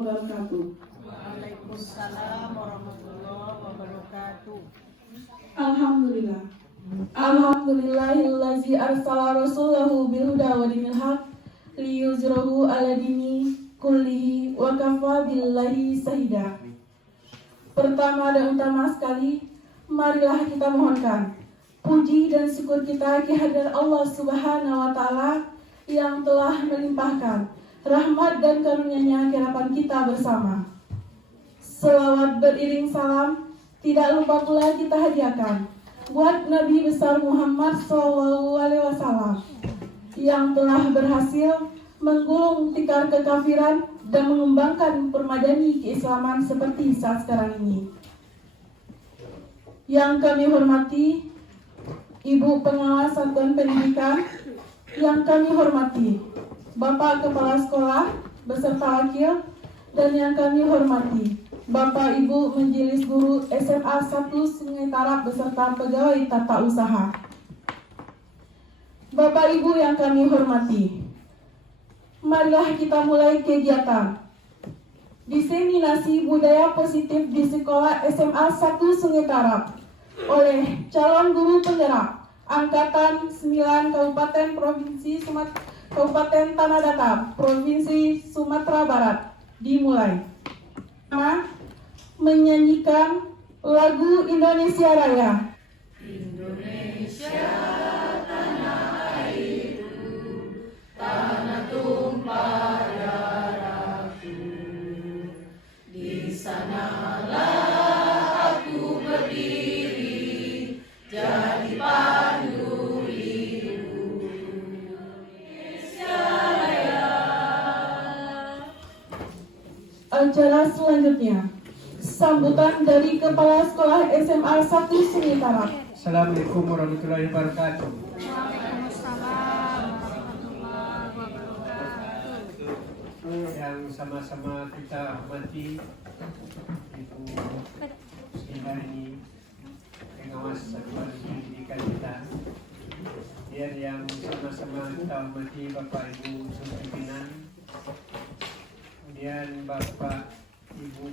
wabarakatuh. Waalaikumsalam warahmatullahi wabarakatuh. Alhamdulillah. Alhamdulillahillazi arsala rasulahu bilhuda wa dinil haq liyuzhirahu ala dini kullihi wa kafa billahi syahida. Pertama dan utama sekali, marilah kita mohonkan puji dan syukur kita kehadirat Allah Subhanahu wa taala yang telah melimpahkan rahmat dan karunia-Nya ke hadapan kita bersama. Selawat beriring salam tidak lupa pula kita hadiahkan buat Nabi besar Muhammad SAW yang telah berhasil menggulung tikar kekafiran dan mengembangkan permadani keislaman seperti saat sekarang ini. Yang kami hormati Ibu Pengawas Satuan Pendidikan, yang kami hormati Bapak Kepala Sekolah beserta wakil, dan yang kami hormati Bapak Ibu Majelis Guru SMA 1 Sungai Tarap beserta pegawai tata usaha. Bapak Ibu yang kami hormati, marilah kita mulai kegiatan diseminasi budaya positif di sekolah SMA 1 Sungai Tarap oleh calon guru penggerak Angkatan 9 Kabupaten Tanah Datar, Provinsi Sumatera Barat dimulai. Menyanyikan lagu Indonesia Raya. Indonesia tanah airku, tanah tumpah darahku. Di sanalah aku berdiri, jadi pandu ibu. Indonesia Raya. Acara selanjutnya, sambutan dari Kepala Sekolah SMA 1 Sungai Tarap. Assalamualaikum warahmatullahi wabarakatuh. Waalaikumsalam warahmatullahi wabarakatuh. Yang sama-sama kita hormati Ibu Sindani, pengawas satuan pendidikan kita. Dan yang sama-sama kita hormati Bapak Ibu pimpinan, kemudian Bapak Ibu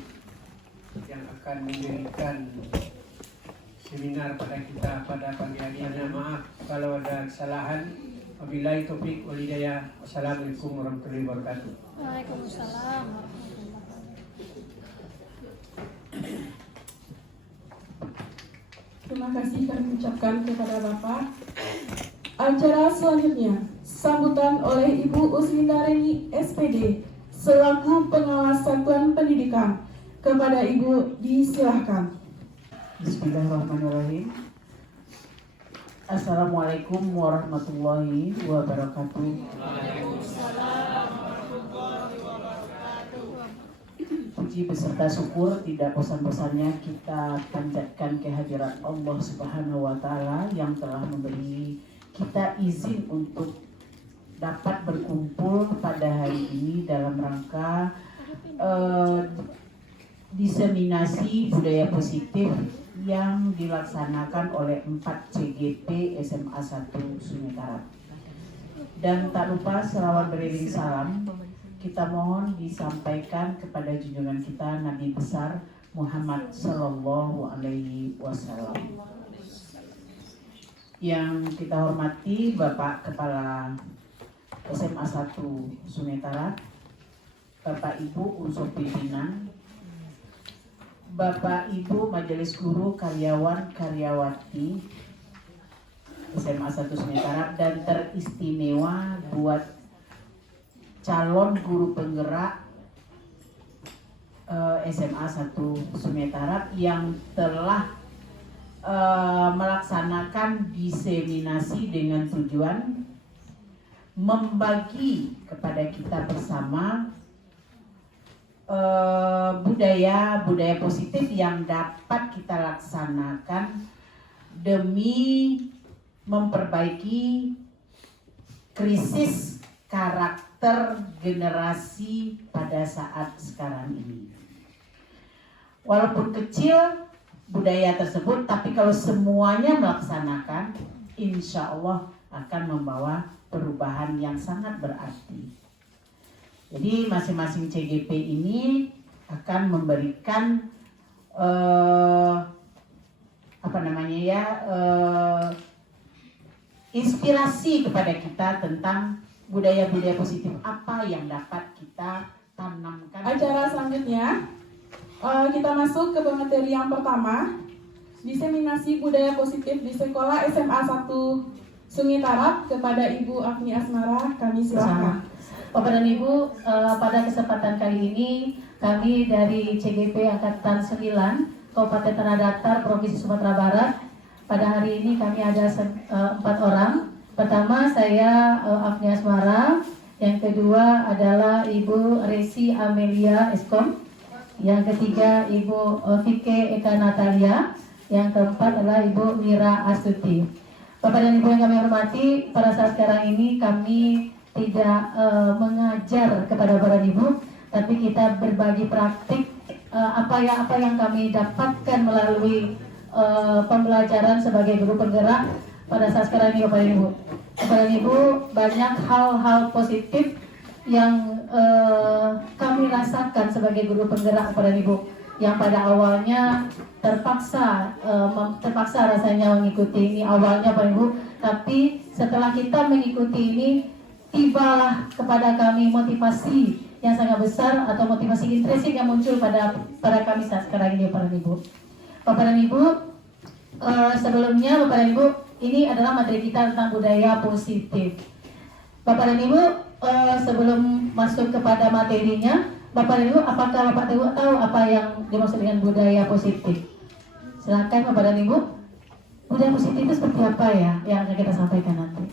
yang akan memberikan seminar pada kita pada pagi hari ini. Maaf kalau ada kesalahan. Wabillahi taufik wal hidayah. Wassalamualaikum warahmatullahi wabarakatuh. Waalaikumsalam. Terima kasih kami ucapkan kepada Bapak. Acara selanjutnya, sambutan oleh Ibu Uslindareni SPD selaku Pengawas Satuan Pendidikan. Kepada Ibu disilahkan. Bismillahirrahmanirrahim. Assalamualaikum warahmatullahi wabarakatuh. Puji beserta syukur tidak bosan-bosannya kita panjatkan kehadirat Allah Subhanahu wa taala yang telah memberi kita izin untuk dapat berkumpul pada hari ini dalam rangka diseminasi budaya positif yang dilaksanakan oleh 4 CGP SMA 1 Sungai Tarap. Dan tak lupa selawat beriring salam kita mohon disampaikan kepada junjungan kita Nabi besar Muhammad Sallallahu Alaihi Wasallam. Yang kita hormati Bapak Kepala SMA 1 Sungai Tarap, Bapak Ibu unsur pimpinan, Bapak Ibu Majelis Guru Karyawan Karyawati SMA 1 Sungai Tarap, dan teristimewa buat calon guru penggerak SMA 1 Sungai Tarap yang telah melaksanakan diseminasi dengan tujuan membagi kepada kita bersama budaya positif yang dapat kita laksanakan demi memperbaiki krisis karakter generasi pada saat sekarang ini. Walaupun kecil budaya tersebut, tapi kalau semuanya melaksanakan, insya Allah akan membawa perubahan yang sangat berarti. Jadi masing-masing CGP ini akan memberikan inspirasi kepada kita tentang budaya-budaya positif apa yang dapat kita tanamkan. Acara selanjutnya kita masuk ke pemateri yang pertama, diseminasi budaya positif di sekolah SMA 1 Sungai Tarap kepada Ibu Afni Asmara. Kami silakan. Bapak dan Ibu, pada kesempatan kali ini kami dari CGP Angkatan 9 Kabupaten Tanah Datar Provinsi Sumatera Barat, pada hari ini kami ada 4 orang. Pertama saya Afni Asmara, yang kedua adalah Ibu Resi Amelia Eskom, yang ketiga Ibu Vike Eka Natalia, yang keempat adalah Ibu Mira Astuti. Bapak dan Ibu yang kami hormati, pada saat sekarang ini kami tidak mengajar kepada Bapak dan Ibu, tapi kita berbagi praktik apa yang kami dapatkan melalui pembelajaran sebagai guru penggerak pada saat sekarang ini. Bapak dan Ibu, Bapak dan Ibu, banyak hal-hal positif yang kami rasakan sebagai guru penggerak Bapak dan Ibu, yang pada awalnya terpaksa rasanya mengikuti ini awalnya Bapak Ibu, tapi setelah kita mengikuti ini tibalah kepada kami motivasi yang sangat besar atau motivasi intrinsik yang muncul pada kami saat sekarang ini Bapak dan Ibu. Bapak dan Ibu, sebelumnya Bapak dan Ibu, ini adalah materi kita tentang budaya positif. Bapak dan Ibu, sebelum masuk kepada materinya, Bapak dan Ibu, apakah Bapak dan Ibu tahu apa yang dimaksud dengan budaya positif? Silakan Bapak dan Ibu. Budaya positif itu seperti apa ya yang akan kita sampaikan nanti?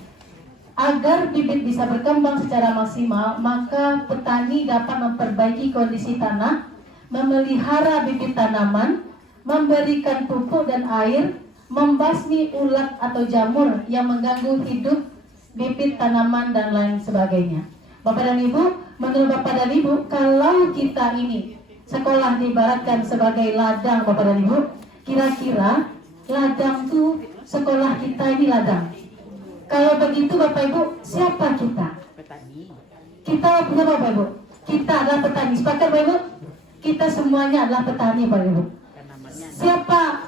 Agar bibit bisa berkembang secara maksimal, maka petani dapat memperbaiki kondisi tanah, memelihara bibit tanaman, memberikan pupuk dan air, membasmi ulat atau jamur yang mengganggu hidup bibit tanaman dan lain sebagainya. Bapak dan Ibu, menurut Bapak dan Ibu, kalau kita ini sekolah diibaratkan sebagai ladang Bapak dan Ibu, kira-kira ladang itu sekolah kita ini ladang. Kalau begitu Bapak Ibu, siapa kita? Petani. Kita punya Bapak Ibu. Kita adalah petani. Sepakat Bapak Ibu? Kita semuanya adalah petani Bapak Ibu.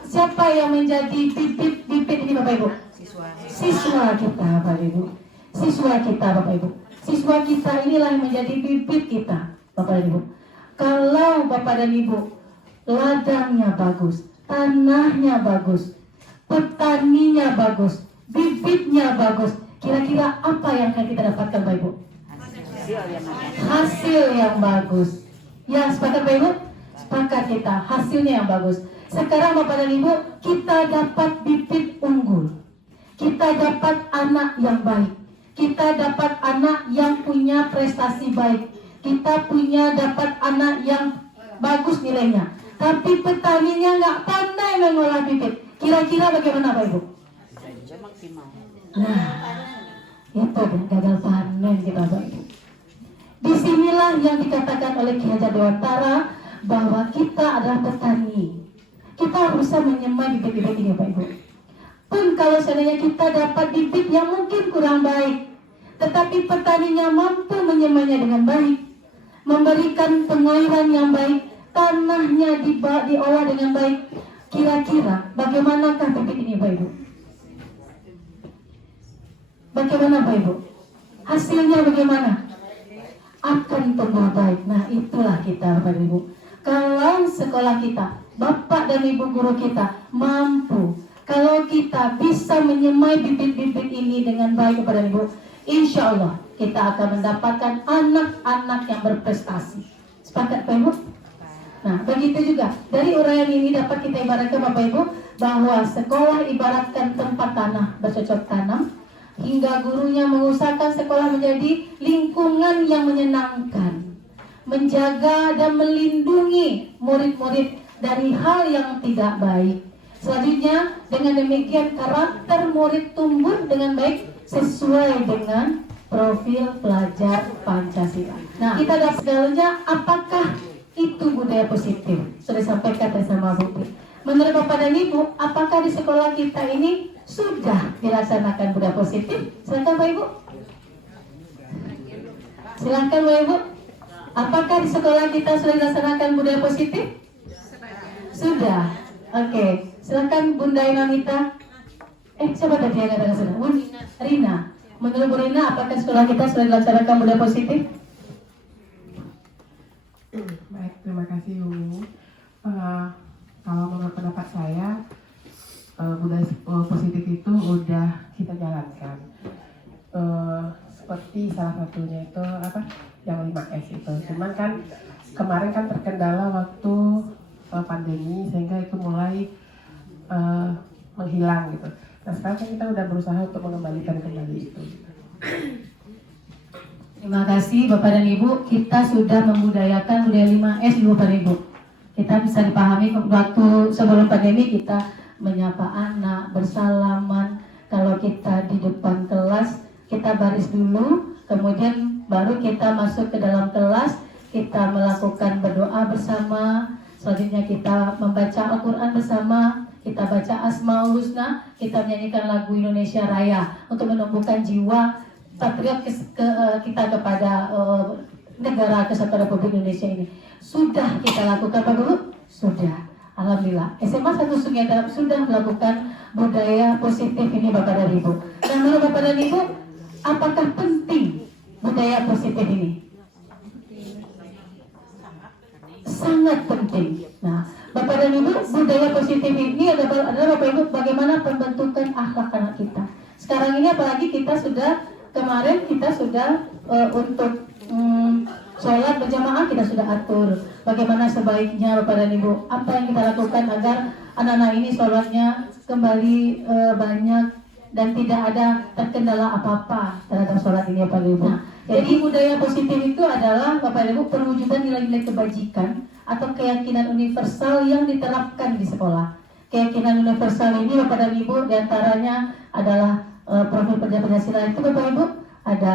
Siapa yang menjadi bibit ini Bapak Ibu? Siswa kita Bapak Ibu. Siswa kita Bapak Ibu. Siswa kita inilah yang menjadi bibit kita Bapak dan Ibu. Kalau Bapak dan Ibu ladangnya bagus, tanahnya bagus, petaninya bagus, bibitnya bagus, kira-kira apa yang akan kita dapatkan Bapak Ibu? Hasil yang bagus. Ya, sepakat Bapak Ibu? Sepakat kita, hasilnya yang bagus. Sekarang Bapak dan Ibu, kita dapat bibit unggul, kita dapat anak yang baik, kita dapat anak yang punya prestasi baik, kita dapat anak yang bagus nilainya, tapi petaninya nggak pandai mengolah bibit. Kira-kira bagaimana Bapak Ibu? Nah, itu gagal panen kita Bapak Ibu. Disinilah yang dikatakan oleh Ki Hajar Dewantara bahwa kita adalah petani. Kita harus bisa menyemai bibit-bibit ini Bapak Ibu. Pun kalau seandainya kita dapat bibit yang mungkin kurang baik, tetapi petaninya mampu menyemainya dengan baik, memberikan pengairan yang baik, tanahnya diolah dengan baik, kira-kira bagaimanakah bibit ini Bapak Ibu? Bagaimana Bapak Ibu? Hasilnya bagaimana? Akan tumbuh baik. Nah, itulah kita Bapak Ibu. Kalau sekolah kita, Bapak dan Ibu guru kita mampu, kalau kita bisa menyemai bibit-bibit ini dengan baik kepada Ibu, insya Allah kita akan mendapatkan anak-anak yang berprestasi. Sepakat Bapak Ibu? Nah, begitu juga dari uraian ini dapat kita ibaratkan Bapak Ibu bahwa sekolah ibaratkan tempat tanah bercocok tanam, hingga gurunya mengusahakan sekolah menjadi lingkungan yang menyenangkan, menjaga dan melindungi murid-murid dari hal yang tidak baik. Selanjutnya, dengan demikian karakter murid tumbuh dengan baik sesuai dengan profil pelajar Pancasila. Nah, kita dapat segalanya. Apakah itu budaya positif? Sudah disampaikan sama Bu. Menurut Bapak dan Ibu, apakah di sekolah kita ini sudah dilaksanakan budaya positif? Silakan Bapak Ibu. Silakan Bapak Ibu. Apakah di sekolah kita sudah dilaksanakan budaya positif? Sudah. Oke. Silakan Bunda Imamita. Siapa tadi yang katakan sudah? Bun Rina. Menurut Bu Rina, apakah sekolah kita sudah dilaksanakan budaya positif? Baik, terima kasih Bu. Kalau menurut pendapat saya, budaya positif itu udah kita jalankan. Seperti salah satunya itu yang 5S itu. Cuman kan kemarin kan terkendala waktu pandemi sehingga itu mulai menghilang gitu. Nah sekarang kan kita udah berusaha untuk mengembalikan kembali itu. Terima kasih Bapak dan Ibu. Kita sudah membudayakan budaya 5S Bapak dan Ibu. Kita bisa dipahami waktu sebelum pandemi kita menyapa anak, bersalaman. Kalau kita di depan kelas, kita baris dulu, kemudian baru kita masuk ke dalam kelas, kita melakukan berdoa bersama, selanjutnya kita membaca Al-Quran bersama, kita baca Asmaul Husna, kita menyanyikan lagu Indonesia Raya untuk menumbuhkan jiwa patriot kita kepada negara kesatuan Republik Indonesia ini. Sudah kita lakukan Pak Guru? Sudah. Alhamdulillah. SMA 1 Sungai Tarap sudah melakukan budaya positif ini Bapak dan Ibu. Dan menurut Bapak dan Ibu, apakah penting budaya positif ini? Sangat penting. Nah, Bapak dan Ibu, budaya positif ini adalah Bapak Ibu bagaimana pembentukan akhlak anak kita. Sekarang ini apalagi kita sudah kemarin kita sudah untuk sholat berjamaah kita sudah atur bagaimana sebaiknya Bapak dan Ibu, apa yang kita lakukan agar anak-anak ini sholatnya kembali banyak dan tidak ada terkendala apa-apa terhadap sholat ini Bapak dan Ibu. Jadi budaya positif itu adalah Bapak dan Ibu perwujudan nilai-nilai kebajikan atau keyakinan universal yang diterapkan di sekolah. Keyakinan universal ini Bapak dan Ibu diantaranya adalah profil kerja Pancasila itu Bapak Ibu ada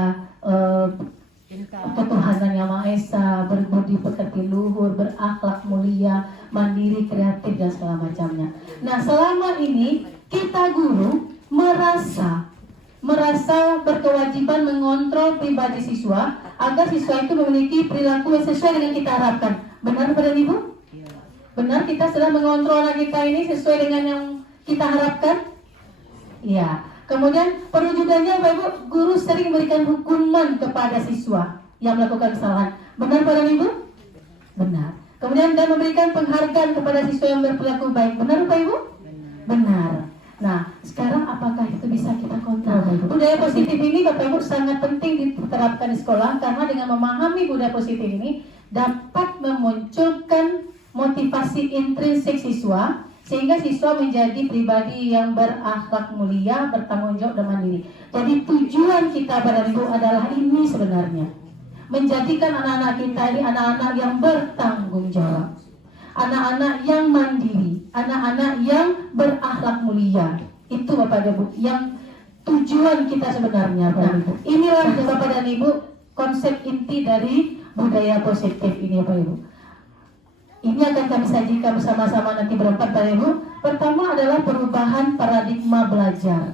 ketuhanan yang Maha Esa, berbudi pekerti luhur, berakhlak mulia, mandiri, kreatif dan segala macamnya. Nah selama ini kita guru merasa berkewajiban mengontrol pribadi siswa agar siswa itu memiliki perilaku yang sesuai dengan kita harapkan. Benar Bapak dan Ibu? Benar kita sedang mengontrol anak kita ini sesuai dengan yang kita harapkan? Iya. Kemudian perwujudannya Bapak Ibu, guru sering memberikan hukuman kepada siswa yang melakukan kesalahan. Benar Bapak dan Ibu? Benar. Kemudian dan memberikan penghargaan kepada siswa yang berperilaku baik. Benar Bapak Ibu? Benar. Nah, sekarang apakah itu bisa kita kontrol? Budaya positif ini Bapak Ibu sangat penting diterapkan di sekolah karena dengan memahami budaya positif ini dapat memunculkan motivasi intrinsik siswa sehingga siswa menjadi pribadi yang berakhlak mulia, bertanggung jawab dan mandiri. Jadi tujuan kita Bapak Ibu adalah ini sebenarnya. Menjadikan anak-anak kita ini anak-anak yang bertanggung jawab. Anak-anak yang mandiri, anak-anak yang berakhlak mulia. Itu Bapak dan Ibu yang tujuan kita sebenarnya Bapak Ibu. Inilah Bapak dan Ibu konsep inti dari budaya positif ini Bapak Ibu. Ini akan kami sajikan bersama-sama nanti berempat Bapak Ibu. Pertama adalah perubahan paradigma belajar.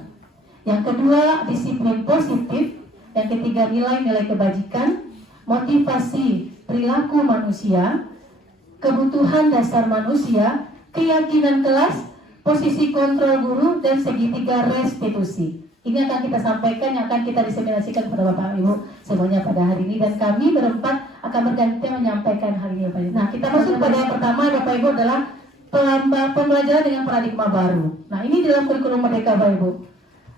Yang kedua disiplin positif. Yang ketiga nilai-nilai kebajikan, motivasi perilaku manusia, kebutuhan dasar manusia, keyakinan kelas, posisi kontrol guru, dan segitiga restitusi. Ini akan kita sampaikan, yang akan kita diseminasikan kepada Bapak Ibu semuanya pada hari ini. Dan kami berempat akan berganti menyampaikan hal ini Bapak Ibu. Nah kita masuk pada yang pertama Bapak Ibu adalah pembelajaran dengan paradigma baru. Nah ini dalam kurikulum Merdeka Bapak Ibu.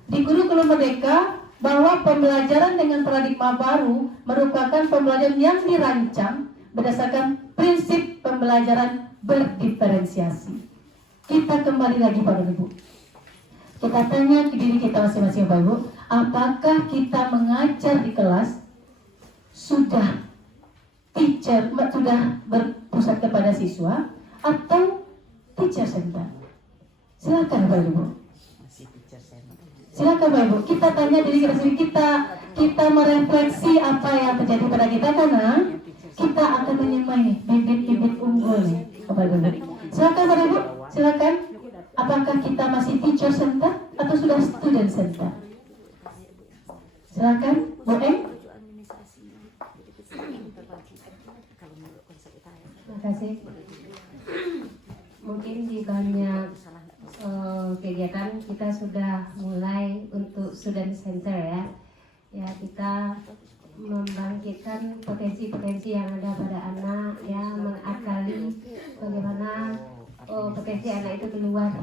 Di kurikulum Merdeka bahwa pembelajaran dengan paradigma baru merupakan pembelajaran yang dirancang berdasarkan prinsip pembelajaran berdiferensiasi. Kita kembali lagi Bapak Ibu. Kita tanya ke diri kita masing-masing Bapak Ibu, apakah kita mengajar di kelas sudah berpusat kepada siswa atau teacher center? Silakan Bapak Ibu. Silakan Bapak Ibu. Kita tanya diri kita sendiri, kita merefleksi apa yang terjadi pada kita karena kita akan menyemai bibit-bibit unggul nih Bapak Ibu. Silakan Bapak Ibu, silakan. Apakah kita masih teacher center atau sudah student center? Silakan, Bu Eng. kasih. Mungkin di banyak kegiatan kita sudah mulai untuk student center ya. Ya, kita membangkitkan potensi-potensi yang ada pada anak, ya, mengakali bagaimana potensi anak itu keluar,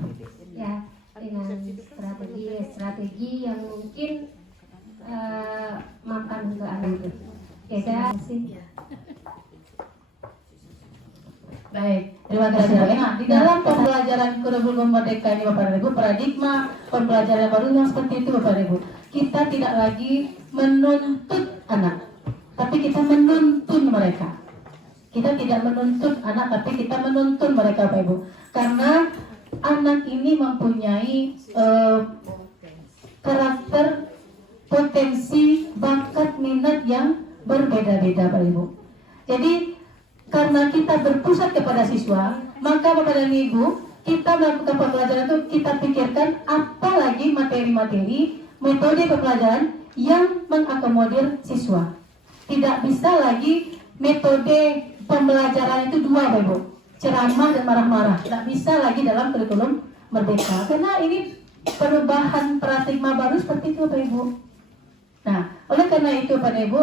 ya, dengan strategi yang mungkin mapan untuk anak itu. Ya, saya kasih. Baik, terima kasih. Nah, di dalam pembelajaran kurikulum merdeka ini Bapak Ibu, paradigma pembelajaran baru yang seperti itu Bapak Ibu. Kita tidak lagi menuntut anak, tapi kita menuntun mereka. Kita tidak menuntut anak, tapi kita menuntun mereka Bapak Ibu. Karena anak ini mempunyai karakter, potensi, bakat, minat yang berbeda-beda Bapak Ibu. Jadi karena kita berpusat kepada siswa, maka Bapak dan Ibu, kita melakukan pembelajaran itu kita pikirkan apalagi materi-materi, metode pembelajaran yang mengakomodir siswa. Tidak bisa lagi metode pembelajaran itu dua Bapak Ibu, ceramah dan marah-marah. Tidak bisa lagi dalam kurikulum merdeka, karena ini perubahan paradigma baru seperti itu Bapak Ibu. Nah, oleh karena itu Bapak Ibu,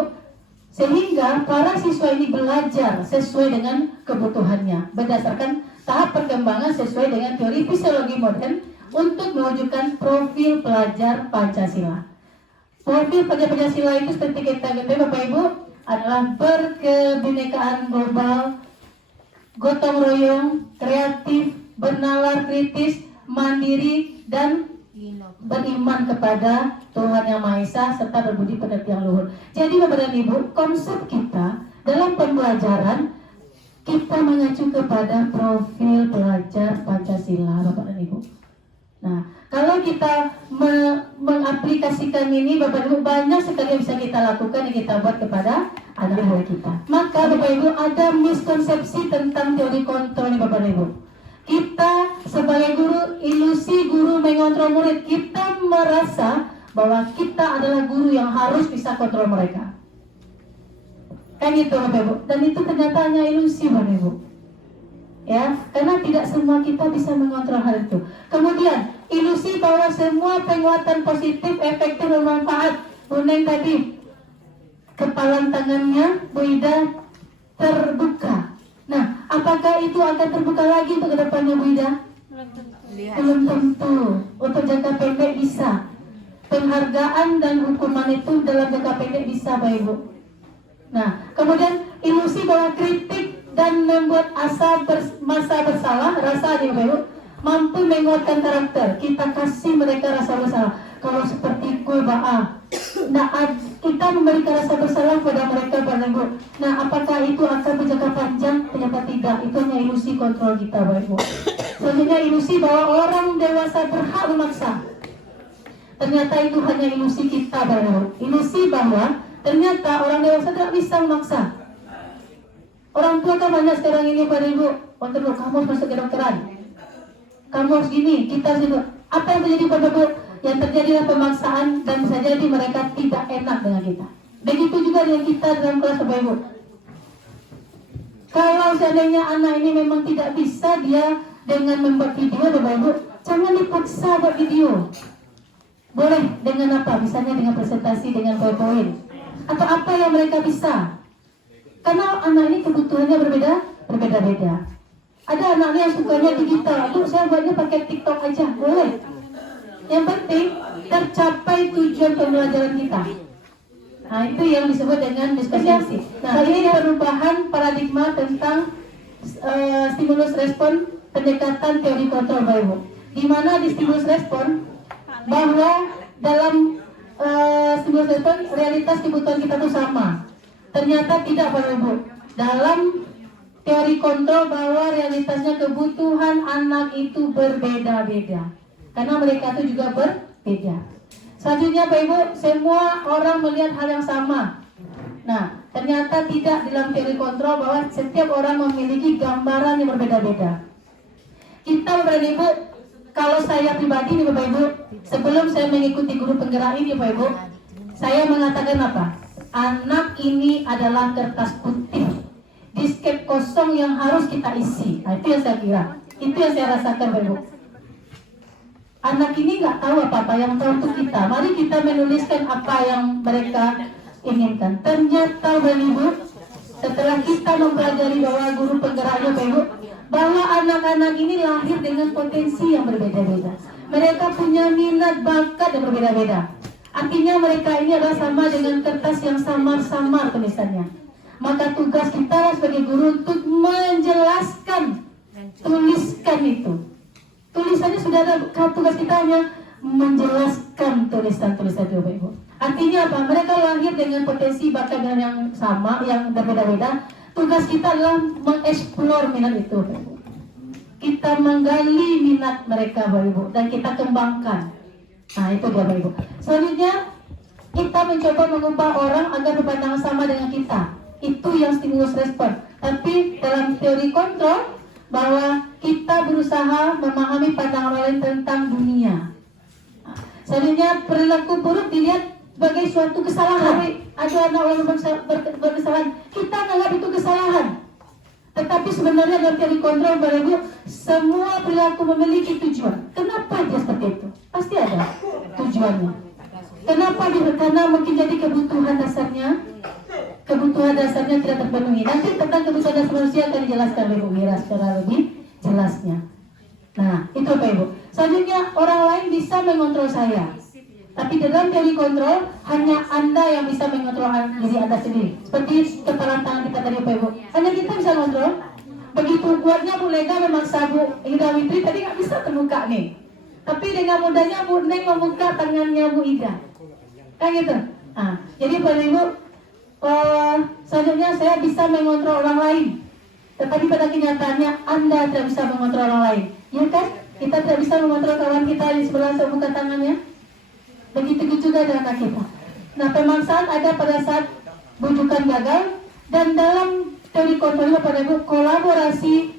sehingga para siswa ini belajar sesuai dengan kebutuhannya berdasarkan tahap perkembangan sesuai dengan teori fisiologi modern untuk mewujudkan profil pelajar Pancasila. Profil pelajar Pancasila itu seperti kita ketahui Bapak Ibu adalah berkebinekaan global, gotong royong, kreatif, bernalar kritis, mandiri, dan beriman kepada Tuhan Yang Maha Esa serta berbudi pekerti yang luhur. Jadi Bapak dan Ibu, konsep kita dalam pembelajaran kita mengacu kepada profil pelajar Pancasila Bapak dan Ibu. Nah, kalau kita mengaplikasikan ini Bapak Ibu, banyak sekali yang bisa kita lakukan yang kita buat kepada anak-anak kita. Maka Bapak Ibu, ada miskonsepsi tentang teori kontrol ini Bapak Ibu. Kita sebagai guru, ilusi guru mengontrol murid. Kita merasa bahwa kita adalah guru yang harus bisa kontrol mereka. Kan itu Bapak Ibu. Dan itu ternyata hanya ilusi Bapak Ibu. Ya, karena tidak semua kita bisa mengontrol hal itu. Kemudian, ilusi bahwa semua penguatan positif, efektif, bermanfaat. Bu Neng tadi, kepalan tangannya Bu Ida terbuka. Nah, apakah itu akan terbuka lagi untuk kedepannya Bu Ida? Belum tentu. Untuk jangka pendek bisa. Penghargaan dan hukuman itu dalam jangka pendek bisa Bapak Ibu. Nah, kemudian ilusi bahwa kritik dan membuat masa bersalah, rasa Bapak Ibu, mampu menguatkan karakter. Kita kasih mereka rasa bersalah. Kalau seperti kue ba'a, nah, kita memberikan rasa bersalah kepada mereka Bapak Ibu. Nah, apakah itu akan berjangka panjang? Ternyata tidak. Itu hanya ilusi kontrol kita Bapak Ibu. Selanjutnya ilusi bahwa orang dewasa berhak memaksa. Ternyata itu hanya ilusi kita Bapak Ibu. Ilusi bahwa ternyata orang dewasa tidak bisa memaksa. Orang tua kan banyak sekarang ini Bapak Ibu. Kontrol, kamu harus masuk ke dokteran. Kamu harus gini, kita harus itu. Apa yang terjadi Bapak Ibu? Yang terjadi adalah pemaksaan dan bisa jadi mereka tidak enak dengan kita. Begitu juga dengan kita dalam kelas Bapak Ibu. Kalau seandainya anak ini memang tidak bisa dia dengan membuat video Bapak Ibu, jangan dipaksa buat video. Boleh dengan apa? Misalnya dengan presentasi, dengan PowerPoint, atau apa yang mereka bisa. Karena anak ini kebutuhannya berbeda-beda. Ada anaknya yang sukanya digital, itu saya buatnya pakai TikTok aja, boleh. Yang penting tercapai tujuan pembelajaran kita. Nah, itu yang disebut dengan diskusi. Nah, ini perubahan paradigma tentang stimulus respon pendekatan teori kontrol Bapak Ibu. Di mana di stimulus respon bahwa dalam stimulus respon realitas kebutuhan kita itu sama. Ternyata tidak Bapak Ibu. Dalam teori kontrol bahwa realitasnya kebutuhan anak itu berbeda-beda. Karena mereka itu juga berbeda. Selanjutnya Bapak Ibu, semua orang melihat hal yang sama. Nah, ternyata tidak dalam teori kontrol bahwa setiap orang memiliki gambaran yang berbeda-beda. Kita Bapak Ibu, kalau saya pribadi nih Bapak Ibu, sebelum saya mengikuti guru penggerak ini Bapak Ibu, saya mengatakan apa? Anak ini adalah kertas putih. disket kosong yang harus kita isi. Nah, itu yang saya kira, itu yang saya rasakan Bapak Ibu. Anak ini nggak tahu apa-apa, yang tahu itu kita. Mari kita menuliskan apa yang mereka inginkan. Ternyata Bapak Ibu, setelah kita mempelajari bahwa guru penggeraknya Bapak Ibu, bahwa anak-anak ini lahir dengan potensi yang berbeda-beda. Mereka punya minat bakat yang berbeda-beda. Artinya mereka ini adalah sama dengan kertas yang samar-samar tulisannya. Maka tugas kita sebagai guru untuk menjelaskan, tuliskan itu. Tulisannya sudah ada, tugas kita hanya menjelaskan tulisan-tulisan itu Bapak Ibu. Artinya apa? Mereka lahir dengan potensi bakat yang sama, yang berbeda-beda. Tugas kita adalah mengeksplor minat itu Bapak Ibu. Kita menggali minat mereka Bapak Ibu dan kita kembangkan. Nah itu dia Bapak Ibu. Selanjutnya kita mencoba mengubah orang agar berpandangan sama dengan kita. Itu yang stimulus respon. Tapi dalam teori kontrol bahwa kita berusaha memahami pandangan orang lain tentang dunia. Nah, selanjutnya perilaku buruk dilihat sebagai suatu kesalahan. Ada anak orang berkesalahan, kita menganggap itu kesalahan. Tetapi sebenarnya dalam teori kontrol Bapak Ibu, semua perilaku memiliki tujuan. Kenapa dia seperti itu? Pasti ada tujuannya. Kenapa dia? Karena mungkin jadi kebutuhan dasarnya tidak terpenuhi. Nanti tentang kebutuhan dasar manusia akan dijelaskan Ibu Wira secara lebih jelasnya. Nah, itu Bapak Ibu. Selanjutnya orang lain bisa mengontrol saya. Tapi dalam teori kontrol hanya Anda yang bisa mengontrol diri Anda sendiri. Seperti kepala tangan kita tadi Bapak Ibu. Hanya kita bisa mengontrol. Begitu kuatnya Bu Lega memaksa Bu Ida Witri tadi nggak bisa terbuka nih. Tapi dengan mudahnya Bu Neng membuka tangannya Bu Ida. Kan gitu. Nah, jadi Bapak Ibu, selanjutnya saya bisa mengontrol orang lain. Tetapi pada kenyataannya Anda tidak bisa mengontrol orang lain. Ya kan? Kita tidak bisa mengontrol kawan kita di sebelah untuk buka tangannya. Begitu juga dengan kita. Nah, pemaksaan ada pada saat bujukan gagal, dan dalam teori kontrol pada Ibu, kolaborasi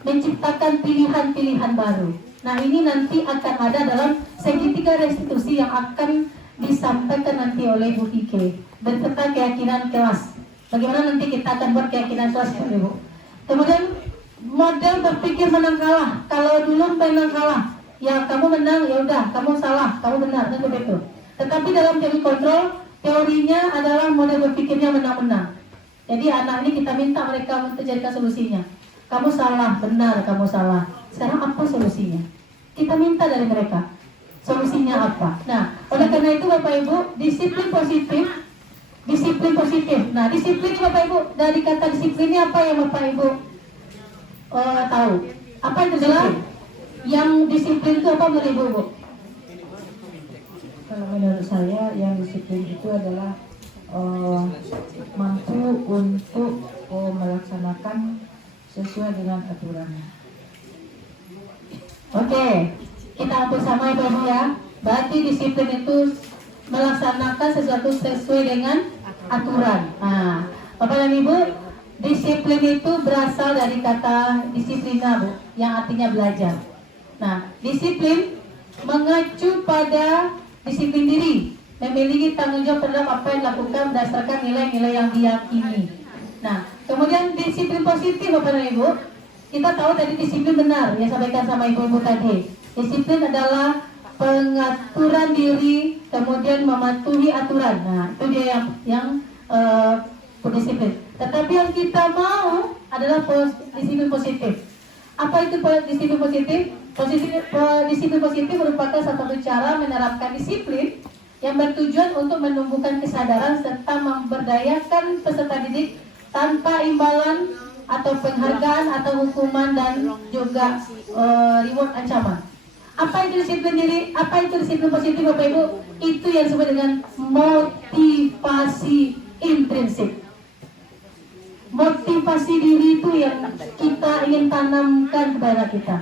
menciptakan pilihan-pilihan baru. Nah, ini nanti akan ada dalam segitiga restitusi yang akan disampaikan nanti oleh Bu Kike beserta keyakinan kelas. Bagaimana nanti kita akan buat keyakinan kelas Ibu. Kemudian model berpikir menang kalah. Kalau dulu menang kalah, ya kamu menang, ya udah, kamu salah, kamu benar, dan begitu. Tetapi dalam teori kontrol, teorinya adalah model berpikirnya menang-menang. Jadi anak ini kita minta mereka untuk jadikan solusinya. Kamu salah, benar, kamu salah. Sekarang apa solusinya? Kita minta dari mereka. Solusinya apa? Nah, oleh karena itu Bapak Ibu, disiplin positif. Nah, disiplin Bapak Ibu, dari kata disiplin ini apa yang Bapak Ibu tahu? Apa itu disiplin? Yang disiplin itu apa menurut Ibu, Bu? Kalau menurut saya yang disiplin itu adalah mampu untuk melaksanakan sesuai dengan aturannya. Oke, kita atur sama Ibu ya. Berarti disiplin itu melaksanakan sesuatu sesuai dengan aturan. Nah, Bapak dan Ibu, disiplin itu berasal dari kata disiplina, Bu, yang artinya belajar. Nah, disiplin mengacu pada disiplin diri, memiliki tanggung jawab terhadap apa yang dilakukan berdasarkan nilai-nilai yang diyakini. Nah, kemudian disiplin positif Bapak dan Ibu, kita tahu tadi disiplin benar yang sampaikan sama Ibu-ibu tadi. Disiplin adalah pengaturan diri, kemudian mematuhi aturan. Nah, itu dia yang disiplin. Tetapi yang kita mau adalah disiplin positif. Apa itu disiplin positif? Disiplin positif merupakan salah satu cara menerapkan disiplin yang bertujuan untuk menumbuhkan kesadaran serta memberdayakan peserta didik tanpa imbalan atau penghargaan atau hukuman dan juga reward ancaman. Apa itu disiplin diri? Apa itu disiplin positif Bapak Ibu? Itu yang disebut dengan motivasi intrinsik. Motivasi diri itu yang kita ingin tanamkan kepada kita.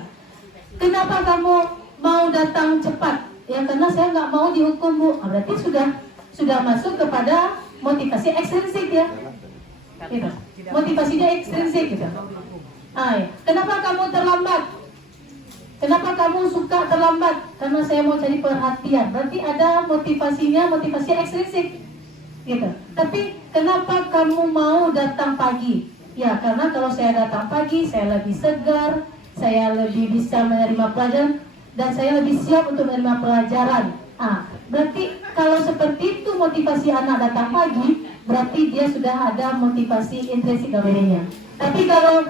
Kenapa kamu mau datang cepat? Ya karena saya nggak mau dihukum, Bu. Nah, berarti sudah masuk kepada motivasi ekstrinsik ya. Gitu. Motivasinya ekstrinsik gitu. Ah, ya. Kenapa kamu terlambat? Kenapa kamu suka terlambat? Karena saya mau cari perhatian. Berarti ada motivasinya, motivasi ekstrinsik. Gitu. Tapi kenapa kamu mau datang pagi? Ya, karena kalau saya datang pagi, saya lebih segar, saya lebih bisa menerima pelajaran, dan saya lebih siap untuk menerima pelajaran. Berarti kalau seperti itu motivasi anak datang pagi, berarti dia sudah ada motivasi intrinsik dalam dirinya. Tapi kalau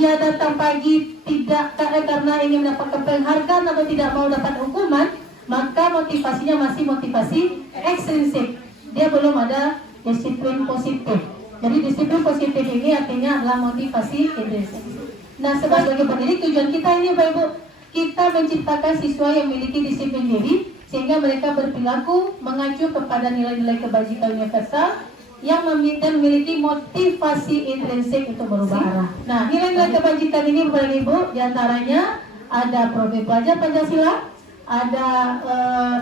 dia datang pagi tidak karena ingin mendapatkan penghargaan atau tidak mau dapat hukuman, maka motivasinya masih motivasi ekstrinsik. Dia belum ada disiplin positif. Jadi disiplin positif ini artinya adalah motivasi intrinsik. Nah, sebagai pendidik tujuan kita ini Bapak Ibu, kita menciptakan siswa yang memiliki disiplin diri sehingga mereka berperilaku mengacu kepada nilai-nilai kebajikan universal yang memiliki motivasi intrinsik untuk berubah arah. Nah, nilai-nilai kebajikan ini Bapak Ibu diantaranya ada profil pelajar Pancasila, ada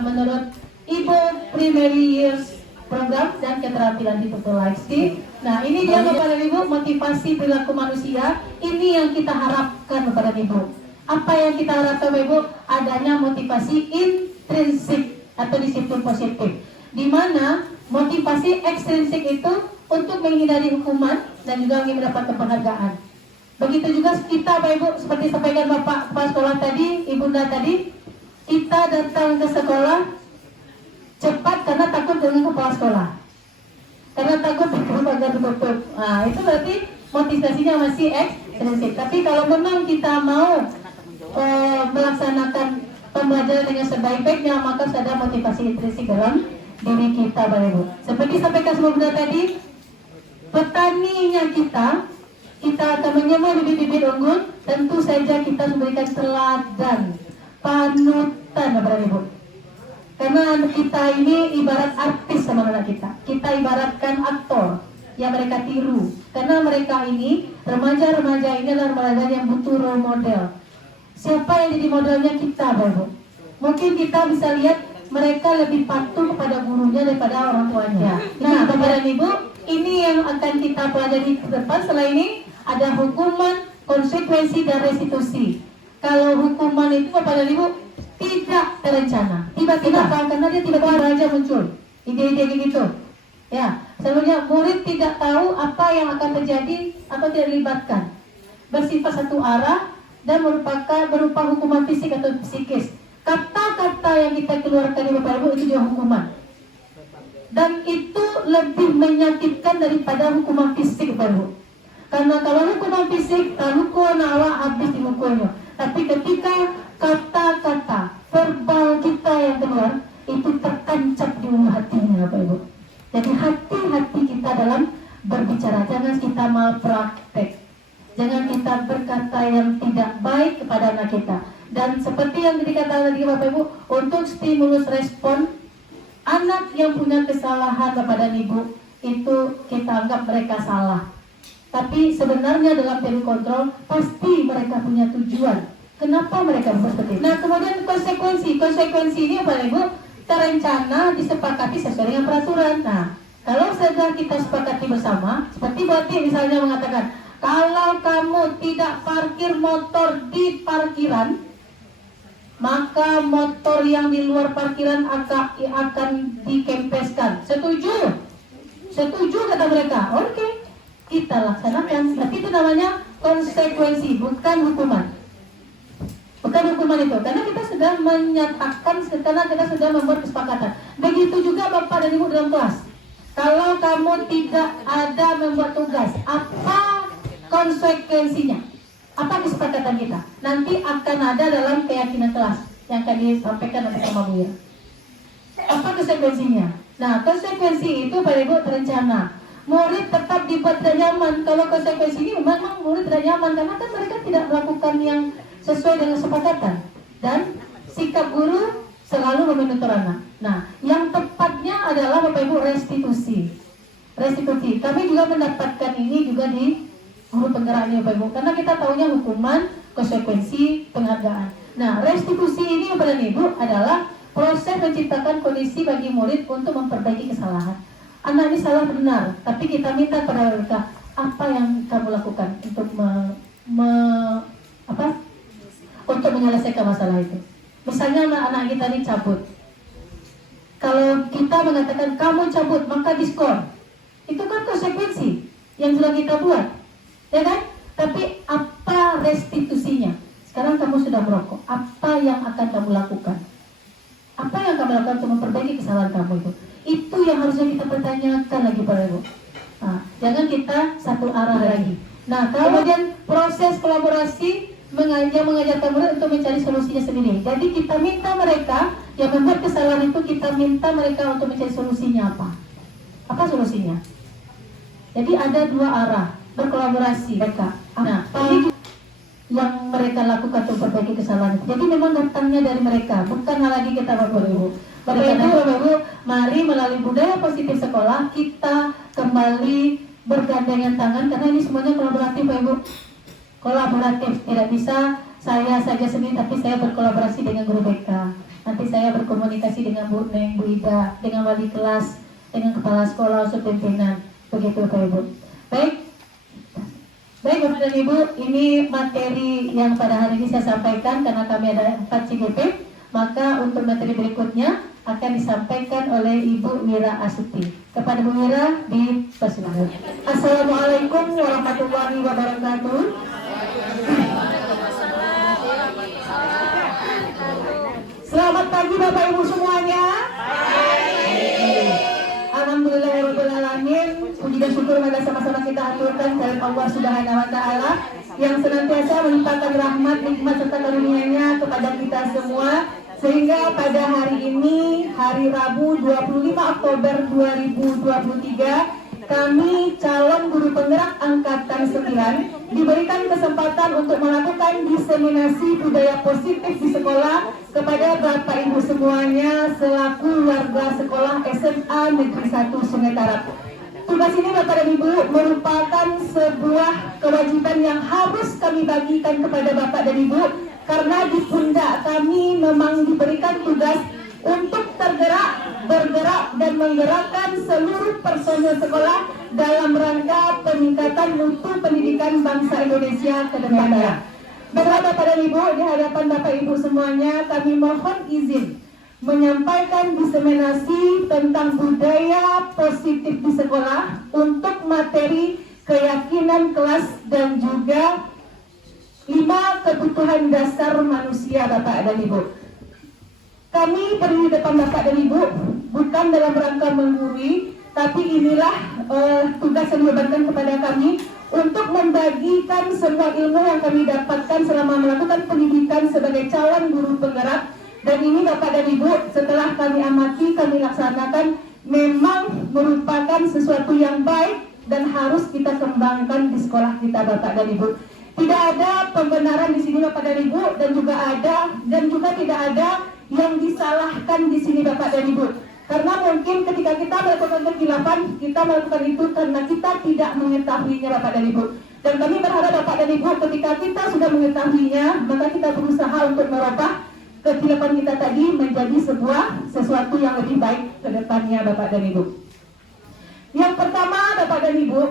menurut Ibu Primary Years Program dan keterampilan hidup life skill. Nah, ini dia Bapak Ibu motivasi perilaku manusia. Ini yang kita harapkan Bapak Ibu. Apa yang kita harapkan Bapak Ibu? Adanya motivasi intrinsik atau disiplin positif. Di mana motivasi ekstrinsik itu untuk menghindari hukuman dan juga ingin mendapatkan penghargaan. Begitu juga kita Bapak Ibu, seperti sampaikan Bapak kepala sekolah tadi, Ibunda tadi, kita datang ke sekolah cepat karena takut dengan kepala sekolah, karena takut pagar tutup. Nah, itu berarti motivasinya masih ekstrinsik. Tapi kalau memang kita mau melaksanakan pembelajaran dengan sebaik-baiknya, maka ada motivasi intrinsik dalam diri kita Bapak Ibu. Seperti sampaikan sebelumnya tadi, petaninya kita akan menyemai bibit-bibit unggul, tentu saja kita memberikan teladan, panutan Bapak Ibu. Karena kita ini ibarat artis sama anak kita. Kita ibaratkan aktor yang mereka tiru. Karena mereka ini, remaja-remaja ini adalah remaja yang butuh role model. Siapa yang jadi modelnya kita, Bapak? Mungkin kita bisa lihat mereka lebih patuh kepada gurunya daripada orang tuanya. Nah, Bapak dan Ibu, ini yang akan kita pelajari ke depan. Setelah ini ada hukuman, konsekuensi, dan restitusi. Kalau hukuman itu Bapak dan Ibu tidak terencana, tiba-tiba karena dia tiba-tiba aja muncul ide-ide gitu ya. Sebenarnya murid tidak tahu apa yang akan terjadi atau tidak dilibatkan, bersifat satu arah dan berupa hukuman fisik atau psikis. Kata-kata yang kita keluarkan di Bapak Ibu itu juga hukuman, dan itu lebih menyakitkan daripada hukuman fisik Bapak Ibu. Karena kalau hukuman fisik luka nawa habis dimukulnya, tapi ketika kata-kata verbal kita yang keluar itu tertancap di hatinya Bapak Ibu. Jadi hati-hati kita dalam berbicara, jangan kita malpraktek, jangan kita berkata yang tidak baik kepada anak kita. Dan seperti yang dikatakan tadi Bapak Ibu, untuk stimulus respon anak yang punya kesalahan Bapak dan Ibu itu kita anggap mereka salah, tapi sebenarnya dalam teori kontrol pasti mereka punya tujuan. Kenapa mereka seperti itu? Nah, kemudian konsekuensi ini Bapak Ibu terencana, disepakati sesuai dengan peraturan. Nah, kalau sudah kita sepakati bersama, seperti berarti misalnya mengatakan, kalau kamu tidak parkir motor di parkiran, maka motor yang di luar parkiran akan dikempeskan. Setuju? Setuju kata mereka. Oke, kita laksanakan. Tapi itu namanya konsekuensi, bukan hukuman. Bukan hukuman itu, karena kita sudah menyatakan, karena kita sudah membuat kesepakatan. Begitu juga Bapak dan Ibu dalam kelas. Kalau kamu tidak ada membuat tugas, apa konsekuensinya? Apa kesepakatan kita? Nanti akan ada dalam keyakinan kelas yang akan disampaikan oleh sama Bu ya. Apa konsekuensinya? Nah, konsekuensi itu Bapak Ibu terencana. Murid tetap dibuat tidak nyaman. Kalau konsekuensi ini memang murid tidak nyaman, karena kan mereka tidak melakukan yang sesuai dengan kesepakatan, dan sikap guru selalu memonitor anak. Nah, yang tepatnya adalah Bapak Ibu restitusi. Kami juga mendapatkan ini juga di guru penggerak ini Bapak Ibu, karena kita tahunya hukuman, konsekuensi, penghargaan. Nah, restitusi ini Bapak Ibu adalah proses menciptakan kondisi bagi murid untuk memperbaiki kesalahan. Anak ini salah benar, tapi kita minta pada mereka, apa yang kamu lakukan untuk untuk menyelesaikan masalah itu. Misalnya anak kita ini cabut, kalau kita mengatakan kamu cabut maka diskor, itu kan konsekuensi yang sudah kita buat. ya kan? Tapi apa restitusinya? Sekarang kamu sudah merokok, apa yang akan kamu lakukan? Apa yang kamu lakukan untuk memperbaiki kesalahan kamu itu? Itu yang harusnya kita pertanyakan lagi Bapak Ibu. Nah, jangan kita satu arah lagi. Nah, kemudian proses kolaborasi mengajarkan murid untuk mencari solusinya sendiri. Jadi kita minta mereka yang membuat kesalahan itu, kita minta mereka untuk mencari solusinya apa? Apa solusinya? Jadi ada dua arah berkolaborasi mereka. Nah, ini yang mereka lakukan untuk perbaiki kesalahan. Jadi memang datangnya dari mereka, bukan lagi kita Bapak Ibu. Bapak Ibu, mari melalui budaya positif sekolah kita kembali bergandengan tangan karena ini semuanya kolaboratif Bapak Ibu. Kolaboratif, tidak bisa saya saja sendiri, tapi saya berkolaborasi dengan guru BK. Nanti saya berkomunikasi dengan Bu Neng, Bu Ida, dengan wali kelas, dengan kepala sekolah, unsur pimpinan. Begitu Bapak Ibu. Baik Bapak dan Ibu, ini materi yang pada hari ini saya sampaikan karena kami ada 4 CGP. Maka untuk materi berikutnya akan disampaikan oleh Ibu Mira Asuti. Kepada Bu Mira dipersilakan. Assalamualaikum warahmatullahi wabarakatuh. Selamat pagi Bapak Ibu semuanya. Alhamdulillahirrahmanirrahim. Puji dan syukur pada sama-sama kita aturkan kepada Allah Subhanahu wa Ta'ala yang senantiasa melimpahkan rahmat, nikmat serta karunia-Nya kepada kita semua, sehingga pada hari ini, hari Rabu 25 Oktober 2023, kami calon guru penggerak angkatan 9 diberikan kesempatan untuk melakukan diseminasi budaya positif di sekolah kepada Bapak Ibu semuanya selaku warga sekolah SMA Negeri 1 Sungai Tarap. Tugas ini Bapak dan Ibu merupakan sebuah kewajiban yang harus kami bagikan kepada Bapak dan Ibu karena di pundak kami memang diberikan tugas untuk bergerak dan menggerakkan seluruh personel sekolah dalam rangka peningkatan mutu pendidikan bangsa Indonesia ke depannya. Baiklah Bapak dan Ibu, di hadapan Bapak Ibu semuanya kami mohon izin menyampaikan diseminasi tentang budaya positif di sekolah untuk materi keyakinan kelas dan juga 5 kebutuhan dasar manusia Bapak dan Ibu. Kami berdiri depan Bapak dan Ibu bukan dalam rangka menggurui, tapi inilah tugas yang dibebankan kepada kami untuk membagikan semua ilmu yang kami dapatkan selama melakukan pendidikan sebagai calon guru penggerak. Dan ini Bapak dan Ibu setelah kami amati, kami laksanakan memang merupakan sesuatu yang baik dan harus kita kembangkan di sekolah kita Bapak dan Ibu. Tidak ada pembenaran di sini Bapak dan Ibu dan juga tidak ada yang disalahkan di sini Bapak dan Ibu. Karena mungkin ketika kita melakukan kekhilafan, kita melakukan itu karena kita tidak mengetahuinya Bapak dan Ibu. Dan kami berharap Bapak dan Ibu ketika kita sudah mengetahuinya, maka kita berusaha untuk merubah kekhilafan kita tadi menjadi sesuatu yang lebih baik ke depannya Bapak dan Ibu. Yang pertama Bapak dan Ibu,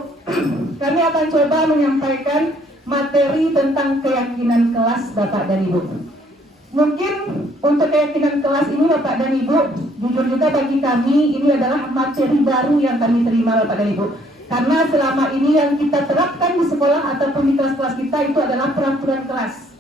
kami akan coba menyampaikan materi tentang keyakinan kelas Bapak dan Ibu. Mungkin untuk keyakinan kelas ini Bapak dan Ibu, jujur juga bagi kami ini adalah materi baru yang kami terima Bapak dan Ibu. Karena selama ini yang kita terapkan di sekolah ataupun di kelas-kelas kita itu adalah peraturan kelas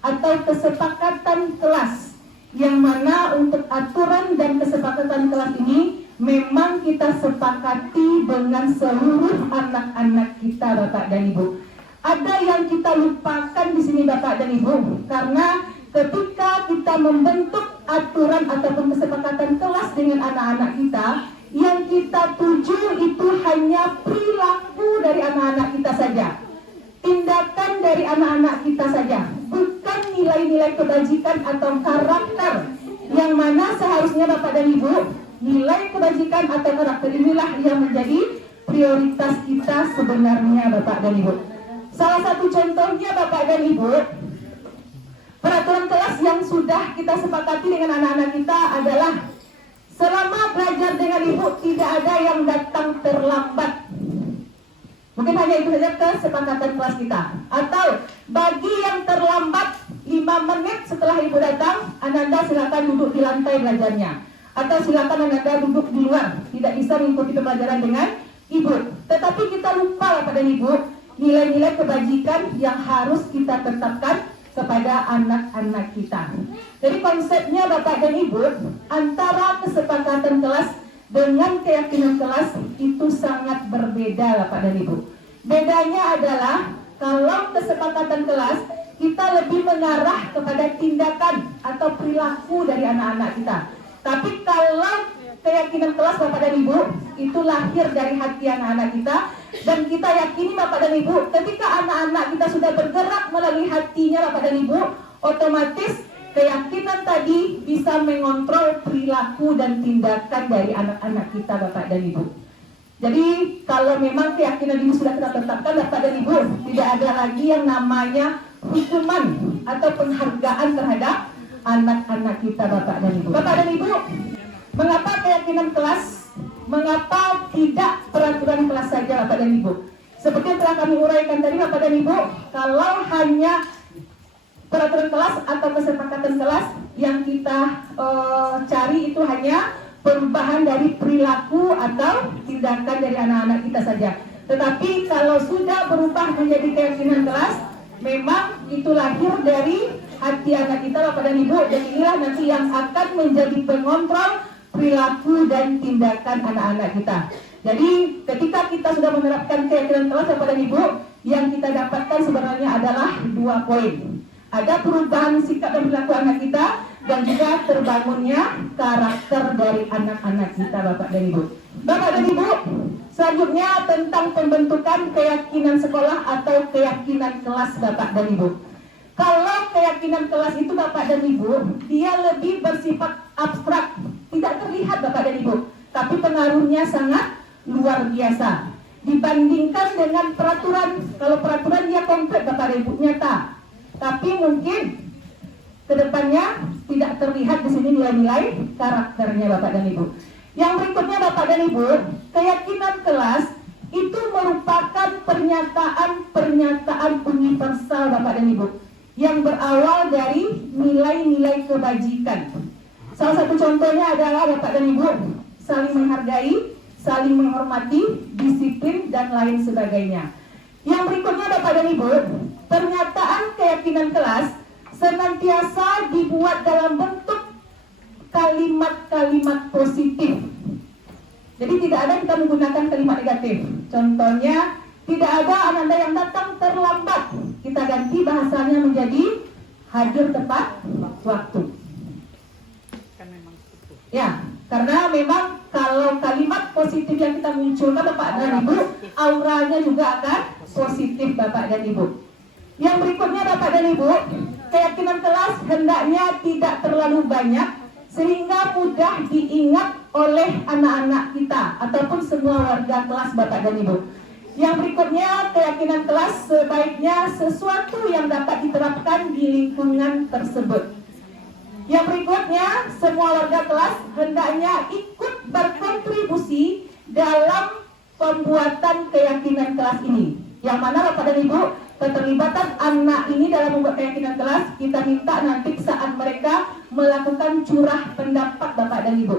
atau kesepakatan kelas, yang mana untuk aturan dan kesepakatan kelas ini memang kita sepakati dengan seluruh anak-anak kita Bapak dan Ibu. Ada yang kita lupakan di sini Bapak dan Ibu, karena ketika kita membentuk aturan ataupun kesepakatan kelas dengan anak-anak kita, yang kita tuju itu hanya perilaku dari anak-anak kita saja, tindakan dari anak-anak kita saja, bukan nilai-nilai kebajikan atau karakter, yang mana seharusnya Bapak dan Ibu, nilai kebajikan atau karakter inilah yang menjadi prioritas kita sebenarnya Bapak dan Ibu. Salah satu contohnya Bapak dan Ibu, peraturan kelas yang sudah kita sepakati dengan anak-anak kita adalah selama belajar dengan Ibu tidak ada yang datang terlambat. Mungkin hanya itu saja kesepakatan kelas kita. Atau bagi yang terlambat 5 menit setelah Ibu datang, Ananda silakan duduk di lantai belajarnya. Atau silakan Ananda duduk di luar, tidak bisa mengikuti pembelajaran dengan Ibu. Tetapi kita lupa Bapak dan Ibu, nilai-nilai kebajikan yang harus kita tetapkan kepada anak-anak kita. Jadi konsepnya Bapak dan Ibu, antara kesepakatan kelas dengan keyakinan kelas itu sangat berbeda Bapak dan Ibu. Bedanya adalah kalau kesepakatan kelas kita lebih mengarah kepada tindakan atau perilaku dari anak-anak kita. Tapi kalau keyakinan kelas Bapak dan Ibu itu lahir dari hati anak-anak kita, dan kita yakini Bapak dan Ibu ketika anak-anak kita sudah bergerak melalui hatinya Bapak dan Ibu, otomatis keyakinan tadi bisa mengontrol perilaku dan tindakan dari anak-anak kita Bapak dan Ibu. Jadi kalau memang keyakinan ini sudah kita tetapkan Bapak dan Ibu, tidak ada lagi yang namanya hukuman atau penghargaan terhadap anak-anak kita Bapak dan Ibu. Bapak dan Ibu, mengapa keyakinan kelas? Mengapa tidak peraturan kelas saja Bapak dan Ibu? Seperti yang telah kami uraikan tadi Bapak dan Ibu, kalau hanya peraturan kelas atau kesepakatan kelas yang kita cari itu hanya perubahan dari perilaku atau tindakan dari anak-anak kita saja. Tetapi kalau sudah berubah menjadi keyakinan kelas, memang itu lahir dari hati anak kita Bapak dan Ibu, dan inilah nanti yang akan menjadi pengontrol perilaku dan tindakan anak-anak kita. Jadi ketika kita sudah menerapkan keyakinan kelas Bapak dan Ibu, yang kita dapatkan sebenarnya adalah 2 poin. Ada perubahan sikap dan perilaku anak kita, dan juga terbangunnya karakter dari anak-anak kita Bapak dan Ibu. Bapak dan Ibu, selanjutnya tentang pembentukan keyakinan sekolah atau keyakinan kelas Bapak dan Ibu. Kalau keyakinan kelas itu Bapak dan Ibu, dia lebih bersifat abstrak, tidak terlihat Bapak dan Ibu, tapi pengaruhnya sangat luar biasa dibandingkan dengan peraturan. Kalau peraturan dia konkret Bapak dan Ibu, nyata, tapi mungkin kedepannya tidak terlihat di sini nilai-nilai karakternya Bapak dan Ibu. Yang berikutnya Bapak dan Ibu, keyakinan kelas itu merupakan pernyataan universal Bapak dan Ibu yang berawal dari nilai-nilai kebajikan. Salah satu contohnya adalah Bapak dan Ibu saling menghargai, saling menghormati, disiplin, dan lain sebagainya. Yang berikutnya Bapak dan Ibu, pernyataan keyakinan kelas senantiasa dibuat dalam bentuk kalimat-kalimat positif. Jadi tidak ada kita menggunakan kalimat negatif. Contohnya, tidak ada anak yang datang terlambat, kita ganti bahasanya menjadi hadir tepat waktu. Ya, karena memang kalau kalimat positif yang kita munculkan Bapak dan Ibu, auranya juga akan positif Bapak dan Ibu. Yang berikutnya Bapak dan Ibu, keyakinan kelas hendaknya tidak terlalu banyak sehingga mudah diingat oleh anak-anak kita ataupun semua warga kelas Bapak dan Ibu. Yang berikutnya, keyakinan kelas sebaiknya sesuatu yang dapat diterapkan di lingkungan tersebut. Yang berikutnya, semua warga kelas hendaknya ikut berkontribusi dalam pembuatan keyakinan kelas ini. Yang mana Bapak dan Ibu, keterlibatan anak ini dalam membuat keyakinan kelas, kita minta nanti saat mereka melakukan curah pendapat Bapak dan Ibu.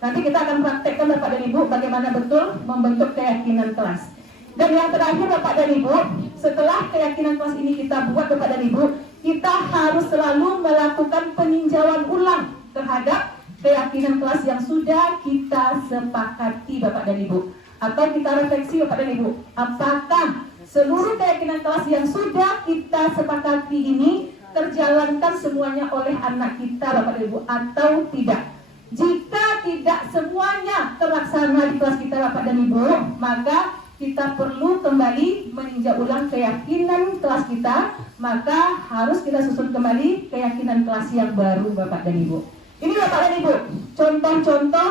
Nanti kita akan praktekkan Bapak dan Ibu bagaimana betul membentuk keyakinan kelas. Dan yang terakhir Bapak dan Ibu, setelah keyakinan kelas ini kita buat Bapak dan Ibu, kita harus selalu melakukan peninjauan ulang terhadap keyakinan kelas yang sudah kita sepakati Bapak dan Ibu. Atau kita refleksi Bapak dan Ibu, apakah seluruh keyakinan kelas yang sudah kita sepakati ini terjalankan semuanya oleh anak kita Bapak dan Ibu atau tidak. Jika tidak semuanya terlaksana di kelas kita Bapak dan Ibu, maka kita perlu kembali meninjau ulang keyakinan kelas kita, maka harus kita susun kembali keyakinan kelas yang baru Bapak dan Ibu. Ini Bapak dan Ibu, contoh-contoh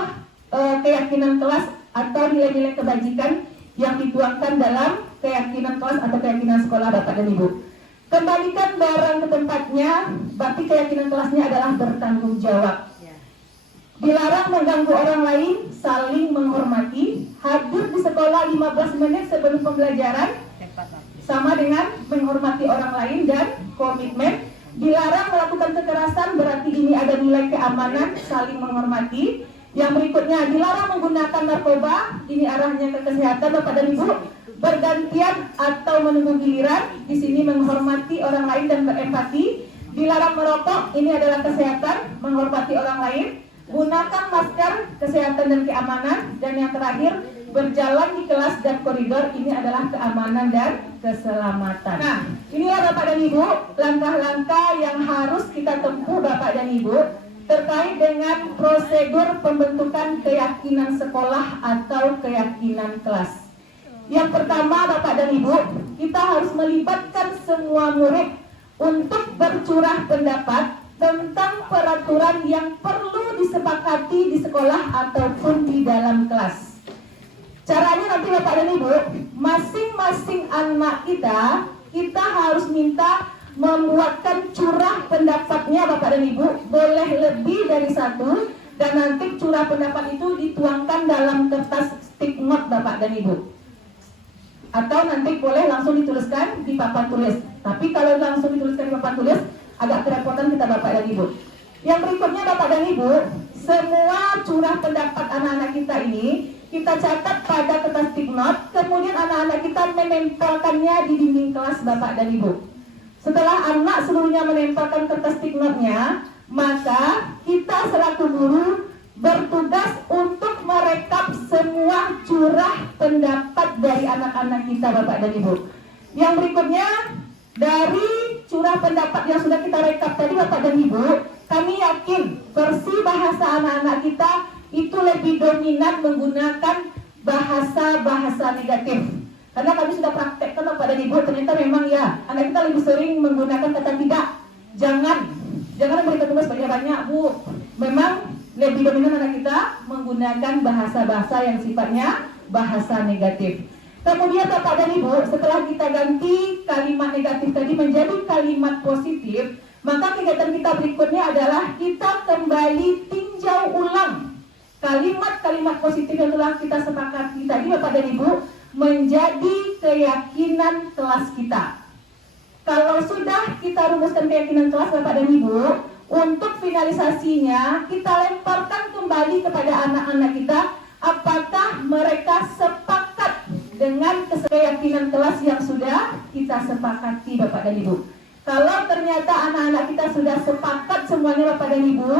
keyakinan kelas atau nilai-nilai kebajikan yang dituangkan dalam keyakinan kelas atau keyakinan sekolah Bapak dan Ibu. Kembalikan barang ke tempatnya, berarti keyakinan kelasnya adalah bertanggung jawab. Dilarang mengganggu orang lain, saling menghormati, hadir di sekolah 15 menit sebelum pembelajaran, sama dengan menghormati orang lain dan komitmen. Dilarang melakukan kekerasan, berarti ini ada nilai keamanan, saling menghormati. Yang berikutnya, dilarang menggunakan narkoba, ini arahnya ke kesehatan Bapak dan Ibu. bergantian atau menunggu giliran. Di sini menghormati orang lain dan berempati. Dilarang merokok, ini adalah kesehatan, menghormati orang lain. Gunakan masker, kesehatan dan keamanan. Dan yang terakhir, berjalan di kelas dan koridor, ini adalah keamanan dan keselamatan. Nah, inilah Bapak dan Ibu, langkah-langkah yang harus kita tempuh Bapak dan Ibu terkait dengan prosedur pembentukan keyakinan sekolah atau keyakinan kelas. Yang pertama Bapak dan Ibu, kita harus melibatkan semua murid untuk bercurah pendapat tentang peraturan yang perlu disepakati di sekolah ataupun di dalam kelas. Caranya nanti Bapak dan Ibu, masing-masing anak kita harus minta membuatkan curah pendapatnya Bapak dan Ibu, boleh lebih dari satu, dan nanti curah pendapat itu dituangkan dalam kertas stick note Bapak dan Ibu. Atau nanti boleh langsung dituliskan di papan tulis. Tapi kalau langsung dituliskan di papan tulis, agak kerepotan kita Bapak dan Ibu. Yang berikutnya Bapak dan Ibu, semua curah pendapat anak-anak kita ini kita catat pada kertas stick note, kemudian anak-anak kita menempelkannya di dinding kelas Bapak dan Ibu. Setelah anak seluruhnya menempelkan kertas stick note-nya, maka kita selaku guru bertugas untuk merekap semua curah pendapat dari anak-anak kita Bapak dan Ibu. Yang berikutnya, dari curah pendapat yang sudah kita rekap tadi Bapak dan Ibu, kami yakin versi bahasa anak-anak kita itu lebih dominan menggunakan bahasa-bahasa negatif. Karena kami sudah praktekkan Bapak dan Ibu, ternyata memang ya, anak kita lebih sering menggunakan kata tidak, jangan memberikan tugas banyak-banyak Bu. Memang lebih dominan anak kita menggunakan bahasa-bahasa yang sifatnya bahasa negatif. Kemudian Bapak dan Ibu, setelah kita ganti kalimat negatif tadi menjadi kalimat positif, maka kegiatan kita berikutnya adalah kita kembali tinjau ulang kalimat-kalimat positif yang telah kita sepakati tadi Bapak dan Ibu menjadi keyakinan kelas kita. Kalau sudah kita rumuskan keyakinan kelas Bapak dan Ibu, untuk finalisasinya kita lemparkan kembali kepada anak-anak kita apakah mereka sepakat dengan keyakinan kelas yang sudah kita sepakati Bapak dan Ibu. Kalau ternyata anak-anak kita sudah sepakat semuanya Bapak dan Ibu,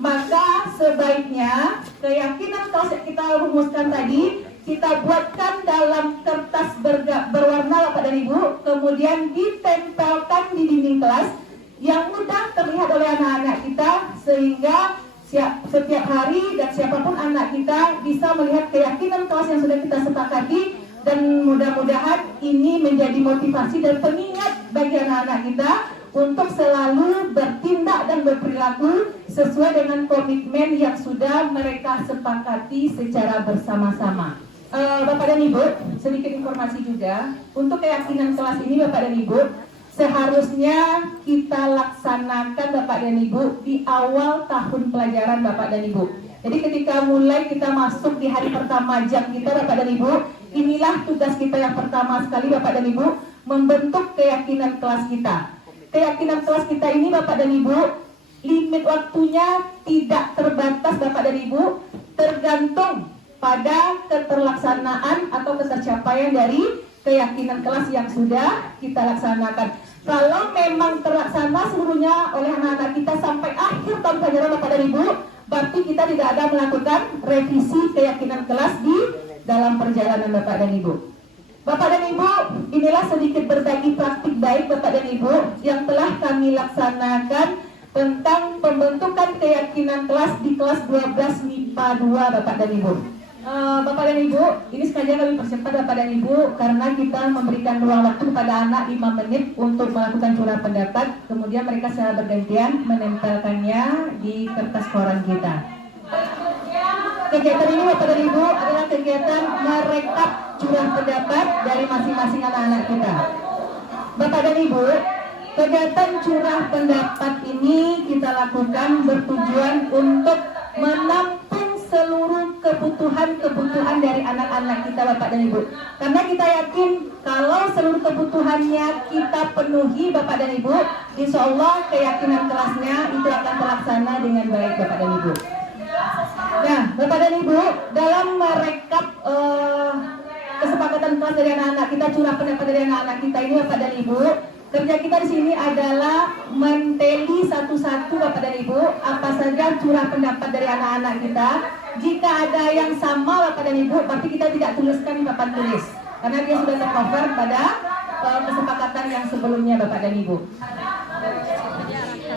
maka sebaiknya keyakinan kelas yang kita rumuskan tadi kita buatkan dalam kertas berwarna Bapak dan Ibu, kemudian ditempelkan di dinding kelas yang mudah terlihat oleh anak-anak kita, sehingga setiap hari dan siapapun anak kita bisa melihat keyakinan kelas yang sudah kita sepakati, dan mudah-mudahan ini menjadi motivasi dan pengingat bagi anak-anak kita untuk selalu bertindak dan berperilaku sesuai dengan komitmen yang sudah mereka sepakati secara bersama-sama. Bapak dan Ibu, sedikit informasi juga untuk keyakinan kelas ini Bapak dan Ibu, seharusnya kita laksanakan Bapak dan Ibu di awal tahun pelajaran Bapak dan Ibu. Jadi ketika mulai kita masuk di hari pertama jam kita Bapak dan Ibu, inilah tugas kita yang pertama sekali Bapak dan Ibu, membentuk keyakinan kelas kita. Keyakinan kelas kita ini Bapak dan Ibu, limit waktunya tidak terbatas Bapak dan Ibu, tergantung pada keterlaksanaan atau ketercapaian dari keyakinan kelas yang sudah kita laksanakan. Kalau memang terlaksana seluruhnya oleh anak-anak kita sampai akhir tahun pelajaran Bapak dan Ibu, berarti kita tidak ada melakukan revisi keyakinan kelas di dalam perjalanan Bapak dan Ibu. Bapak dan Ibu, inilah sedikit berbagi praktik baik Bapak dan Ibu yang telah kami laksanakan tentang pembentukan keyakinan kelas di kelas 12 MIPA 2 Bapak dan Ibu. Bapak dan Ibu, ini sengaja kami percepat Bapak dan Ibu karena kita memberikan ruang waktu kepada anak 5 menit untuk melakukan curah pendapat, kemudian mereka secara bergantian menempelkannya di kertas koran kita. Kegiatan ini Bapak dan Ibu adalah kegiatan merekap curah pendapat dari masing-masing anak-anak kita. Bapak dan Ibu, kegiatan curah pendapat ini kita lakukan bertujuan untuk menampung seluruh kebutuhan dari anak-anak kita Bapak dan Ibu. Karena kita yakin kalau seluruh kebutuhannya kita penuhi Bapak dan Ibu, insya Allah keyakinan kelasnya itu akan terlaksana dengan baik Bapak dan Ibu. Nah Bapak dan Ibu, dalam merekap kesepakatan kelas dari anak-anak kita, curah pendapat dari anak-anak kita ini Bapak dan Ibu. Kerja kita di sini adalah menteli satu-satu Bapak dan Ibu apa saja curah pendapat dari anak-anak kita. Jika ada yang sama Bapak dan Ibu, berarti kita tidak tuliskan di papan tulis karena dia sudah tercover pada kesepakatan yang sebelumnya Bapak dan Ibu.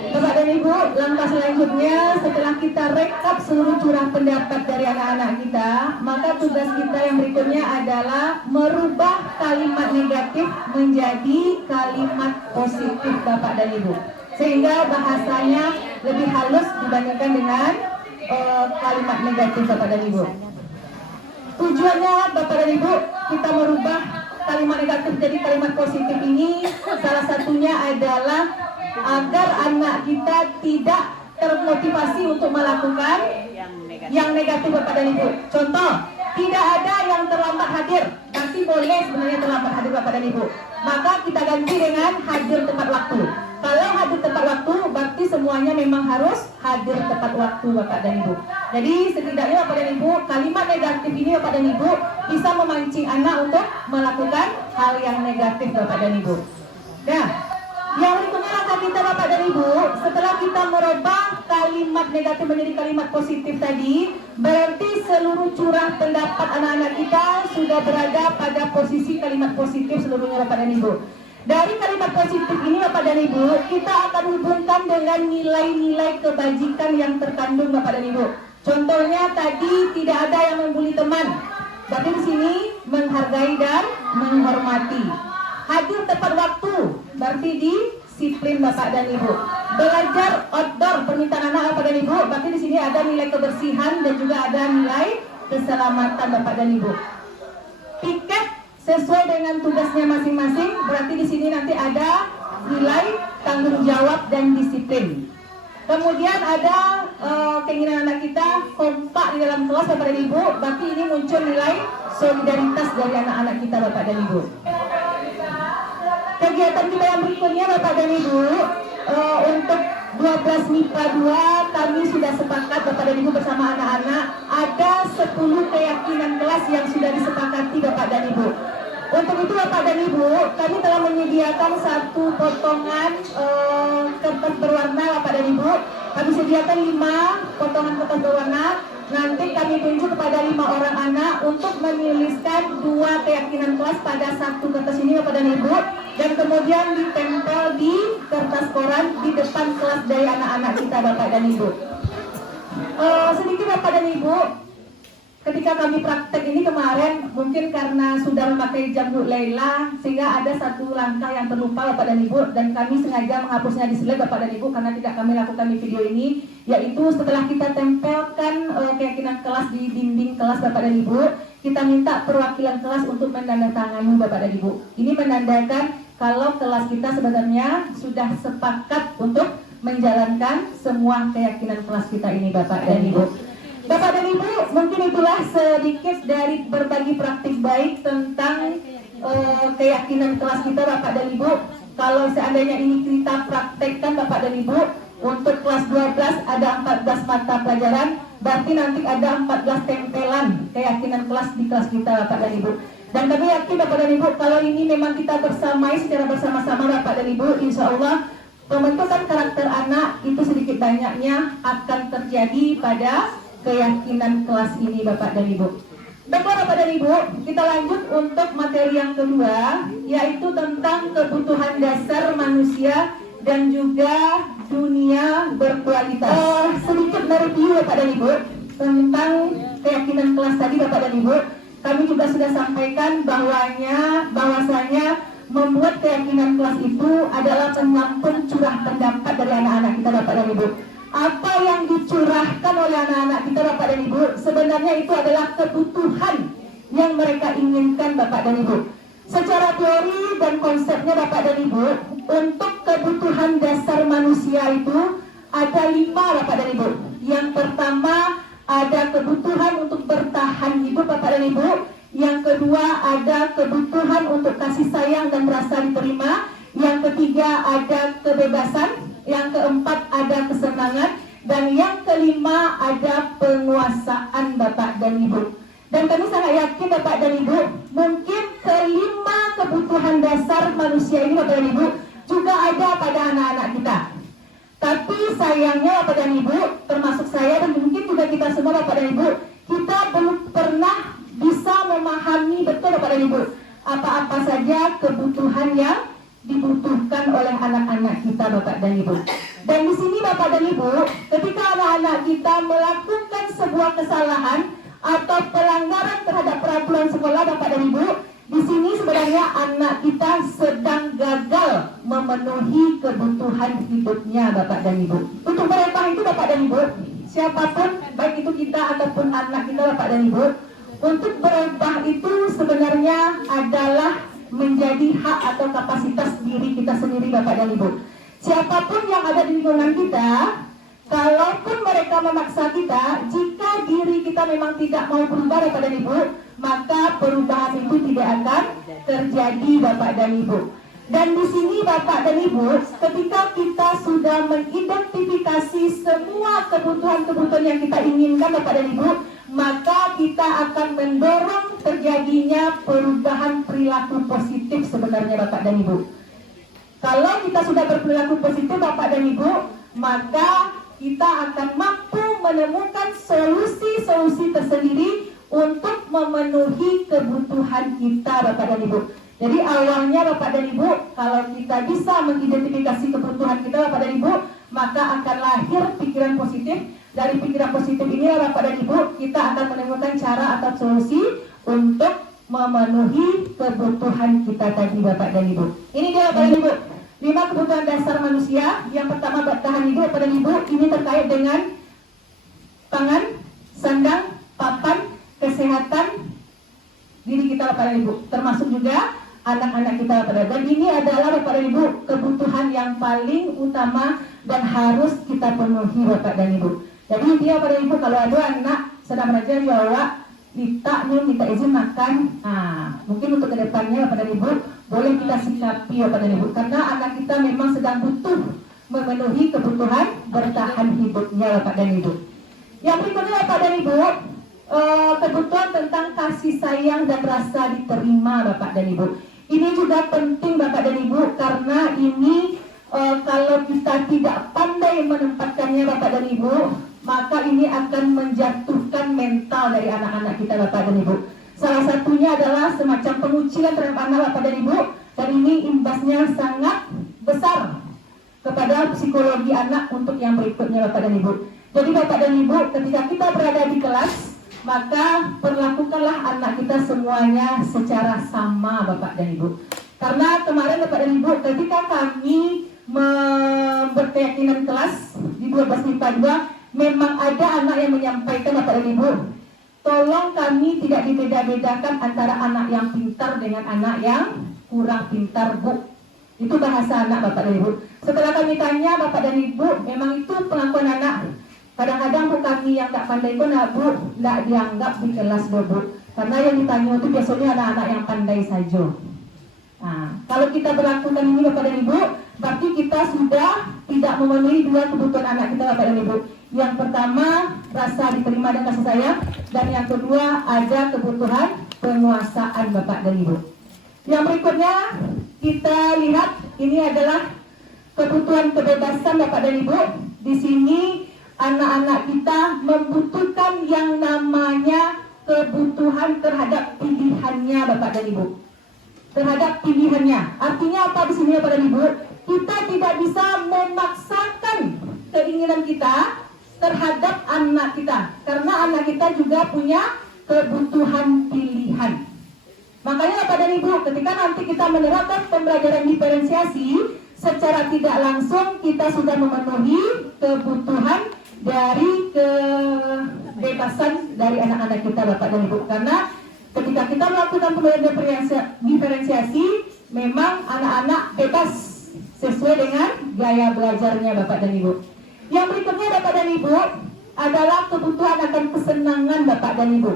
Bapak dan Ibu, langkah selanjutnya setelah kita rekap seluruh curah pendapat dari anak-anak kita, maka tugas kita yang berikutnya adalah merubah kalimat negatif menjadi kalimat positif Bapak dan Ibu, sehingga bahasanya lebih halus dibandingkan dengan kalimat negatif Bapak dan Ibu. Tujuannya Bapak dan Ibu, kita merubah kalimat negatif jadi kalimat positif ini salah satunya adalah agar anak kita tidak termotivasi untuk melakukan yang negatif Bapak dan Ibu. Contoh, tidak ada yang terlambat hadir, tapi boleh sebenarnya terlambat hadir Bapak dan Ibu. Maka kita ganti dengan hadir tepat waktu. Kalau hadir tepat waktu, berarti semuanya memang harus hadir tepat waktu Bapak dan Ibu. Jadi setidaknya Bapak dan Ibu, kalimat negatif ini Bapak dan Ibu bisa memancing anak untuk melakukan hal yang negatif Bapak dan Ibu. Nah, yang berikutnya langkah kita Bapak dan Ibu, setelah kita merubah kalimat negatif menjadi kalimat positif tadi, berarti seluruh curah pendapat anak-anak kita sudah berada pada posisi kalimat positif seluruhnya Bapak dan Ibu. Dari kalimat positif ini Bapak dan Ibu, kita akan hubungkan dengan nilai-nilai kebajikan yang terkandung Bapak dan Ibu. Contohnya tadi tidak ada yang membuli teman. Berarti di sini menghargai dan menghormati. Hadir tepat waktu, berarti disiplin Bapak dan Ibu. Belajar outdoor, permintaan anak Bapak dan Ibu, berarti di sini ada nilai kebersihan dan juga ada nilai keselamatan Bapak dan Ibu. Piket sesuai dengan tugasnya masing-masing, berarti di sini nanti ada nilai tanggung jawab dan disiplin. Kemudian ada keinginan anak kita kompak di dalam kelas Bapak dan Ibu, berarti ini muncul nilai solidaritas dari anak-anak kita Bapak dan Ibu. Kegiatan kita yang berikutnya Bapak dan Ibu, untuk 12 MIPA 2 kami sudah sepakat Bapak dan Ibu bersama anak-anak ada 10 keyakinan kelas yang sudah disepakati Bapak dan Ibu. Untuk itu Bapak dan Ibu, kami telah menyediakan satu potongan kertas berwarna Bapak dan Ibu. Kami sediakan 5 potongan kertas berwarna. Nanti kami tunjuk kepada 5 orang anak untuk menuliskan 2 keyakinan kelas pada satu kertas ini Bapak dan Ibu, dan kemudian ditempel di kertas koran di depan kelas dari anak-anak kita Bapak dan Ibu. Sedikit Bapak dan Ibu, ketika kami praktek ini kemarin, mungkin karena sudah memakai jambu Laila, sehingga ada satu langkah yang terlupa Bapak dan Ibu, dan kami sengaja menghapusnya di slide Bapak dan Ibu karena tidak kami lakukan di video ini, yaitu setelah kita tempelkan keyakinan kelas di dinding kelas Bapak dan Ibu, kita minta perwakilan kelas untuk menandatangani Bapak dan Ibu. Ini menandakan kalau kelas kita sebenarnya sudah sepakat untuk menjalankan semua keyakinan kelas kita ini Bapak dan Ibu. Bapak dan Ibu, mungkin itulah sedikit dari berbagi praktik baik tentang keyakinan kelas kita Bapak dan Ibu. Kalau seandainya ini kita praktekkan Bapak dan Ibu, untuk kelas 12 ada 14 mata pelajaran, berarti nanti ada 14 tempelan keyakinan kelas di kelas kita Bapak dan Ibu. Dan kami yakin Bapak dan Ibu, kalau ini memang kita bersamai secara bersama-sama Bapak dan Ibu, insya Allah pembentukan karakter anak itu sedikit banyaknya akan terjadi pada keyakinan kelas ini Bapak dan Ibu. Baiklah Bapak dan Ibu, kita lanjut untuk materi yang kedua, yaitu tentang kebutuhan dasar manusia dan juga dunia berkualitas. Sedikit mereview Bapak dan Ibu tentang keyakinan kelas tadi Bapak dan Ibu. Kami juga sudah sampaikan bahwasanya membuat keyakinan kelas itu adalah penampung curah pendapat dari anak-anak kita Bapak dan Ibu. Apa yang dicurahkan oleh anak-anak kita Bapak dan Ibu sebenarnya itu adalah kebutuhan yang mereka inginkan Bapak dan Ibu. Secara teori dan konsepnya Bapak dan Ibu, untuk kebutuhan dasar manusia itu ada 5 Bapak dan Ibu. Yang pertama ada kebutuhan untuk bertahan hidup Bapak dan Ibu. Yang kedua ada kebutuhan untuk kasih sayang dan merasa diterima. Yang ketiga ada kebebasan. Yang keempat ada kesenangan, dan yang kelima ada penguasaan Bapak dan Ibu. Dan kami sangat yakin Bapak dan Ibu, mungkin kelima kebutuhan dasar manusia ini Bapak dan Ibu juga ada pada anak-anak kita. Tapi sayangnya Bapak dan Ibu, termasuk saya dan mungkin juga kita semua Bapak dan Ibu, kita belum pernah bisa memahami betul Bapak dan Ibu apa-apa saja kebutuhan yang dibutuhkan oleh anak-anak kita Bapak dan Ibu. Dan di sini Bapak dan Ibu, ketika anak-anak kita melakukan sebuah kesalahan atau pelanggaran terhadap peraturan sekolah Bapak dan Ibu, di sini sebenarnya anak kita sedang gagal memenuhi kebutuhan hidupnya Bapak dan Ibu. Untuk mereka itu Bapak dan Ibu, siapapun baik itu kita ataupun anak kita Bapak dan Ibu, untuk berubah itu sebenarnya adalah menjadi hak atau kapasitas diri kita sendiri Bapak dan Ibu. Siapapun yang ada di lingkungan kita, kalaupun mereka memaksa kita, jika diri kita memang tidak mau berubah Bapak dan Ibu, maka perubahan itu tidak akan terjadi Bapak dan Ibu. Dan di sini Bapak dan Ibu, ketika kita sudah mengidentifikasi semua kebutuhan-kebutuhan yang kita inginkan Bapak dan Ibu, maka kita akan mendorong terjadinya perubahan perilaku positif sebenarnya Bapak dan Ibu. Kalau kita sudah berperilaku positif Bapak dan Ibu, maka kita akan mampu menemukan solusi-solusi tersendiri untuk memenuhi kebutuhan kita Bapak dan Ibu. Jadi awalnya Bapak dan Ibu, kalau kita bisa mengidentifikasi kebutuhan kita Bapak dan Ibu, maka akan lahir pikiran positif. Dari pikiran positif ini Bapak dan Ibu, kita akan menemukan cara atau solusi untuk memenuhi kebutuhan kita tadi Bapak dan Ibu. Ini dia Bapak dan Ibu, 5 kebutuhan dasar manusia. Yang pertama bertahan hidup Bapak dan Ibu, ini terkait dengan pangan, sandang, papan, kesehatan diri kita Bapak dan Ibu, termasuk juga anak-anak kita Bapak dan Ibu. Dan ini adalah Bapak dan Ibu kebutuhan yang paling utama dan harus kita penuhi Bapak dan Ibu. Jadi dia Bapak dan Ibu, kalau ada anak sedang belajar bawa minta izin makan, mungkin untuk kedepannya Bapak dan Ibu boleh kita sikapi Bapak dan Ibu, karena anak kita memang sedang butuh memenuhi kebutuhan bertahan hidupnya Bapak dan Ibu. Yang berikutnya Bapak dan Ibu, kebutuhan tentang kasih sayang dan rasa diterima Bapak dan Ibu. Ini juga penting Bapak dan Ibu, karena ini kalau kita tidak pandai menempatkannya Bapak dan Ibu, maka ini akan menjatuhkan mental dari anak-anak kita Bapak dan Ibu. Salah satunya adalah semacam pengucilan terhadap anak Bapak dan Ibu, dan ini imbasnya sangat besar kepada psikologi anak untuk yang berikutnya Bapak dan Ibu. Jadi Bapak dan Ibu, ketika kita berada di kelas, maka perlakukanlah anak kita semuanya secara sama Bapak dan Ibu. Karena kemarin Bapak dan Ibu, ketika kami berkeyakinan kelas di 12 MIPA 2, memang ada anak yang menyampaikan Bapak dan Ibu, tolong kami tidak dibeda-bedakan antara anak yang pintar dengan anak yang kurang pintar Bu. Itu bahasa anak Bapak dan Ibu. Setelah kami tanya Bapak dan Ibu, memang itu pengakuan anak. Kadang-kadang Bu, kami yang tak pandai pun Bu, tidak dianggap di kelas Bu. Karena yang ditanya itu biasanya anak-anak yang pandai saja. Nah, kalau kita berlakukan ini Bapak dan Ibu, berarti kita sudah tidak memenuhi 2 kebutuhan anak kita Bapak dan Ibu. Yang pertama, rasa diterima dan kasih sayang, dan yang kedua ada kebutuhan penguasaan Bapak dan Ibu. Yang berikutnya kita lihat, ini adalah kebutuhan kebebasan Bapak dan Ibu. Di sini anak-anak kita membutuhkan yang namanya kebutuhan terhadap pilihannya Bapak dan Ibu. Terhadap pilihannya. Artinya apa di sini Bapak dan Ibu? Kita tidak bisa memaksakan keinginan kita terhadap anak kita, karena anak kita juga punya kebutuhan pilihan. Makanya Bapak dan Ibu, ketika nanti kita menerapkan pembelajaran diferensiasi, secara tidak langsung kita sudah memenuhi kebutuhan dari kebebasan dari anak-anak kita Bapak dan Ibu. Karena ketika kita melakukan pembelajaran diferensiasi, memang anak-anak bebas sesuai dengan gaya belajarnya Bapak dan Ibu. Yang berikutnya Bapak dan Ibu adalah kebutuhan akan kesenangan Bapak dan Ibu.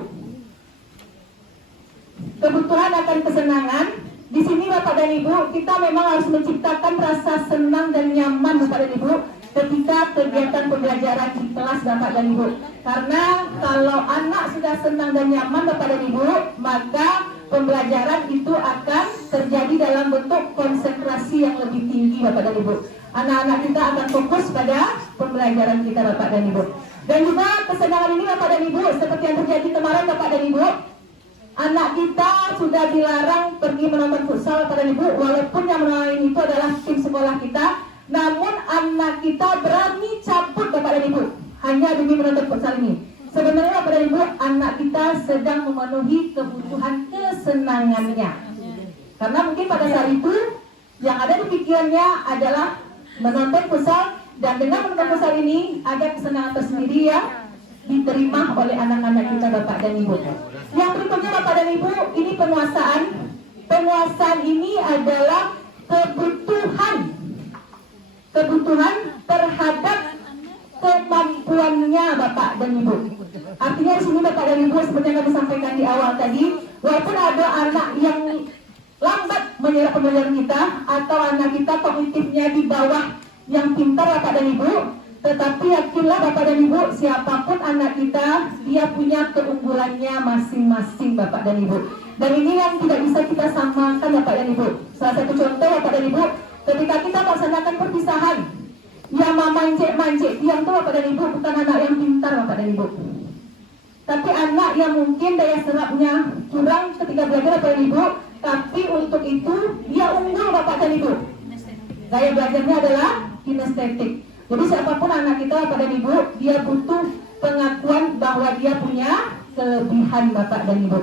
Kebutuhan akan kesenangan. Di sini Bapak dan Ibu, kita memang harus menciptakan rasa senang dan nyaman Bapak dan Ibu ketika kegiatan pembelajaran di kelas Bapak dan Ibu. Karena kalau anak sudah senang dan nyaman Bapak dan Ibu, maka pembelajaran itu akan terjadi dalam bentuk konsentrasi yang lebih tinggi Bapak dan Ibu. Anak-anak kita akan fokus pada pembelajaran kita Bapak dan Ibu. Dan juga kesenangan ini Bapak dan Ibu, seperti yang terjadi kemarin Bapak dan Ibu, anak kita sudah dilarang pergi menonton futsal Bapak dan Ibu, walaupun yang menonton itu adalah tim sekolah kita, namun anak kita berani cabut Bapak dan Ibu hanya demi menonton futsal ini. Sebenarnya Bapak dan Ibu, anak kita sedang memenuhi kebutuhan kesenangannya. Karena mungkin pada saat itu yang ada di pikirannya adalah menonton futsal, dan dengan menonton futsal ini ada kesenangan tersendiri yang diterima oleh anak-anak kita Bapak dan Ibu. Yang berikutnya Bapak dan Ibu, ini penguasaan. Penguasaan ini adalah kebutuhan terhadap kemampuannya Bapak dan Ibu. Artinya di sini Bapak dan Ibu, seperti yang kami sampaikan di awal tadi, walaupun ada anak yang lambat menyerap pembelajaran kita, atau anak kita kognitifnya di bawah yang pintar Bapak dan Ibu, tetapi yakinlah Bapak dan Ibu, siapapun anak kita, dia punya keunggulannya masing-masing Bapak dan Ibu. Dan ini yang tidak bisa kita samakan Bapak dan Ibu. Salah satu contoh Bapak dan Ibu, ketika kita melaksanakan perpisahan, yang manje-manje, yang itu Bapak dan Ibu bukan anak yang pintar Bapak dan Ibu, tapi anak yang mungkin daya serapnya kurang ketika belajar Bapak dan Ibu, tapi untuk itu dia unggul Bapak dan Ibu. Gaya belajarnya adalah kinestetik. Jadi siapapun anak kita Bapak dan Ibu, dia butuh pengakuan bahwa dia punya kelebihan Bapak dan Ibu.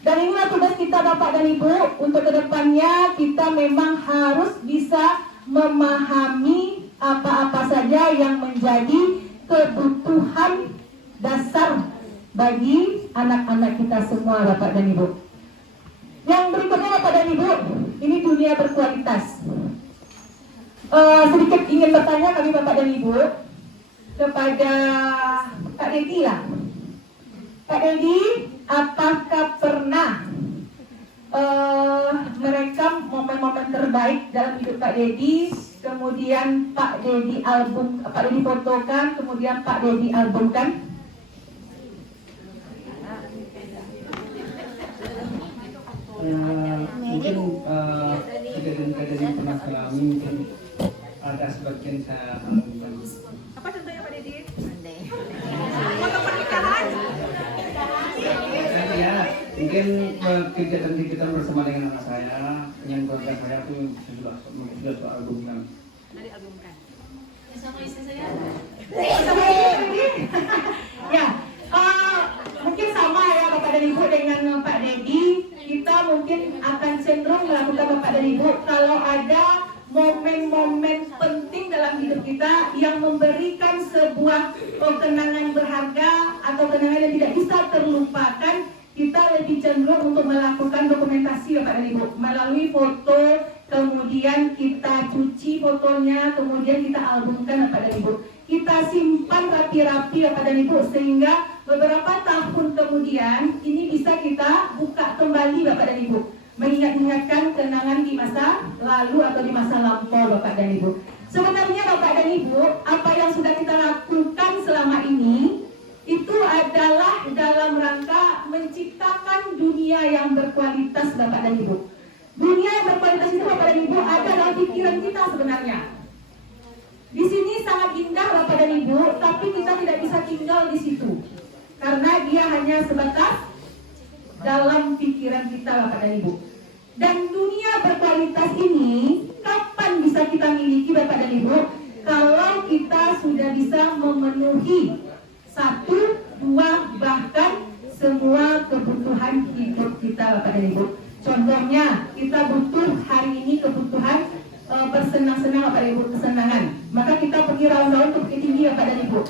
Dan inilah tugas kita Bapak dan Ibu, untuk kedepannya kita memang harus bisa memahami apa-apa saja yang menjadi kebutuhan dasar bagi anak-anak kita semua Bapak dan Ibu. Yang berikutnya Bapak dan Ibu, ini dunia berkualitas. Sedikit ingin bertanya kami Bapak dan Ibu kepada Pak Dedi lah. Pak Dedi, apakah pernah merekam momen-momen terbaik dalam hidup Pak Dedi, kemudian Pak Dedi fotokan, kemudian Pak Dedi albumkan? Mungkin kejadian yang pernah saya alami, mungkin ada sebagian saya alami. Apa contohnya Pak Dedi? Ya, mungkin kegiatan bersama dengan anak saya, yang keluarga saya itu sudah albumkan. Sama istri saya. Ya, mungkin sama ya Bapak dan Ibu dengan Pak Dedi. Kita mungkin akan cenderung melakukan Bapak dan Ibu kalau ada momen-momen penting dalam hidup kita yang memberikan sebuah kenangan berharga atau kenangan yang tidak bisa terlupakan, kita lebih cenderung untuk melakukan dokumentasi Bapak dan Ibu melalui foto, kemudian kita cuci fotonya, kemudian kita albumkan Bapak dan Ibu. Kita simpan rapi-rapi Bapak dan Ibu, sehingga beberapa tahun kemudian ini bisa kita buka kembali Bapak dan Ibu, mengingat-ingatkan kenangan di masa lalu atau di masa lampau Bapak dan Ibu. Sebenarnya Bapak dan Ibu, apa yang sudah kita lakukan selama ini itu adalah dalam rangka menciptakan dunia yang berkualitas Bapak dan Ibu. Dunia yang berkualitas itu Bapak dan Ibu ada dalam pikiran kita sebenarnya. Di sini sangat indah Bapak dan Ibu, tapi kita tidak bisa tinggal di situ karena dia hanya sebatas dalam pikiran kita Bapak dan Ibu. Dan dunia berkualitas ini kapan bisa kita miliki Bapak dan Ibu? Kalau kita sudah bisa memenuhi 1, 2, bahkan semua kebutuhan hidup kita Bapak dan Ibu. Contohnya, kita butuh hari ini kebutuhan bersenang-senang Bapak dan Ibu, kesenangan. Maka kita pergi raung-raung untuk Bukit Tinggi Bapak dan Ibu.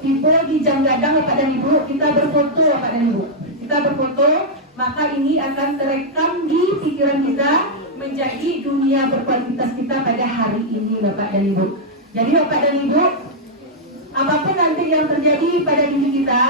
Kita di jam gadang Bapak dan Ibu, kita berfoto Bapak dan Ibu. Kita berfoto, maka ini akan terekam di pikiran kita menjadi dunia berkualitas kita pada hari ini Bapak dan Ibu. Jadi Bapak dan Ibu, apapun nanti yang terjadi pada diri kita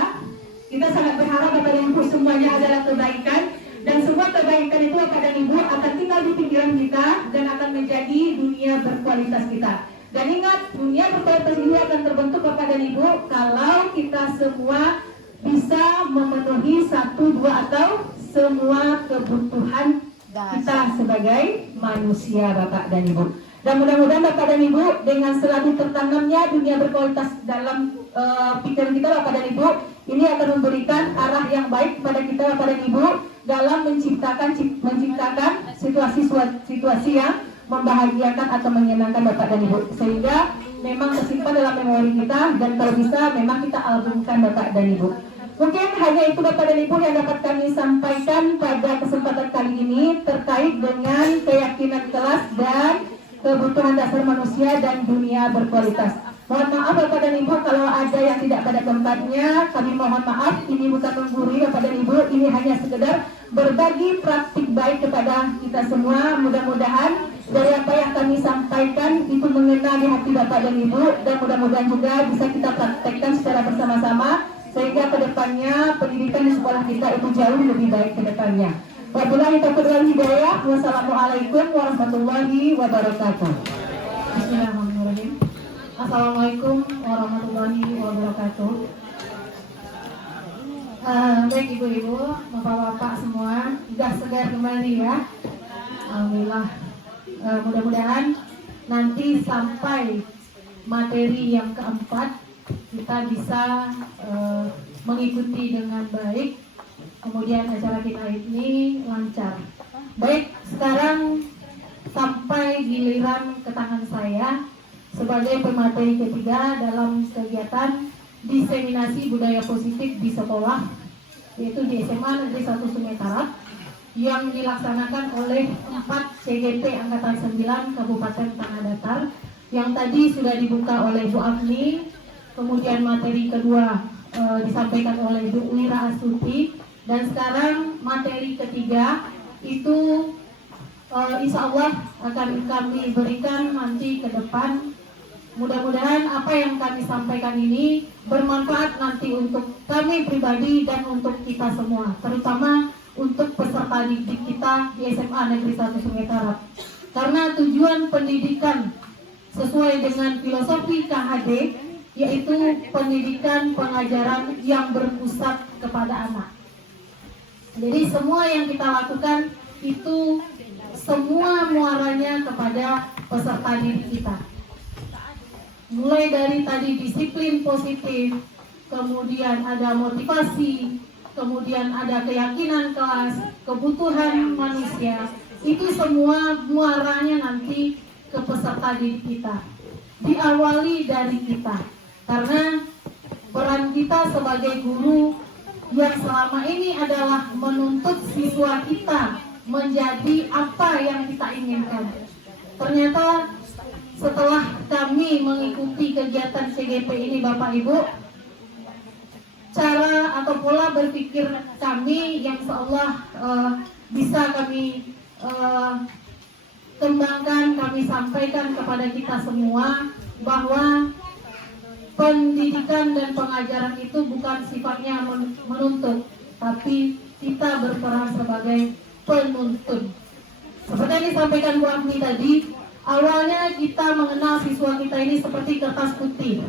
sangat berharap Bapak dan Ibu semuanya adalah kebaikan. Dan semua kebaikan itu Bapak dan Ibu akan tinggal di pikiran kita dan akan menjadi dunia berkualitas kita. Dan ingat, dunia berkualitas ini akan terbentuk Bapak dan Ibu kalau kita semua bisa memenuhi satu, dua, atau semua kebutuhan kita sebagai manusia Bapak dan Ibu. Dan mudah-mudahan Bapak dan Ibu dengan selalu tertanamnya dunia berkualitas dalam pikiran kita Bapak dan Ibu, ini akan memberikan arah yang baik kepada kita Bapak dan Ibu dalam menciptakan situasi yang membahagiakan atau menyenangkan Bapak dan Ibu, sehingga memang tersimpan dalam memori kita, dan kalau bisa memang kita albumkan Bapak dan Ibu. Mungkin hanya itu Bapak dan Ibu yang dapat kami sampaikan pada kesempatan kali ini terkait dengan keyakinan kelas dan kebutuhan dasar manusia dan dunia berkualitas. Mohon maaf Bapak dan Ibu kalau ada yang tidak pada tempatnya, kami mohon maaf. Ini bukan menggurui Bapak dan Ibu, ini hanya sekedar berbagi praktik baik kepada kita semua. Mudah-mudahan dari apa yang kami sampaikan itu mengena di hati Bapak dan Ibu, dan mudah-mudahan juga bisa kita praktekkan secara bersama-sama sehingga kedepannya pendidikan di sekolah kita itu jauh lebih baik ke depannya. Wabillahi taufiq wal hidayah. Wassalamualaikum warahmatullahi wabarakatuh. Bismillahirrahmanirrahim. Assalamualaikum warahmatullahi wabarakatuh. Baik ibu-ibu, bapak-bapak semua, sudah segar kembali ya. Alhamdulillah. Mudah-mudahan nanti sampai materi yang keempat kita bisa mengikuti dengan baik. Kemudian acara kita ini lancar. Baik, sekarang sampai giliran ke tangan saya sebagai pemateri ketiga dalam kegiatan diseminasi budaya positif di sekolah, yaitu di SMA Negeri 1 Sungai Tarap, yang dilaksanakan oleh 4 CGP Angkatan 9 Kabupaten Tanah Datar, yang tadi sudah dibuka oleh Bu Afni. Kemudian materi kedua disampaikan oleh Bu Wira Astuti. Dan sekarang materi ketiga itu insya Allah akan kami berikan nanti ke depan. Mudah-mudahan apa yang kami sampaikan ini bermanfaat nanti untuk kami pribadi dan untuk kita semua, terutama untuk peserta didik kita di SMA Negeri 1 Sungai Tarap. Karena tujuan pendidikan sesuai dengan filosofi KHD, yaitu pendidikan pengajaran yang berpusat kepada anak. Jadi semua yang kita lakukan itu semua muaranya kepada peserta didik kita. Mulai dari tadi disiplin positif, kemudian ada motivasi, kemudian ada keyakinan kelas, kebutuhan manusia, itu semua muaranya nanti ke peserta didik kita. Diawali dari kita, karena peran kita sebagai guru yang selama ini adalah menuntut siswa kita menjadi apa yang kita inginkan. Ternyata setelah kami mengikuti kegiatan CGP ini Bapak Ibu, cara atau pola berpikir kami yang seolah bisa kami kembangkan, kami sampaikan kepada kita semua bahwa pendidikan dan pengajaran itu bukan sifatnya menuntut, tapi kita berperan sebagai penuntun. Seperti yang disampaikan Bu Afni tadi, awalnya kita mengenal siswa kita ini seperti kertas putih,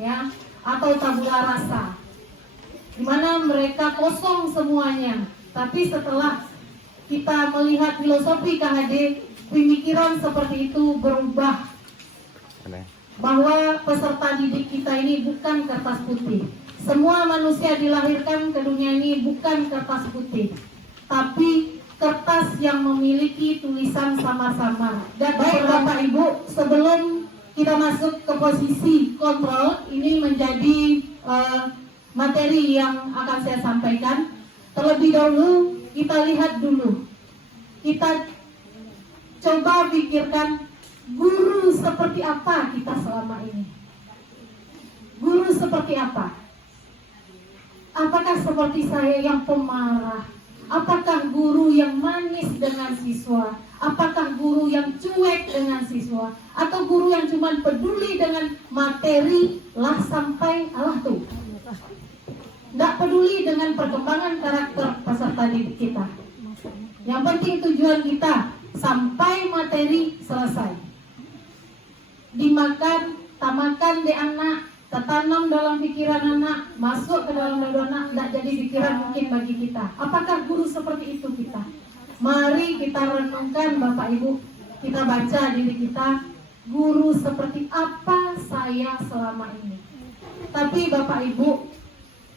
ya, atau tabula rasa, di mana mereka kosong semuanya. Tapi setelah kita melihat filosofi KHD, pemikiran seperti itu berubah. Bahwa peserta didik kita ini bukan kertas putih. Semua manusia dilahirkan ke dunia ini bukan kertas putih, tapi kertas yang memiliki tulisan samar-samar. Dan baik Bapak Ibu, sebelum kita masuk ke posisi kontrol, ini menjadi materi yang akan saya sampaikan. Terlebih dahulu kita lihat dulu, kita coba pikirkan guru seperti apa kita selama ini. Guru seperti apa? Apakah seperti saya yang pemarah? Apakah guru yang manis dengan siswa? Apakah guru yang cuek dengan siswa? Atau guru yang cuma peduli dengan materi lah sampai alah tuh? Tidak peduli dengan perkembangan karakter peserta didik kita. Yang penting tujuan kita sampai materi selesai. dimakan, tamakan di anak, tertanam dalam pikiran anak, masuk ke dalam diri anak, tidak jadi pikiran mungkin bagi kita. Apakah guru seperti itu kita? Mari kita renungkan Bapak Ibu, kita baca diri kita, guru seperti apa saya selama ini. Tapi Bapak Ibu,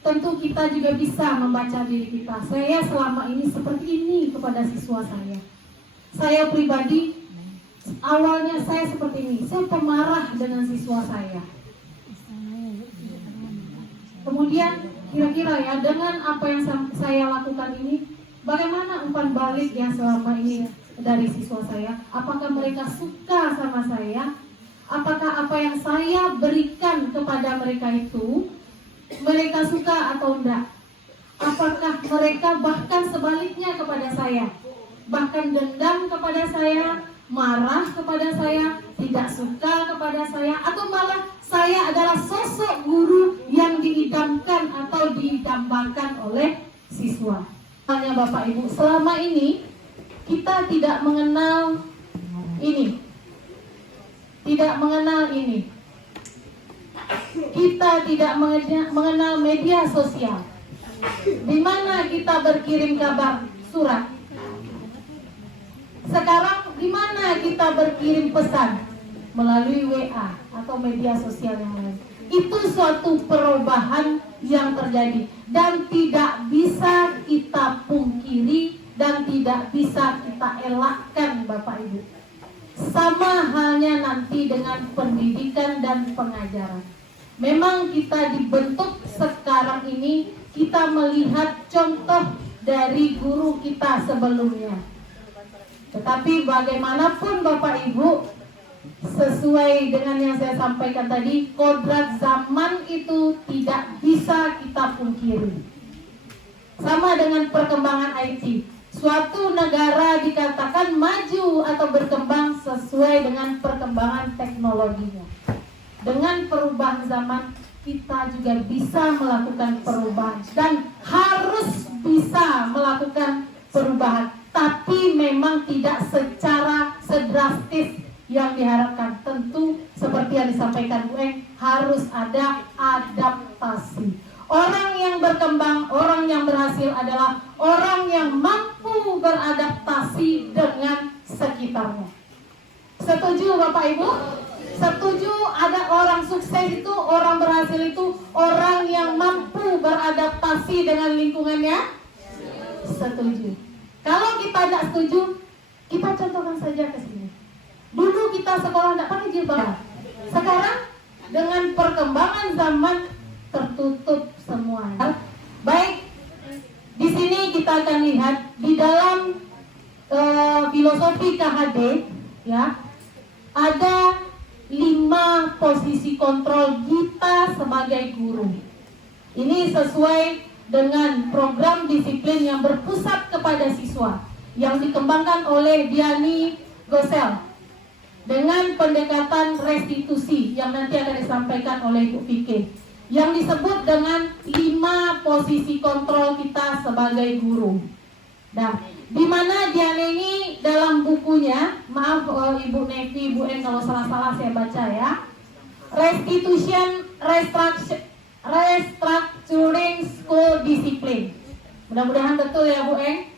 tentu kita juga bisa membaca diri kita. Saya selama ini seperti ini kepada siswa saya. Saya pribadi, awalnya saya seperti ini, saya pemarah dengan siswa saya. Kemudian kira-kira ya, dengan apa yang saya lakukan ini, bagaimana umpan balik yang selama ini dari siswa saya? Apakah mereka suka sama saya? Apakah apa yang saya berikan kepada mereka itu mereka suka atau enggak? Apakah mereka bahkan sebaliknya kepada saya, bahkan dendam kepada saya, marah kepada saya, tidak suka kepada saya, atau malah saya adalah sosok guru yang diidamkan atau didambakan oleh siswa? Hanya Bapak Ibu, selama ini kita tidak mengenal ini, tidak mengenal ini. Kita tidak mengenal media sosial, di mana kita berkirim kabar surat. Sekarang di mana kita berkirim pesan? Melalui WA atau media sosial yang lain. Itu suatu perubahan yang terjadi dan tidak bisa kita pungkiri dan tidak bisa kita elakkan Bapak Ibu. Sama halnya nanti dengan pendidikan dan pengajaran. Memang kita dibentuk sekarang ini, kita melihat contoh dari guru kita sebelumnya. Tetapi bagaimanapun Bapak Ibu, sesuai dengan yang saya sampaikan tadi, kodrat zaman itu tidak bisa kita pungkiri. Sama dengan perkembangan IT. Suatu negara dikatakan maju atau berkembang sesuai dengan perkembangan teknologinya. Dengan perubahan zaman, kita juga bisa melakukan perubahan dan harus bisa melakukan perubahan. Tapi memang tidak secara sedrastis yang diharapkan. Tentu seperti yang disampaikan Bu Eng, harus ada adaptasi. Orang yang berkembang, orang yang berhasil adalah orang yang mampu beradaptasi dengan sekitarnya. Setuju Bapak Ibu? Setuju ada orang sukses itu, orang berhasil itu orang yang mampu beradaptasi dengan lingkungannya? Setuju. Kalau kita tidak setuju, kita contohkan saja ke sini. Dulu kita sekolah tidak pakai jilbab. Sekarang dengan perkembangan zaman tertutup semuanya. Baik, di sini kita akan lihat di dalam filosofi KHD, ya, ada 5 posisi kontrol kita sebagai guru. Ini sesuai dengan program disiplin yang berpusat kepada siswa yang dikembangkan oleh Diani Gosel dengan pendekatan restitusi yang nanti akan disampaikan oleh Bu Pike, yang disebut dengan 5 posisi kontrol kita sebagai guru. Nah, di mana Diani ini dalam bukunya, maaf Ibu Nevi, Bu En kalau salah-salah saya baca ya, Restitution, Restructuring School Discipline. Mudah-mudahan betul ya Bu En.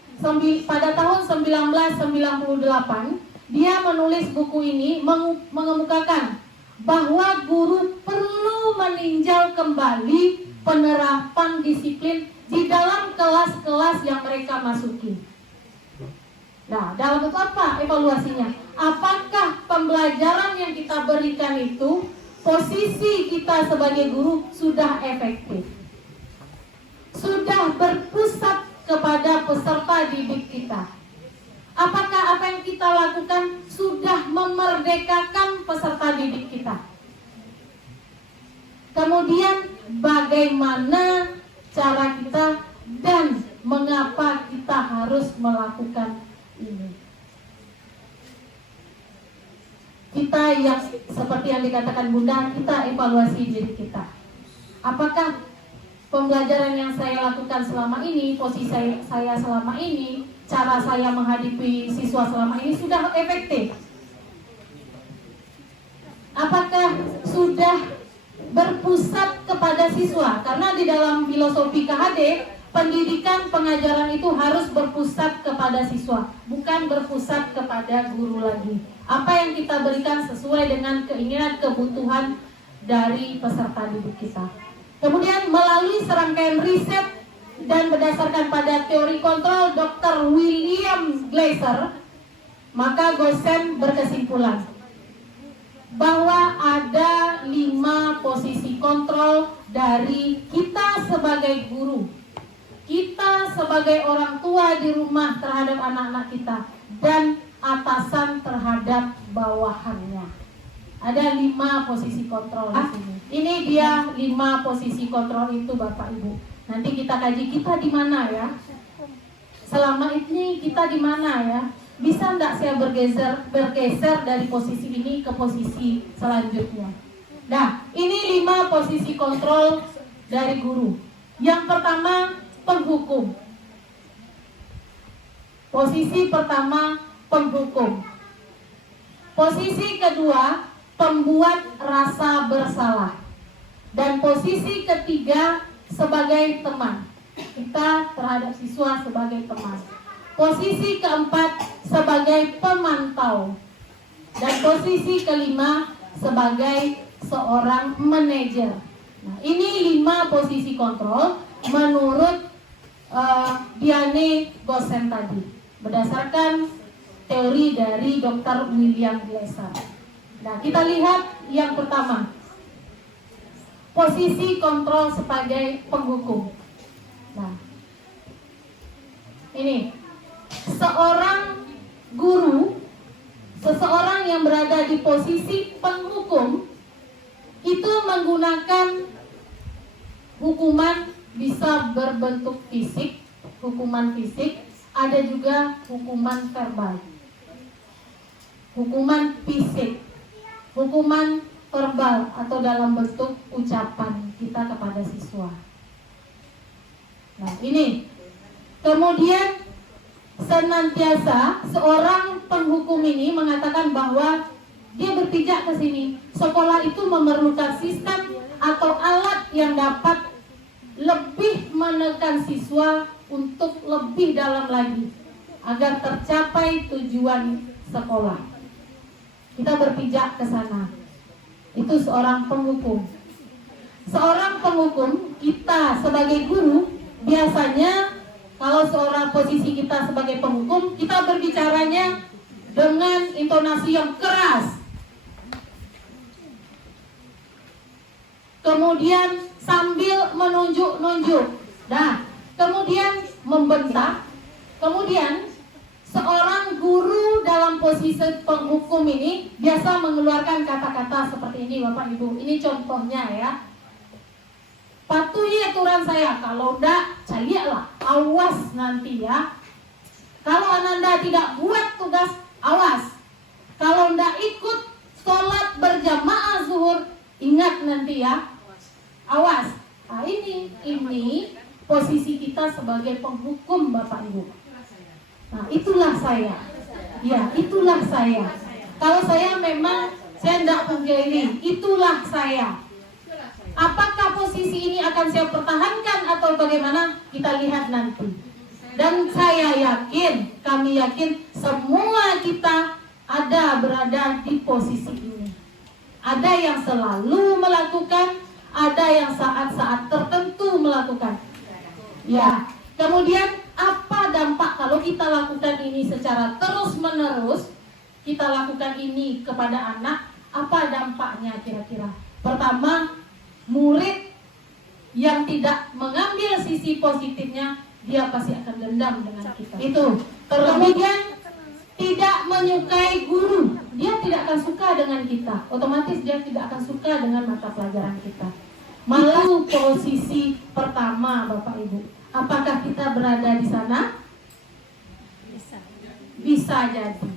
Pada tahun 1998 dia menulis buku ini mengemukakan bahwa guru perlu meninjau kembali penerapan disiplin di dalam kelas-kelas yang mereka masuki. Nah, dalam bentuk apa evaluasinya? Apakah pembelajaran yang kita berikan itu, posisi kita sebagai guru sudah efektif? Sudah berpusat kepada peserta didik kita? Apakah apa yang kita lakukan sudah memerdekakan peserta didik kita? Kemudian bagaimana cara kita dan mengapa kita harus melakukan ini? Kita yang seperti yang dikatakan Bunda, kita evaluasi diri kita. Apakah pembelajaran yang saya lakukan selama ini, posisi saya selama ini, cara saya menghadapi siswa selama ini sudah efektif? Apa siswa, karena di dalam filosofi KHD, pendidikan pengajaran itu harus berpusat kepada siswa, bukan berpusat kepada guru lagi. Apa yang kita berikan sesuai dengan keinginan kebutuhan dari peserta didik kita. Kemudian melalui serangkaian riset dan berdasarkan pada teori kontrol Dr. William Glasser, maka Gosen berkesimpulan bahwa ada 5 posisi kontrol dari kita sebagai guru, kita sebagai orang tua di rumah terhadap anak-anak kita, dan atasan terhadap bawahannya. Ada 5 posisi kontrol di sini. Ini dia 5 posisi kontrol itu Bapak Ibu. Nanti kita kaji kita di mana ya. Selama ini kita di mana ya? Bisa enggak saya bergeser dari posisi ini ke posisi selanjutnya? Nah, ini 5 posisi kontrol dari guru. Yang pertama, penghukum. Posisi pertama, penghukum. Posisi kedua, pembuat rasa bersalah. Dan posisi ketiga, sebagai teman. Kita terhadap siswa sebagai teman. Posisi keempat, sebagai pemantau. Dan posisi kelima, sebagai seorang manajer. Nah, ini 5 posisi kontrol menurut Diane Gosen tadi, berdasarkan teori dari Dr. William Glasser. Nah, kita lihat yang pertama, posisi kontrol sebagai penghukum. Nah, ini seorang guru, seseorang yang berada di posisi penghukum itu menggunakan hukuman, bisa berbentuk fisik, hukuman fisik, ada juga hukuman verbal. Hukuman fisik, hukuman verbal atau dalam bentuk ucapan kita kepada siswa. Nah, ini. Kemudian senantiasa seorang penghukum ini mengatakan bahwa dia berpijak ke sini. Sekolah itu memerlukan sistem atau alat yang dapat lebih menekan siswa untuk lebih dalam lagi agar tercapai tujuan sekolah. Kita berpijak ke sana. Itu seorang penghukum. Seorang penghukum, kita sebagai guru, biasanya kalau seorang posisi kita sebagai penghukum, kita berbicaranya dengan intonasi yang keras. Kemudian sambil menunjuk-nunjuk. Nah, kemudian membentak. Kemudian seorang guru dalam posisi penghukum ini biasa mengeluarkan kata-kata seperti ini Bapak Ibu. Ini contohnya ya. Patuhi aturan saya, kalau enggak carilah, awas nanti ya. Kalau Ananda tidak buat tugas, awas. Kalau enggak ikut sholat berjamaah zuhur, ingat nanti ya, awas. Nah, ini posisi kita sebagai penghukum Bapak Ibu. Nah, itulah saya. Ya, itulah saya. Kalau saya memang saya tidak pungkiri, itulah saya. Apakah posisi ini akan saya pertahankan atau bagaimana? Kita lihat nanti. Dan saya yakin, kami yakin semua kita berada di posisi ini. Ada yang selalu melakukan, ada yang saat-saat tertentu melakukan. Ya, kemudian apa dampak kalau kita lakukan ini secara terus-menerus? Kita lakukan ini kepada anak, apa dampaknya kira-kira? Pertama, murid yang tidak mengambil sisi positifnya, dia pasti akan dendam dengan kita. Itu. Kemudian tidak menyukai guru, dia tidak akan suka dengan kita. Otomatis dia tidak akan suka dengan mata pelajaran kita. Malah posisi pertama Bapak Ibu. Apakah kita berada di sana? Bisa jadi.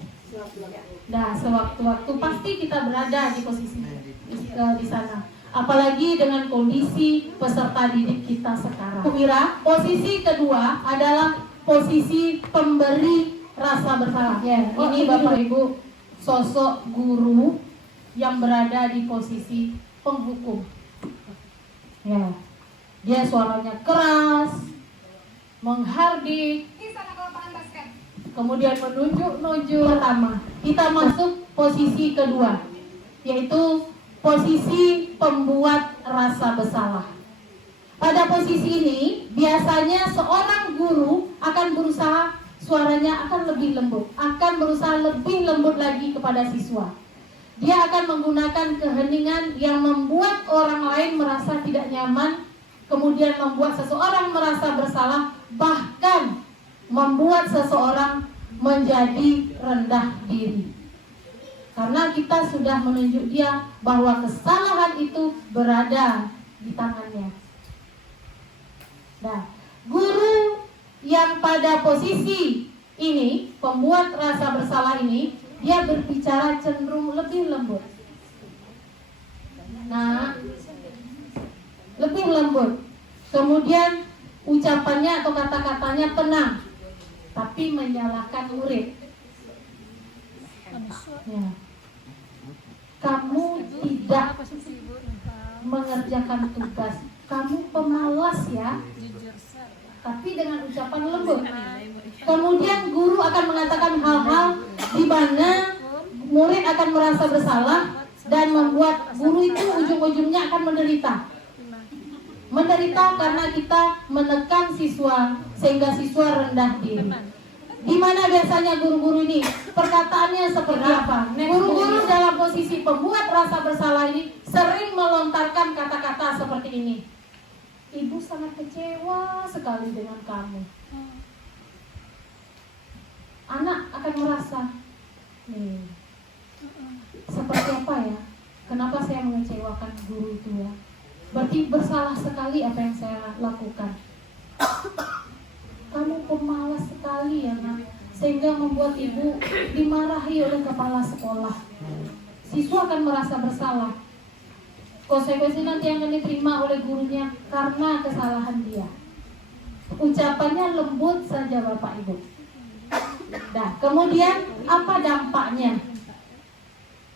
Nah, sewaktu-waktu pasti kita berada di posisi di sana. Apalagi dengan kondisi peserta didik kita sekarang. Kumira, posisi kedua adalah posisi pemberi rasa bersalah. Ya, ini Bapak Ibu sosok guru yang berada di posisi penghukum. Ya, Dia suaranya keras, menghardik, kemudian menunjuk-nunjuk. Pertama, kita masuk posisi kedua, yaitu posisi pembuat rasa bersalah. Pada posisi ini, biasanya seorang guru akan berusaha suaranya akan lebih lembut, akan berusaha lebih lembut lagi kepada siswa. Dia akan menggunakan keheningan yang membuat orang lain merasa tidak nyaman, kemudian membuat seseorang merasa bersalah, bahkan membuat seseorang menjadi rendah diri. Karena kita sudah menunjuk dia bahwa kesalahan itu berada di tangannya. Nah, guru yang pada posisi ini, pembuat rasa bersalah ini, dia berbicara cenderung lebih lembut. Nah, lebih lembut. Kemudian ucapannya atau kata-katanya tenang, tapi menyalahkan murid. Ya. Kamu tidak mengerjakan tugas, kamu pemalas ya. Tapi dengan ucapan lembut. Kemudian guru akan mengatakan hal-hal di mana murid akan merasa bersalah dan membuat guru itu ujung-ujungnya akan menderita. Menderita karena kita menekan siswa sehingga siswa rendah diri. Di mana biasanya guru-guru ini perkataannya seperti apa? Guru-guru dalam posisi pembuat rasa bersalah ini sering melontarkan kata-kata seperti ini. Ibu sangat kecewa sekali dengan kamu. Anak akan merasa, seperti apa ya? Kenapa saya mengecewakan guru itu ya? Berarti bersalah sekali apa yang saya lakukan. Kamu pemalas sekali ya nak, sehingga membuat ibu dimarahi oleh kepala sekolah. Siswa akan merasa bersalah. Konsekuensi nanti yang akan diterima oleh gurunya karena kesalahan dia. Ucapannya lembut saja Bapak Ibu. Nah, kemudian apa dampaknya?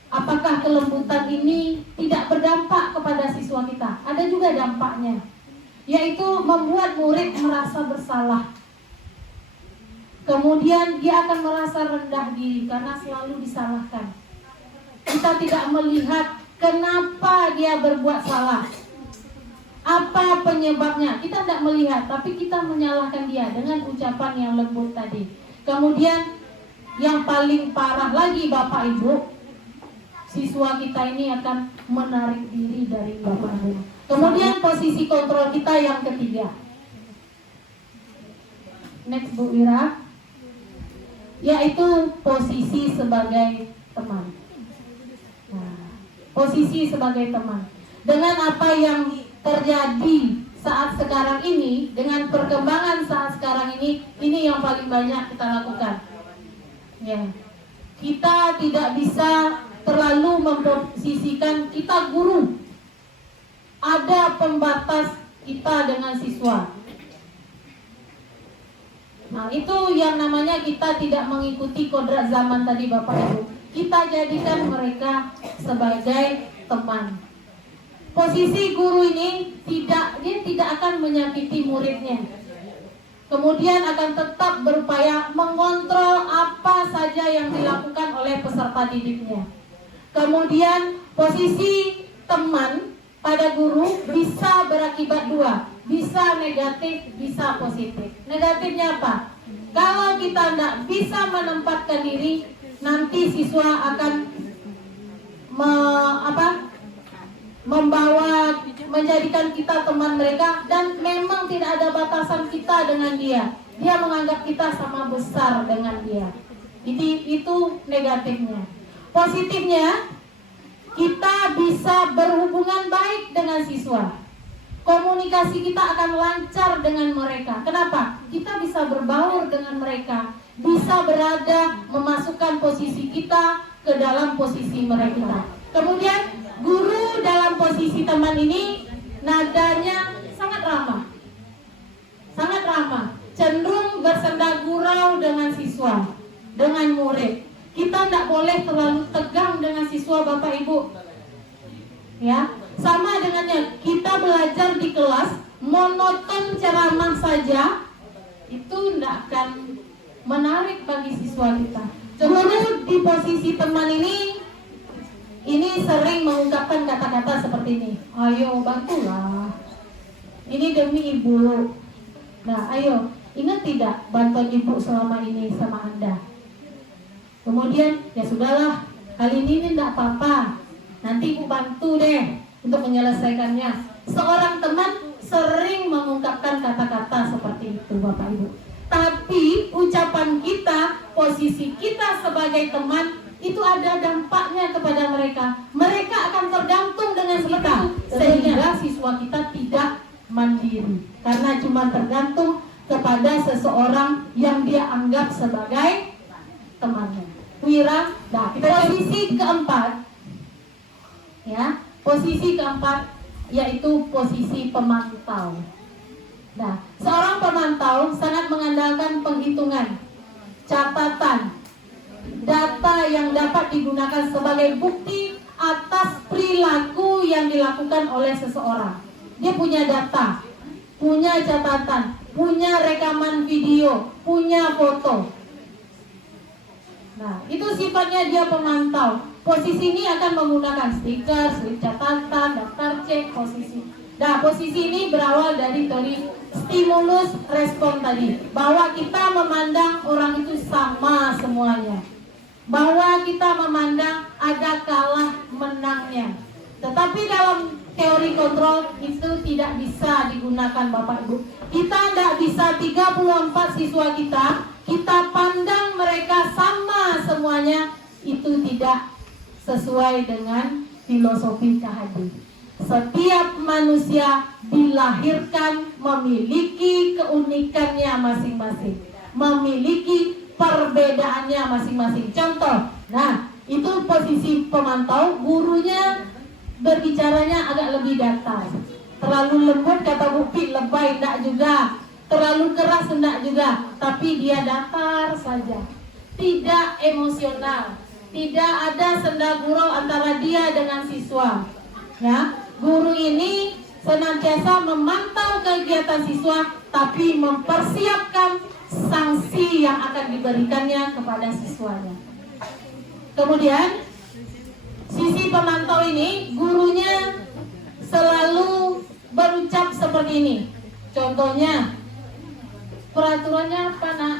Apakah kelembutan ini tidak berdampak kepada siswa kita? Ada juga dampaknya, yaitu membuat murid merasa bersalah. Kemudian dia akan merasa rendah diri karena selalu disalahkan. Kita tidak melihat kenapa dia berbuat salah, apa penyebabnya. Kita tidak melihat, tapi kita menyalahkan dia dengan ucapan yang lembut tadi. Kemudian yang paling parah lagi Bapak Ibu, siswa kita ini akan menarik diri dari Bapak Ibu. Kemudian posisi kontrol kita yang ketiga. Next Bu Wira, yaitu posisi sebagai teman. Nah, posisi sebagai teman. Dengan apa yang terjadi saat sekarang ini, dengan perkembangan saat sekarang ini yang paling banyak kita lakukan. Ya, kita tidak bisa terlalu memposisikan kita guru. Ada pembatas kita dengan siswa. Nah, itu yang namanya kita tidak mengikuti kodrat zaman tadi Bapak Ibu. Kita jadikan mereka sebagai teman. Posisi guru ini dia tidak akan menyakiti muridnya. Kemudian akan tetap berupaya mengontrol apa saja yang dilakukan oleh peserta didiknya. Kemudian posisi teman pada guru bisa berakibat dua. Bisa negatif, bisa positif. Negatifnya apa? Kalau kita tidak bisa menempatkan diri, nanti siswa akan membawa, menjadikan kita teman mereka, dan memang tidak ada batasan kita dengan dia. Dia menganggap kita sama besar dengan dia. Itu negatifnya. Positifnya, kita bisa berhubungan baik dengan siswa. Komunikasi kita akan lancar dengan mereka. Kenapa? Kita bisa berbaur dengan mereka, bisa berada memasukkan posisi kita ke dalam posisi mereka. Kemudian guru dalam posisi teman ini nadanya sangat ramah, cenderung bersenda gurau dengan siswa, dengan murid. Kita tidak boleh terlalu tegang dengan siswa Bapak Ibu. Ya, sama dengannya kita belajar di kelas monoton ceramah saja itu tidak akan menarik bagi siswa kita. Guru di posisi teman ini sering mengungkapkan kata-kata seperti ini. Ayo bantulah, ini demi ibu. Nah ayo, ingat tidak bantuan ibu selama ini sama Anda. Kemudian ya sudahlah, kali ini tidak apa-apa, nanti ibu bantu deh untuk menyelesaikannya. Seorang teman sering mengungkapkan kata-kata seperti itu Bapak Ibu. Tapi ucapan kita, posisi kita sebagai teman itu ada dampaknya kepada mereka. Mereka akan tergantung dengan kita, sehingga siswa kita tidak mandiri karena cuma tergantung kepada seseorang yang dia anggap sebagai temannya. Wira, nah, posisi keempat, ya, posisi keempat yaitu posisi pemantau. Nah, seorang pemantau sangat mengandalkan penghitungan, catatan, data yang dapat digunakan sebagai bukti atas perilaku yang dilakukan oleh seseorang. Dia punya data, punya catatan, punya rekaman video, punya foto. Nah, itu sifatnya dia pemantau. Posisi ini akan menggunakan stiker, slip catatan, daftar cek, posisi. Nah, posisi ini berawal dari teori stimulus respon tadi, bahwa kita memandang orang itu sama semuanya, bahwa kita memandang ada kalah menangnya. Tetapi dalam teori kontrol itu tidak bisa digunakan Bapak Ibu. Kita tidak bisa 34 siswa kita pandang mereka sama semuanya, itu tidak sesuai dengan filosofi KHD. Setiap manusia dilahirkan memiliki keunikannya masing-masing, memiliki perbedaannya masing-masing. Contoh, nah itu posisi pemantau, gurunya berbicaranya agak lebih datar. Terlalu lembut kata Bupi, lebay enggak juga, terlalu keras enggak juga, tapi dia datar saja, tidak emosional, tidak ada senda gurau antara dia dengan siswa. Ya, guru ini senantiasa memantau kegiatan siswa, tapi mempersiapkan sanksi yang akan diberikannya kepada siswanya. Kemudian sisi pemantau ini, gurunya selalu berucap seperti ini. Contohnya, peraturannya apa nak?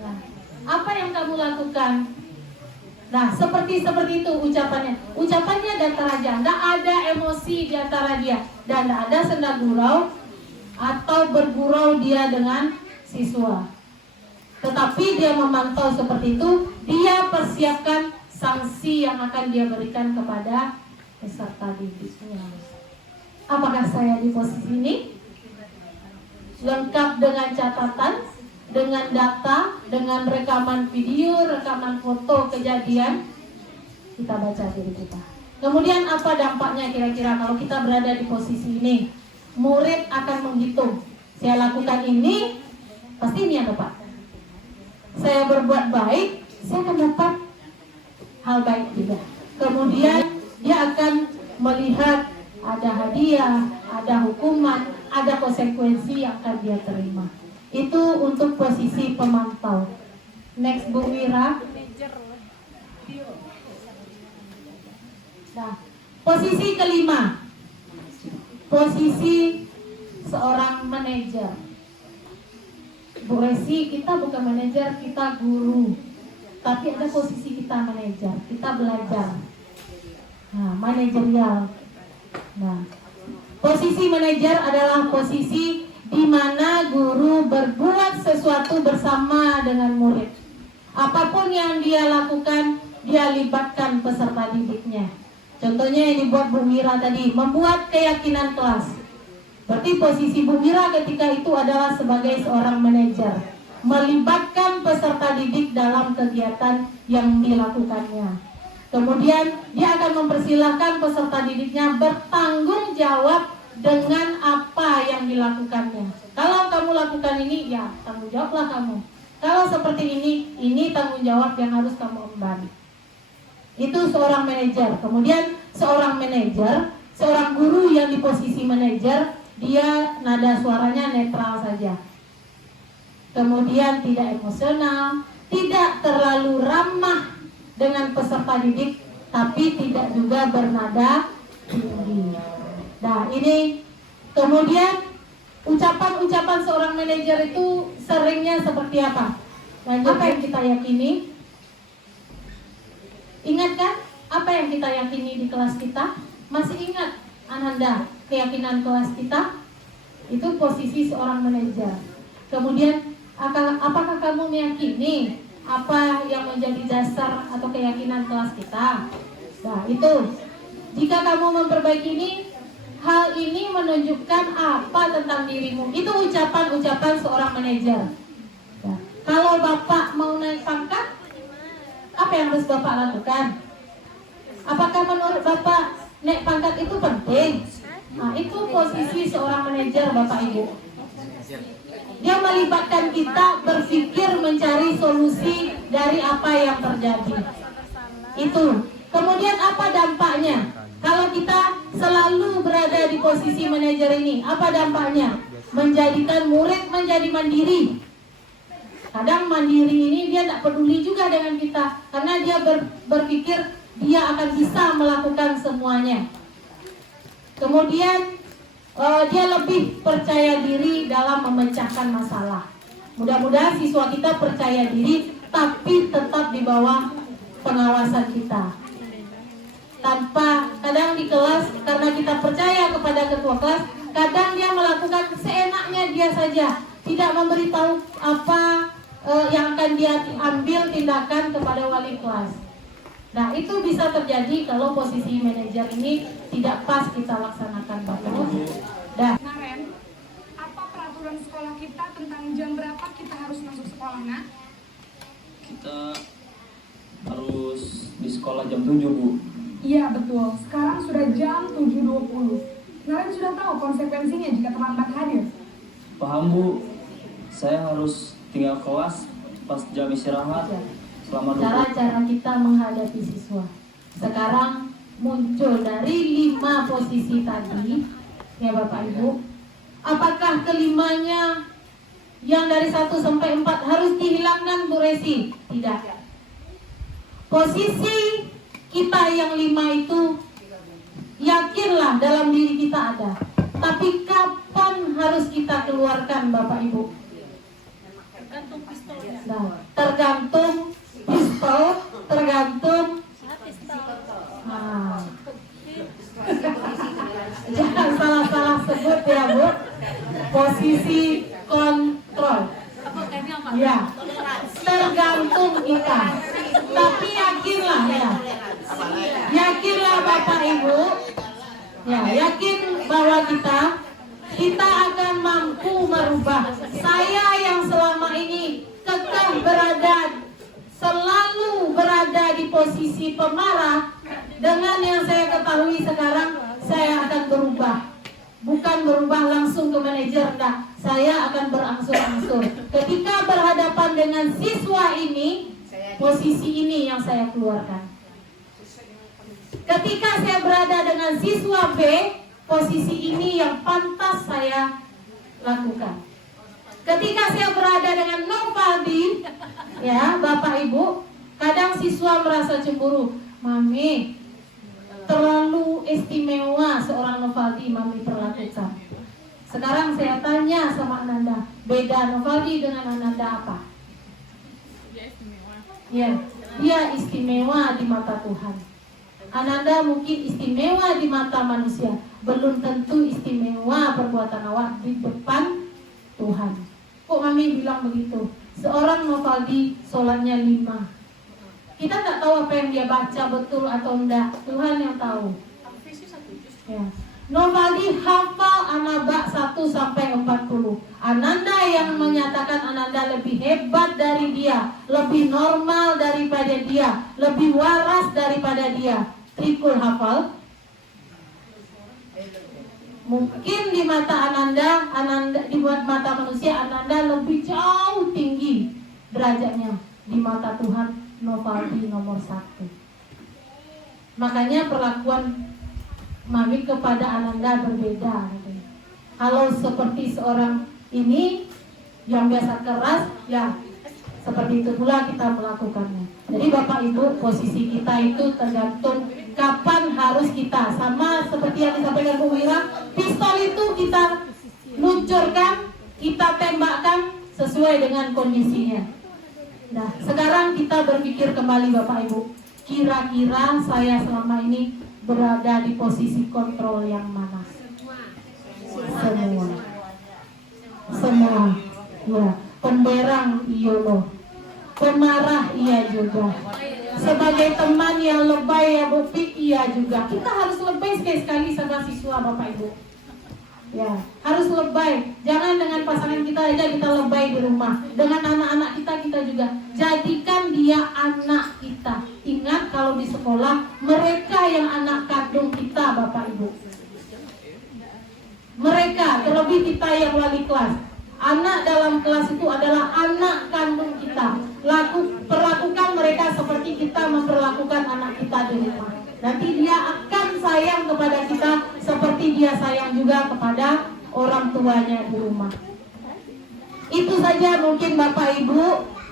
Nah, apa yang kamu lakukan? Nah, seperti itu ucapannya. Ucapannya datar aja, tidak ada emosi di antara dia, dan tidak ada senda gurau atau bergurau dia dengan siswa. Tetapi dia memantau seperti itu, dia persiapkan sanksi yang akan dia berikan kepada peserta didiknya. Apakah saya di posisi ini? Lengkap dengan catatan, dengan data, dengan rekaman video, rekaman foto kejadian. Kita baca diri kita. Kemudian apa dampaknya kira-kira kalau kita berada di posisi ini? Murid akan menghitung, saya lakukan ini, pasti ini yang dapat. Saya berbuat baik, saya akan dapat hal baik juga. Kemudian dia akan melihat ada hadiah, ada hukuman, ada konsekuensi yang akan dia terima. Itu untuk posisi pemantau. Next, Bu Wira. Nah, posisi kelima, posisi seorang manajer. Bu Resi, kita bukan manajer, kita guru. Tapi ada posisi kita manajer, kita belajar. Nah, manajerial. Nah, posisi manajer adalah posisi di mana guru berbuat sesuatu bersama dengan murid. Apapun yang dia lakukan, dia libatkan peserta didiknya. Contohnya yang dibuat Bu Mira tadi, membuat keyakinan kelas. Berarti posisi Bu Mira ketika itu adalah sebagai seorang manajer, melibatkan peserta didik dalam kegiatan yang dilakukannya. Kemudian dia akan mempersilahkan peserta didiknya bertanggung jawab dengan apa yang dilakukannya. Kalau kamu lakukan ini, ya tanggung jawablah kamu. Kalau seperti ini tanggung jawab yang harus kamu emban. Itu seorang manajer. Kemudian seorang manajer, seorang guru yang di posisi manajer, dia nada suaranya netral saja. Kemudian tidak emosional, tidak terlalu ramah dengan peserta didik, tapi tidak juga bernada tinggi. Nah, ini kemudian ucapan-ucapan seorang manajer itu seringnya seperti apa? Apa yang kita yakini? Ingat kan apa yang kita yakini di kelas kita? Masih ingat Ananda keyakinan kelas kita? Itu posisi seorang manajer. Kemudian apakah kamu meyakini apa yang menjadi dasar atau keyakinan kelas kita? Nah, itu jika kamu memperbaiki ini, hal ini menunjukkan apa tentang dirimu. Itu ucapan-ucapan seorang manajer. Nah, kalau Bapak mau naik pangkat, apa yang harus Bapak lakukan? Apakah menurut Bapak naik pangkat itu penting? Nah, itu posisi seorang manajer, Bapak Ibu. Dia melibatkan kita berpikir mencari solusi dari apa yang terjadi. Itu. Kemudian apa dampaknya? Kalau kita selalu berada di posisi manajer ini, apa dampaknya? Menjadikan murid menjadi mandiri. Kadang mandiri ini dia tak peduli juga dengan kita, karena dia berpikir dia akan bisa melakukan semuanya. Kemudian dia lebih percaya diri dalam memecahkan masalah. Mudah-mudahan siswa kita percaya diri, tapi tetap di bawah pengawasan kita. Tanpa kadang di kelas, karena kita percaya kepada ketua kelas, kadang dia melakukan seenaknya dia saja, tidak memberitahu apa yang akan dia ambil tindakan kepada wali kelas. Nah, itu bisa terjadi kalau posisi manajer ini tidak pas kita laksanakan, Bapak Ibu. Dah. Nah, Ren, apa peraturan sekolah kita tentang jam berapa kita harus masuk sekolah, Nak? Kita harus di sekolah jam 7, Bu. Iya, betul. Sekarang sudah jam 7.20. Naren sudah tahu konsekuensinya jika terlambat hadir? Paham, Bu. Saya harus tinggal kelas pas jam istirahat selama 20. Cara-cara kita menghadapi siswa. Sekarang muncul dari 5 posisi tadi, ya Bapak Ibu. Apakah kelimanya yang dari 1 sampai 4 harus dihilangkan, Bu Resi? Tidak. Posisi kita yang 5 itu yakinlah dalam diri kita ada. Tapi kapan harus kita keluarkan, Bapak Ibu? Nah, tergantung pistol, tergantung jangan salah-salah sebut ya, Bu. Posisi kontrol. Ya, tergantung kita. Tapi yakinlah ya. Yakinlah Bapak Ibu. Ya, yakin bahwa kita akan mampu merubah. Saya yang selama ini kekeh selalu berada di posisi pemarah, dengan yang saya ketahui sekarang saya akan berubah. Bukan berubah langsung ke manajer, enggak. Saya akan berangsur-angsur. Ketika berhadapan dengan siswa ini, posisi ini yang saya keluarkan. Ketika saya berada dengan siswa B, posisi ini yang pantas saya lakukan. Ketika saya berada dengan Novaldi, ya Bapak Ibu, kadang siswa merasa cemburu. Mami, terlalu istimewa seorang Novaldi Mami perlakukan. Sekarang saya tanya sama Ananda, beda Novaldi dengan Ananda apa? Ya, dia istimewa di mata Tuhan. Ananda mungkin istimewa di mata manusia, belum tentu istimewa perbuatan awak di depan Tuhan. Kok Mami bilang begitu? Seorang Novaldi sholatnya 5. Kita tak tahu apa yang dia baca betul atau enggak. Tuhan yang tahu. Ya. Novaldi hafal An-Naba 1 sampai 40. Ananda yang menyatakan Ananda lebih hebat dari dia, lebih normal daripada dia, lebih waras daripada dia. Trikul hafal. Mungkin di mata Ananda di mata manusia Ananda lebih jauh tinggi derajatnya. Di mata Tuhan Novaldi nomor 1. Makanya perlakuan Mami kepada Ananda berbeda. Kalau seperti seorang ini yang biasa keras, ya seperti itu pula kita melakukannya. Jadi Bapak Ibu, posisi kita itu tergantung kapan harus kita, sama seperti yang disampaikan Bu Wira, pistol itu kita luncurkan, kita tembakkan sesuai dengan kondisinya. Nah, sekarang kita berpikir kembali Bapak Ibu, kira-kira saya selama ini berada di posisi kontrol yang mana? Semua. Ya, pemberang iya loh. Pemarah iya juga. Sebagai teman yang lebay ya Bu Pi, iya juga. Kita harus lebay sekali-sekali sama siswa Bapak Ibu. Ya, harus lebay. Jangan dengan pasangan kita aja kita lebay di rumah. Dengan anak-anak kita juga. Jadikan dia anak kita. Ingat kalau di sekolah mereka yang anak kandung kita Bapak Ibu. Mereka, terlebih kita yang wali kelas. Anak dalam kelas itu adalah anak kandung kita. Perlakukan mereka seperti kita memperlakukan anak kita di rumah. Nanti dia akan sayang kepada kita seperti dia sayang juga kepada orang tuanya di rumah. Itu saja mungkin Bapak Ibu,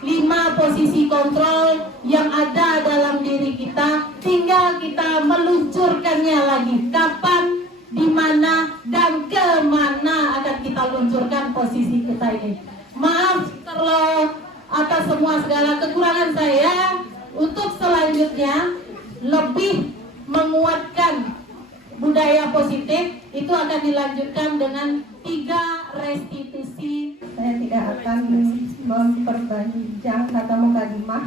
5 posisi kontrol yang ada dalam diri kita. Tinggal kita meluncurkannya lagi. Kapan, di mana, dan kemana akan kita luncurkan posisi kita ini. Maaf kalau atas semua segala kekurangan saya. Untuk selanjutnya lebih menguatkan budaya positif, itu akan dilanjutkan dengan 3 restitusi. Saya tidak akan memperpanjang kata mukadimah.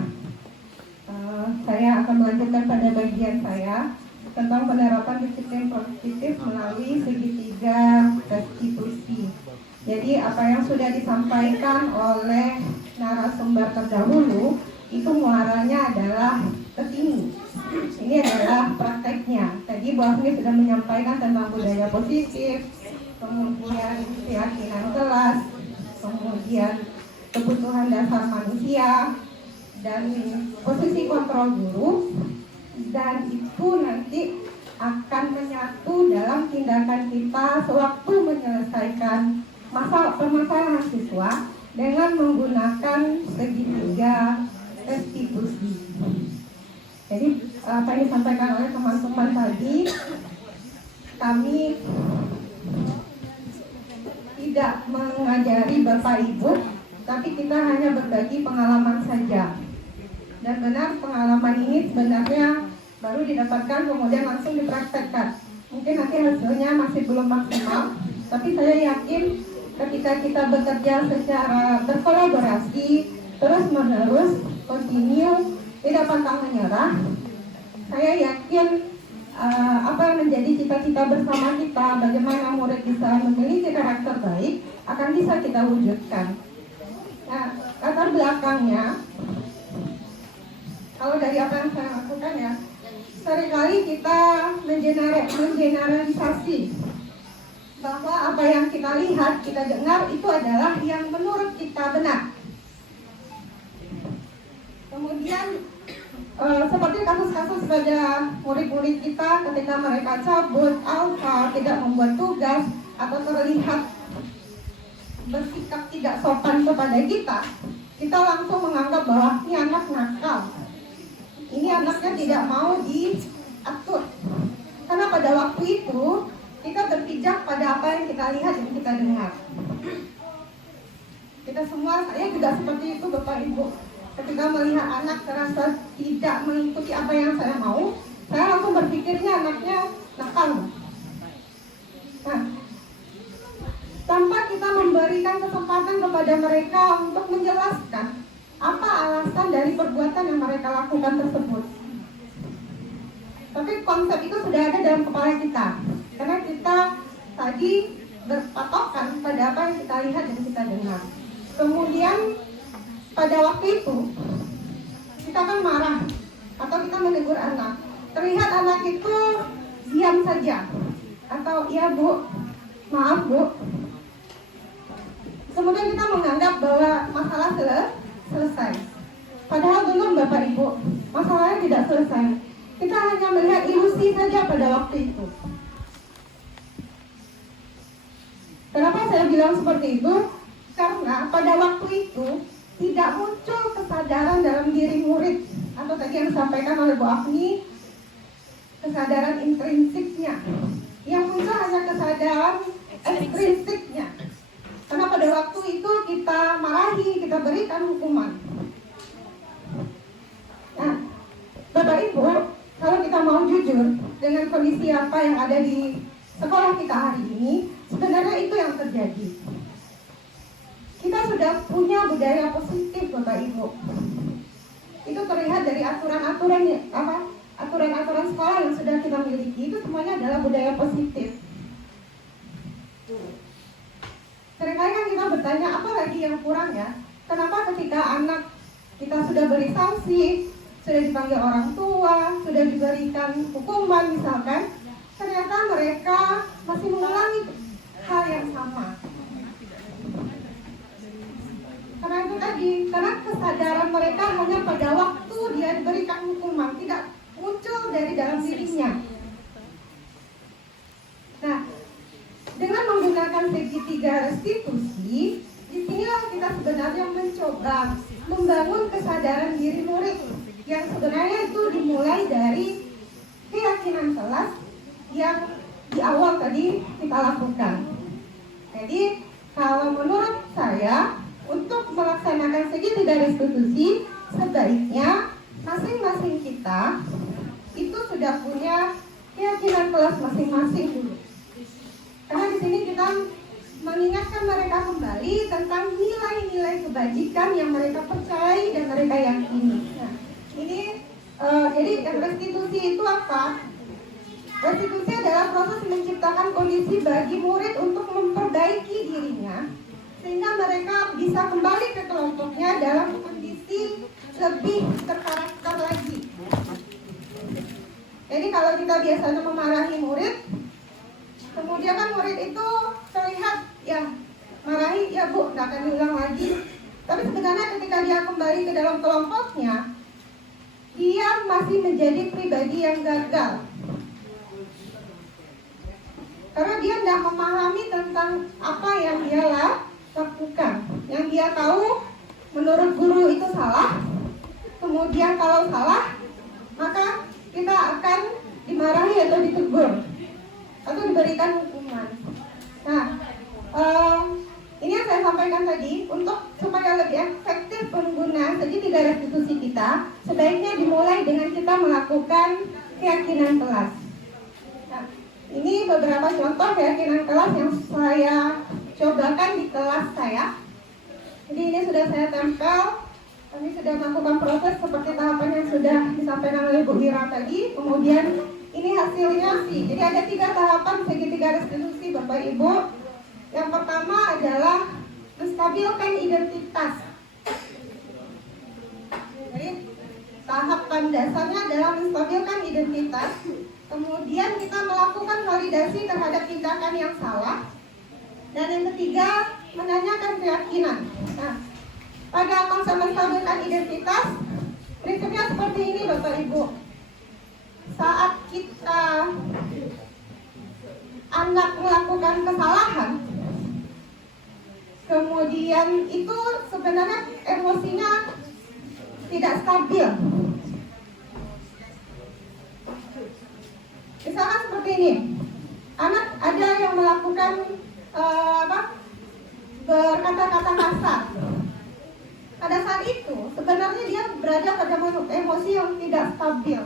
Saya akan melanjutkan pada bagian saya tentang penerapan disiplin positif melalui segitiga restitusi. Jadi apa yang sudah disampaikan oleh narasumber terdahulu itu muaranya adalah ke sini. Ini adalah prakteknya. Tadi Bu Afni sudah menyampaikan tentang budaya positif, kemudian keyakinan kelas, kemudian kebutuhan dasar manusia, dan posisi kontrol guru. Dan itu nanti akan menyatu dalam tindakan kita sewaktu menyelesaikan permasalahan siswa dengan menggunakan segitiga restitusi. Jadi apa yang disampaikan oleh teman-teman tadi, kami tidak mengajari Bapak Ibu, tapi kita hanya berbagi pengalaman saja. Dan benar pengalaman ini sebenarnya baru didapatkan kemudian langsung dipraktekkan. Mungkin nanti hasilnya masih belum maksimal, tapi saya yakin ketika kita bekerja secara berkolaborasi terus menerus, continue, tidak pantang menyerah, saya yakin apa yang menjadi cita-cita bersama kita, bagaimana murid bisa memiliki karakter baik, akan bisa kita wujudkan. Nah, latar belakangnya, kalau dari apa yang saya lakukan ya, seringkali kita mengeneralisasi bahwa apa yang kita lihat, kita dengar itu adalah yang menurut kita benar. Kemudian seperti kasus-kasus pada murid-murid kita ketika mereka cabut, alfa, tidak membuat tugas, atau terlihat bersikap tidak sopan kepada kita langsung menganggap bahwa ini anak nakal. Ini anaknya tidak mau diatur. Karena pada waktu itu kita berpijak pada apa yang kita lihat dan kita dengar. Kita semua, saya juga seperti itu Bapak Ibu. Ketika melihat anak terasa tidak mengikuti apa yang saya mau, saya langsung berpikirnya anaknya nakal. Nah, tanpa kita memberikan kesempatan kepada mereka untuk menjelaskan apa alasan dari perbuatan yang mereka lakukan tersebut. Tapi konsep itu sudah ada dalam kepala kita, karena kita tadi berpatokan pada apa yang kita lihat dan kita dengar. Kemudian pada waktu itu kita kan marah atau kita menegur anak. Terlihat anak itu diam saja atau iya Bu, maaf Bu. Kemudian kita menganggap bahwa masalah selesai. Padahal belum Bapak Ibu, masalahnya tidak selesai. Kita hanya melihat ilusi saja pada waktu itu. Kenapa saya bilang seperti itu? Karena pada waktu itu tidak muncul kesadaran dalam diri murid, atau tadi yang disampaikan oleh Bu Afni, kesadaran intrinsiknya. Yang muncul hanya kesadaran ekstrinsiknya. Karena pada waktu itu kita marahi, kita berikan hukuman. Nah, Bapak Ibu, kalau kita mau jujur dengan kondisi apa yang ada di sekolah kita hari ini, sebenarnya itu yang terjadi. Kita sudah punya budaya positif, Bapak Ibu. Itu terlihat dari aturan-aturan aturan-aturan sekolah yang sudah kita miliki, itu semuanya adalah budaya positif. Seringkali kan kita bertanya, apa lagi yang kurang ya? Kenapa ketika anak kita sudah beri sanksi, sudah dipanggil orang tua, sudah diberikan hukuman misalkan, ternyata mereka masih mengulangi hal yang sama. Karena itu tadi, karena kesadaran mereka hanya pada waktu dia diberikan hukuman, tidak muncul dari dalam dirinya. Nah, dengan menggunakan segitiga restitusi, disinilah kita sebenarnya mencoba membangun kesadaran diri murid, yang sebenarnya itu dimulai dari keyakinan kelas yang di awal tadi kita lakukan. Jadi, kalau menurut saya, untuk melaksanakan segitiga restitusi, sebaiknya masing-masing kita itu sudah punya keyakinan kelas masing-masing dulu. Karena di sini kita mengingatkan mereka kembali tentang nilai-nilai kebajikan yang mereka percayai dan mereka yakini. Nah, ini jadi yang restitusi itu apa? Restitusi adalah proses menciptakan kondisi bagi murid untuk memperbaiki dirinya, sehingga mereka bisa kembali ke kelompoknya dalam kondisi lebih terkarakter lagi. Jadi kalau kita biasanya memarahi murid, kemudian kan murid itu terlihat ya marahi, ya Bu, nggak akan diulang lagi. Tapi sebenarnya ketika dia kembali ke dalam kelompoknya, dia masih menjadi pribadi yang gagal. Karena dia tidak memahami tentang apa yang dia lakukan. Yang dia tahu menurut guru itu salah. Kemudian kalau salah, maka kita akan dimarahi atau ditegur atau diberikan hukuman. Nah, ini yang saya sampaikan tadi, untuk supaya lebih efektif penggunaan segitiga restitusi kita, sebaiknya dimulai dengan kita melakukan keyakinan kelas. Nah, ini beberapa contoh keyakinan kelas yang saya cobakan di kelas saya. Jadi ini sudah saya tempel. Kami sudah melakukan proses seperti tahapan yang sudah disampaikan oleh Bu Wira tadi. Kemudian ini hasilnya sih. Jadi ada 3 tahapan segitiga restitusi, Bapak Ibu. Yang pertama adalah menstabilkan identitas. Jadi tahapan dasarnya adalah menstabilkan identitas. Kemudian kita melakukan validasi terhadap tindakan yang salah. Dan yang ketiga, menanyakan keyakinan. Nah, pada konsep menstabilkan identitas, prinsipnya seperti ini Bapak Ibu. Saat kita anak melakukan kesalahan, kemudian itu sebenarnya emosinya tidak stabil. Misalkan seperti ini, anak ada yang melakukan berkata-kata kasar. Pada saat itu sebenarnya dia berada pada emosi yang tidak stabil.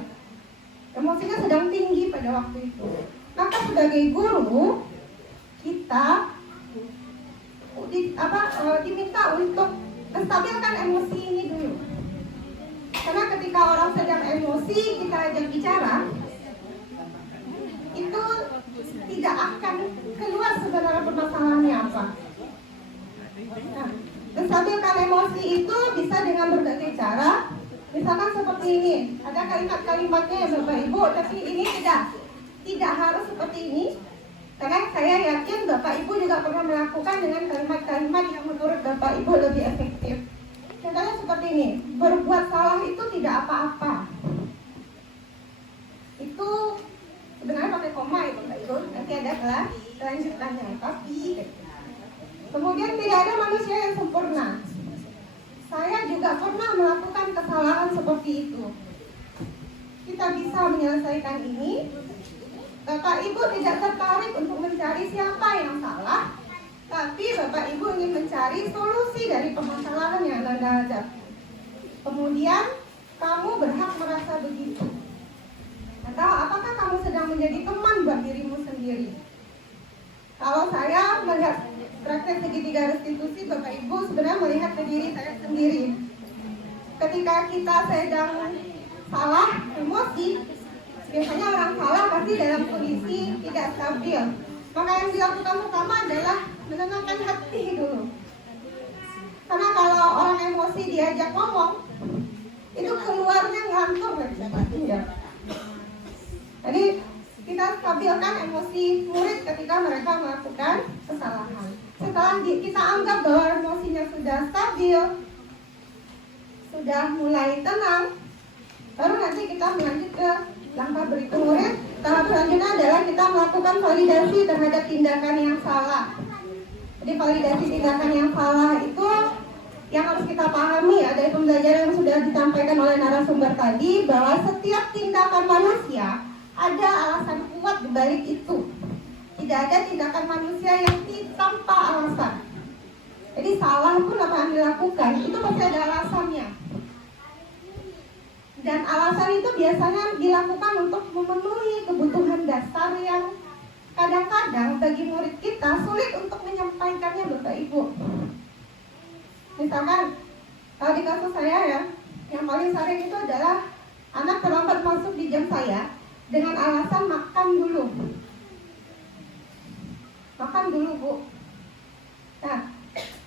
Emosinya sedang tinggi pada waktu itu. Maka sebagai guru kita diminta untuk menstabilkan emosi ini dulu. Karena ketika orang sedang emosi, kita ajak bicara, itu tidak akan keluar sebenarnya permasalahannya apa. Nah, menstabilkan emosi itu bisa dengan berbagai cara. Misalkan seperti ini, ada kalimat-kalimatnya ya Bapak Ibu, tapi ini tidak harus seperti ini. Karena saya yakin Bapak Ibu juga pernah melakukan dengan kalimat-kalimat yang menurut Bapak Ibu lebih efektif. Contohnya seperti ini, berbuat salah itu tidak apa-apa. Itu sebenarnya pakai koma itu Bapak Ibu, nanti ada kelanjutannya. Tapi Kemudian tidak ada manusia yang sempurna. Saya juga pernah melakukan kesalahan seperti itu. Kita bisa menyelesaikan ini. Bapak Ibu tidak tertarik untuk mencari siapa yang salah, tapi Bapak Ibu ingin mencari solusi dari permasalahan yang Anda hadapi. Kemudian kamu berhak merasa begitu. Atau apakah kamu sedang menjadi teman buat dirimu sendiri? Kalau saya melihat praktek segitiga restitusi, Bapak Ibu sebenarnya melihat ke diri saya sendiri. Ketika kita sedang salah emosi, biasanya orang salah pasti dalam kondisi tidak stabil. Maka yang dilakukan pertama adalah menenangkan hati dulu. Karena kalau orang emosi diajak ngomong, itu keluarnya ngantuk ya. Jadi kita stabilkan emosi murid ketika mereka melakukan kesalahan. Setelah kita anggap bahwa emosinya sudah stabil, sudah mulai tenang, baru nanti kita melanjut ke langkah berikut murid. Tahap selanjutnya adalah kita melakukan validasi terhadap tindakan yang salah. Jadi validasi tindakan yang salah itu yang harus kita pahami ya dari pembelajaran yang sudah disampaikan oleh narasumber tadi, bahwa setiap tindakan manusia ada alasan kuat di balik itu. Tidak ada tindakan manusia yang tanpa alasan. Jadi salah pun apa yang dilakukan itu pasti ada alasannya. Dan alasan itu biasanya dilakukan untuk memenuhi kebutuhan dasar yang kadang-kadang bagi murid kita sulit untuk menyampaikannya, Bapak Ibu. Misalkan kalau di kasus saya ya, yang paling sering itu adalah anak terlambat masuk di jam saya dengan alasan makan dulu. Makan dulu, Bu. Nah,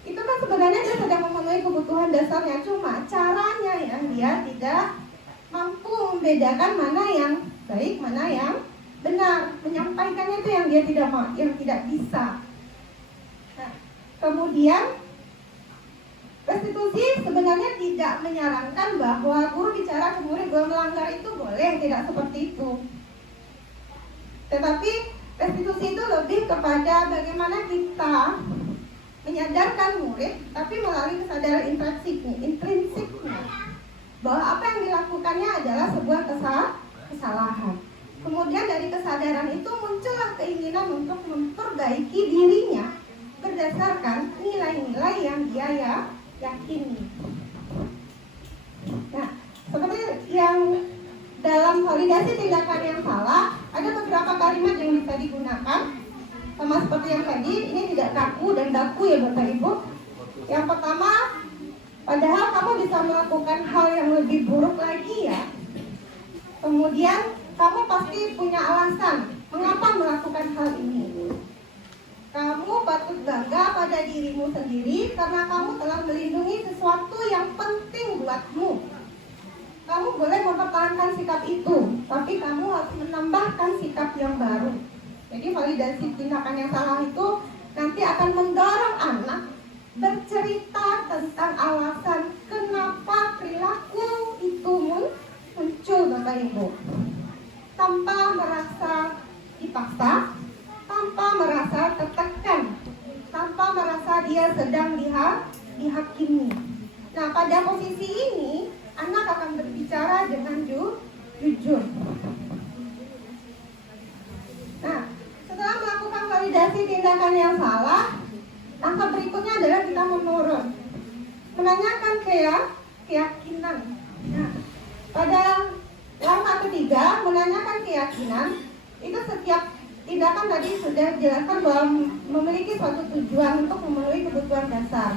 itu kan sebenarnya dia sedang memenuhi kebutuhan dasarnya, cuma caranya yang dia tidak mampu membedakan mana yang baik, mana yang benar. Menyampaikannya itu yang dia tidak bisa. Nah, kemudian restitusi sebenarnya tidak menyarankan bahwa guru bicara ke murid bahwa melanggar itu boleh, tidak seperti itu. Tetapi restitusi itu lebih kepada bagaimana kita menyadarkan murid, tapi melalui kesadaran intrinsiknya, bahwa apa yang dilakukannya adalah sebuah kesalahan. Kemudian dari kesadaran itu muncullah keinginan untuk memperbaiki dirinya berdasarkan nilai-nilai yang dia yakini. Nah, seperti yang dalam validasi tindakan yang salah, ada beberapa kalimat yang bisa digunakan. Sama seperti yang tadi, ini tidak kaku dan daku ya Bapak Ibu. Yang pertama, padahal kamu bisa melakukan hal yang lebih buruk lagi ya. Kemudian kamu pasti punya alasan mengapa melakukan hal ini. Kamu patut bangga pada dirimu sendiri karena kamu telah melindungi sesuatu yang penting buatmu. Kamu boleh mempertahankan sikap itu, tapi kamu harus menambahkan sikap yang baru. Jadi validasi tindakan yang salah itu nanti akan mendorong anak bercerita tentang alasan kenapa perilaku itu muncul, Bapak Ibu, tanpa merasa dipaksa, tanpa merasa tertekan, tanpa merasa dia sedang dihakimi. Nah, pada posisi ini anak akan berbicara dengan jujur. Nah, setelah melakukan validasi tindakan yang salah, langkah berikutnya adalah kita menanyakan keyakinan. Nah, pada langkah ketiga, menanyakan keyakinan, itu setiap tindakan tadi sudah dijelaskan bahwa memiliki suatu tujuan untuk memenuhi kebutuhan dasar.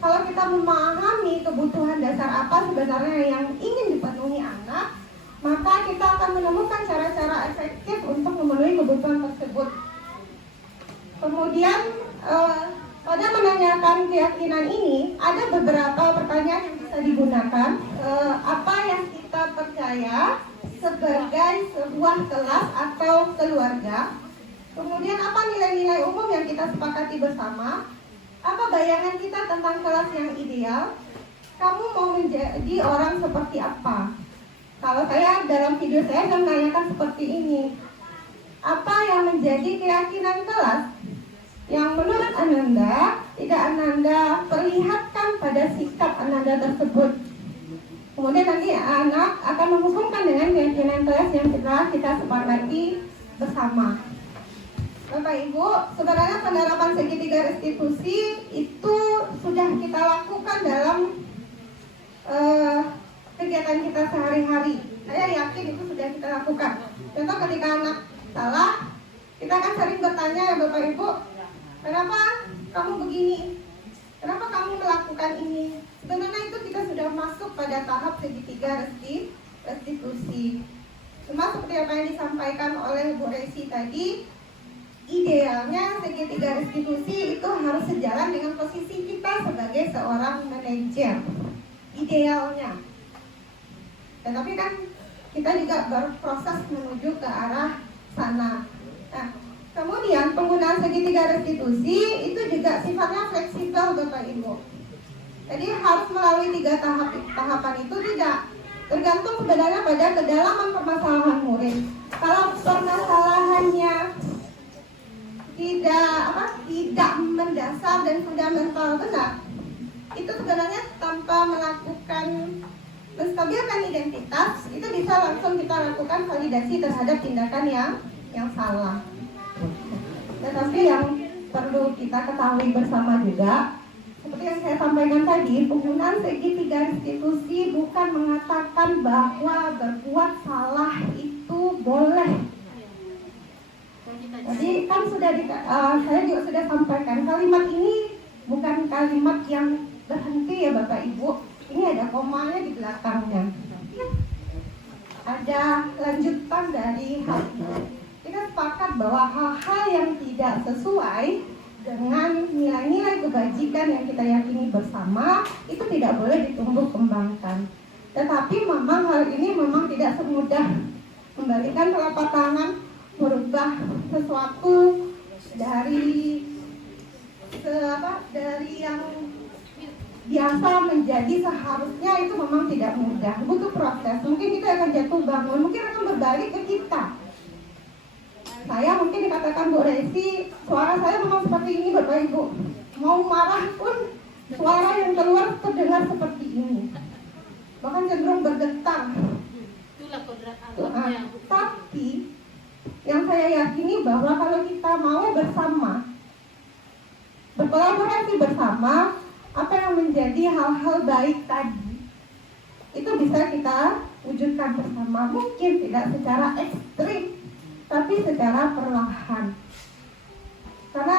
Kalau kita memahami kebutuhan dasar apa sebenarnya yang ingin dipenuhi anak, maka kita akan menemukan cara-cara efektif untuk memenuhi kebutuhan tersebut. Kemudian pada menanyakan keyakinan ini ada beberapa pertanyaan yang bisa digunakan. Apa yang kita percaya sebagai sebuah kelas atau keluarga? Kemudian apa nilai-nilai umum yang kita sepakati bersama? Apa bayangan kita tentang kelas yang ideal? Kamu mau menjadi orang seperti apa? Kalau saya dalam video saya menanyakan seperti ini. Apa yang menjadi keyakinan kelas yang menurut Ananda tidak Ananda perlihatkan pada sikap Ananda tersebut. Kemudian nanti anak akan menghubungkan dengan keyakinan kelas yang kita sepakati bersama. Bapak Ibu, sebenarnya penerapan segitiga restitusi itu sudah kita lakukan dalam kegiatan kita sehari-hari. Saya yakin itu sudah kita lakukan. Contoh ketika anak salah, kita kan sering bertanya ya Bapak Ibu, kenapa kamu begini? Kenapa kamu melakukan ini? Sebenarnya itu kita sudah masuk pada tahap segitiga restitusi. Cuma seperti apa yang disampaikan oleh Bu Resi tadi, idealnya segitiga restitusi itu harus sejalan dengan posisi kita sebagai seorang manajer. Idealnya. Tetapi kan kita juga berproses menuju ke arah sana. Nah, kemudian penggunaan segitiga restitusi itu juga sifatnya fleksibel Bapak Ibu. Jadi harus melalui 3 tahapan itu tidak. Tergantung sebenarnya pada kedalaman permasalahan murid. Kalau permasalahannya tidak mendasar dan fundamental benar, itu sebenarnya tanpa melakukan menstabilkan identitas, itu bisa langsung kita lakukan validasi terhadap tindakan yang salah. Tetapi yang perlu kita ketahui bersama juga, seperti yang saya sampaikan tadi, penggunaan segitiga restitusi bukan mengatakan bahwa berbuat salah itu boleh. Jadi kan saya juga sudah sampaikan, kalimat ini bukan kalimat yang berhenti ya Bapak Ibu. Ini ada komanya di belakangnya. Ada lanjutan dari hal ini. Kita sepakat bahwa hal-hal yang tidak sesuai dengan nilai-nilai kebajikan yang kita yakini bersama itu tidak boleh ditumbuh kembangkan. Tetapi memang hal ini memang tidak semudah membalikan telapak tangan, merubah sesuatu dari yang biasa menjadi seharusnya, itu memang tidak mudah, butuh proses. Mungkin kita akan jatuh bangun, mungkin akan berbalik ke kita. Saya mungkin dikatakan Bu Resi, suara saya memang seperti ini Bapak Ibu. Mau marah pun suara yang keluar terdengar seperti ini, bahkan cenderung bergetar. Tapi yang saya yakini bahwa kalau kita mau bersama, berkolaborasi bersama, apa yang menjadi hal-hal baik tadi itu bisa kita wujudkan bersama. Mungkin tidak secara ekstrim, tapi secara perlahan. Karena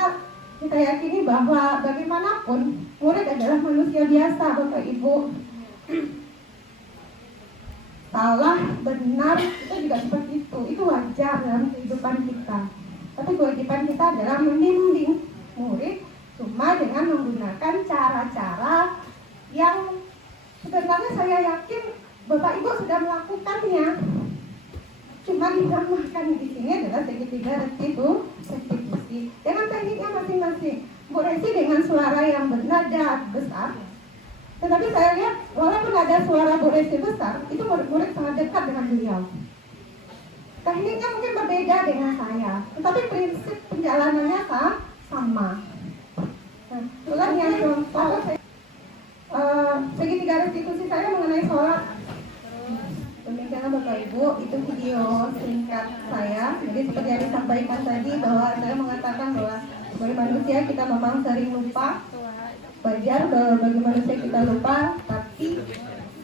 kita yakini bahwa bagaimanapun murid adalah manusia biasa Bapak Ibu. Salah, benar, itu juga seperti itu wajar dalam kehidupan kita. Tapi kewajiban kita adalah membimbing murid, cuma dengan menggunakan cara-cara yang sebenarnya saya yakin Bapak Ibu sudah melakukannya. Cuma ditambahkan di sini adalah segitiga restitusi dengan tekniknya masing-masing. Bu Resi dengan suara yang bernada besar, tetapi saya lihat walaupun ada suara Bu Resi besar, itu murid-murid sangat dekat dengan beliau. Tekniknya mungkin berbeda dengan saya, tetapi prinsip penjalanannya sama. Nah, itulah yang contoh segitiga restitusi saya mengenai sholat. Demikianlah Bapak Ibu, itu video singkat saya. Jadi seperti yang disampaikan tadi, bahwa saya mengatakan bahwa sebagai manusia kita memang sering lupa. Wajar bagi manusia kita lupa, tapi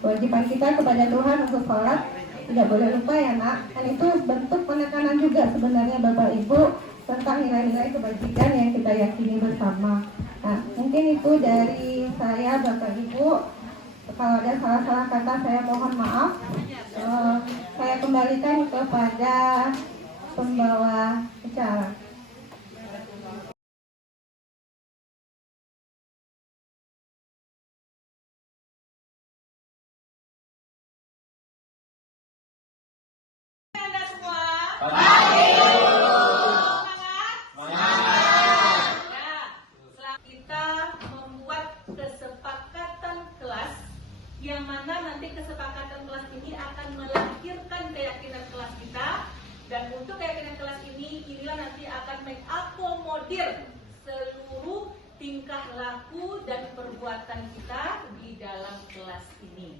kewajiban kita kepada Tuhan untuk sholat tidak boleh lupa ya nak. Dan itu bentuk penekanan juga sebenarnya Bapak Ibu tentang nilai-nilai kebajikan yang kita yakini bersama. Nah, mungkin itu dari saya Bapak Ibu. Kalau ada salah-salah kata saya mohon maaf. Saya kembalikan kepada pembawa acara. Anda semua. Kita membuat kesepakatan kelas, yang mana nanti kesepakatan kelas ini akan melahirkan keyakinan kelas kita, dan untuk keyakinan kelas ini, inilah nanti akan mengakomodir seluruh tingkah laku dan perbuatan kita di dalam kelas ini.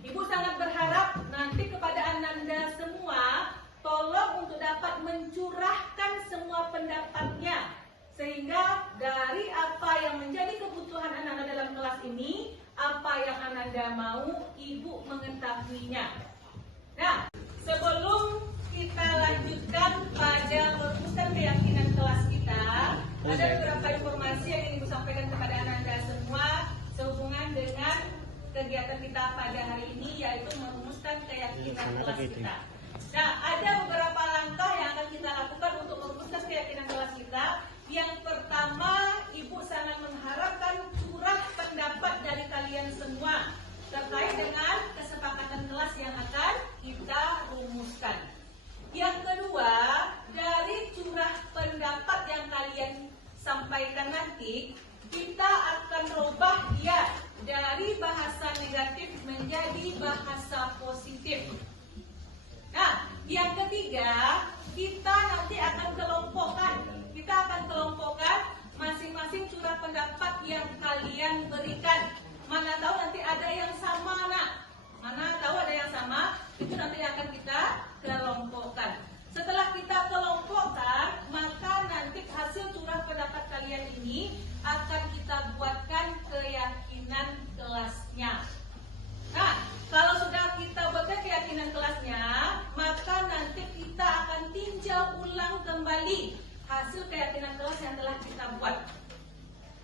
Ibu sangat berharap nanti kepada Ananda semua, tolong untuk dapat mencurahkan semua pendapatnya, sehingga dari apa yang menjadi kebutuhan Ananda dalam kelas ini, apa yang Ananda mau, Ibu mengetahuinya. Nah, sebelum kita lanjutkan pada merumuskan keyakinan kelas kita, ada beberapa informasi yang ingin Ibu sampaikan kepada Ananda semua sehubungan dengan kegiatan kita pada hari ini, yaitu merumuskan keyakinan kelas kita. Nah, ada beberapa langkah yang akan kita lakukan untuk merumuskan keyakinan kelas kita. Yang pertama, Ibu sangat mengharapkan curah pendapat dari kalian semua terkait dengan kesepakatan kelas yang akan kita rumuskan. Yang kedua, dari curah pendapat yang kalian sampaikan nanti, kita akan robah dia dari bahasa negatif menjadi bahasa positif. Nah, yang ketiga, kita nanti akan kelompokkan. Kita akan kelompokkan masing-masing curah pendapat yang kalian berikan. Mana tahu nanti ada yang sama, nak. Mana tahu ada yang sama, itu nanti akan kita kelompokkan. Setelah kita kelompokkan, maka nanti hasil curah pendapat kalian ini akan kita buatkan keyakinan kelasnya. Nah, kalau sudah kita buatkan keyakinan kelasnya, maka nanti kita akan tinjau ulang kembali hasil keyakinan kelas yang telah kita buat.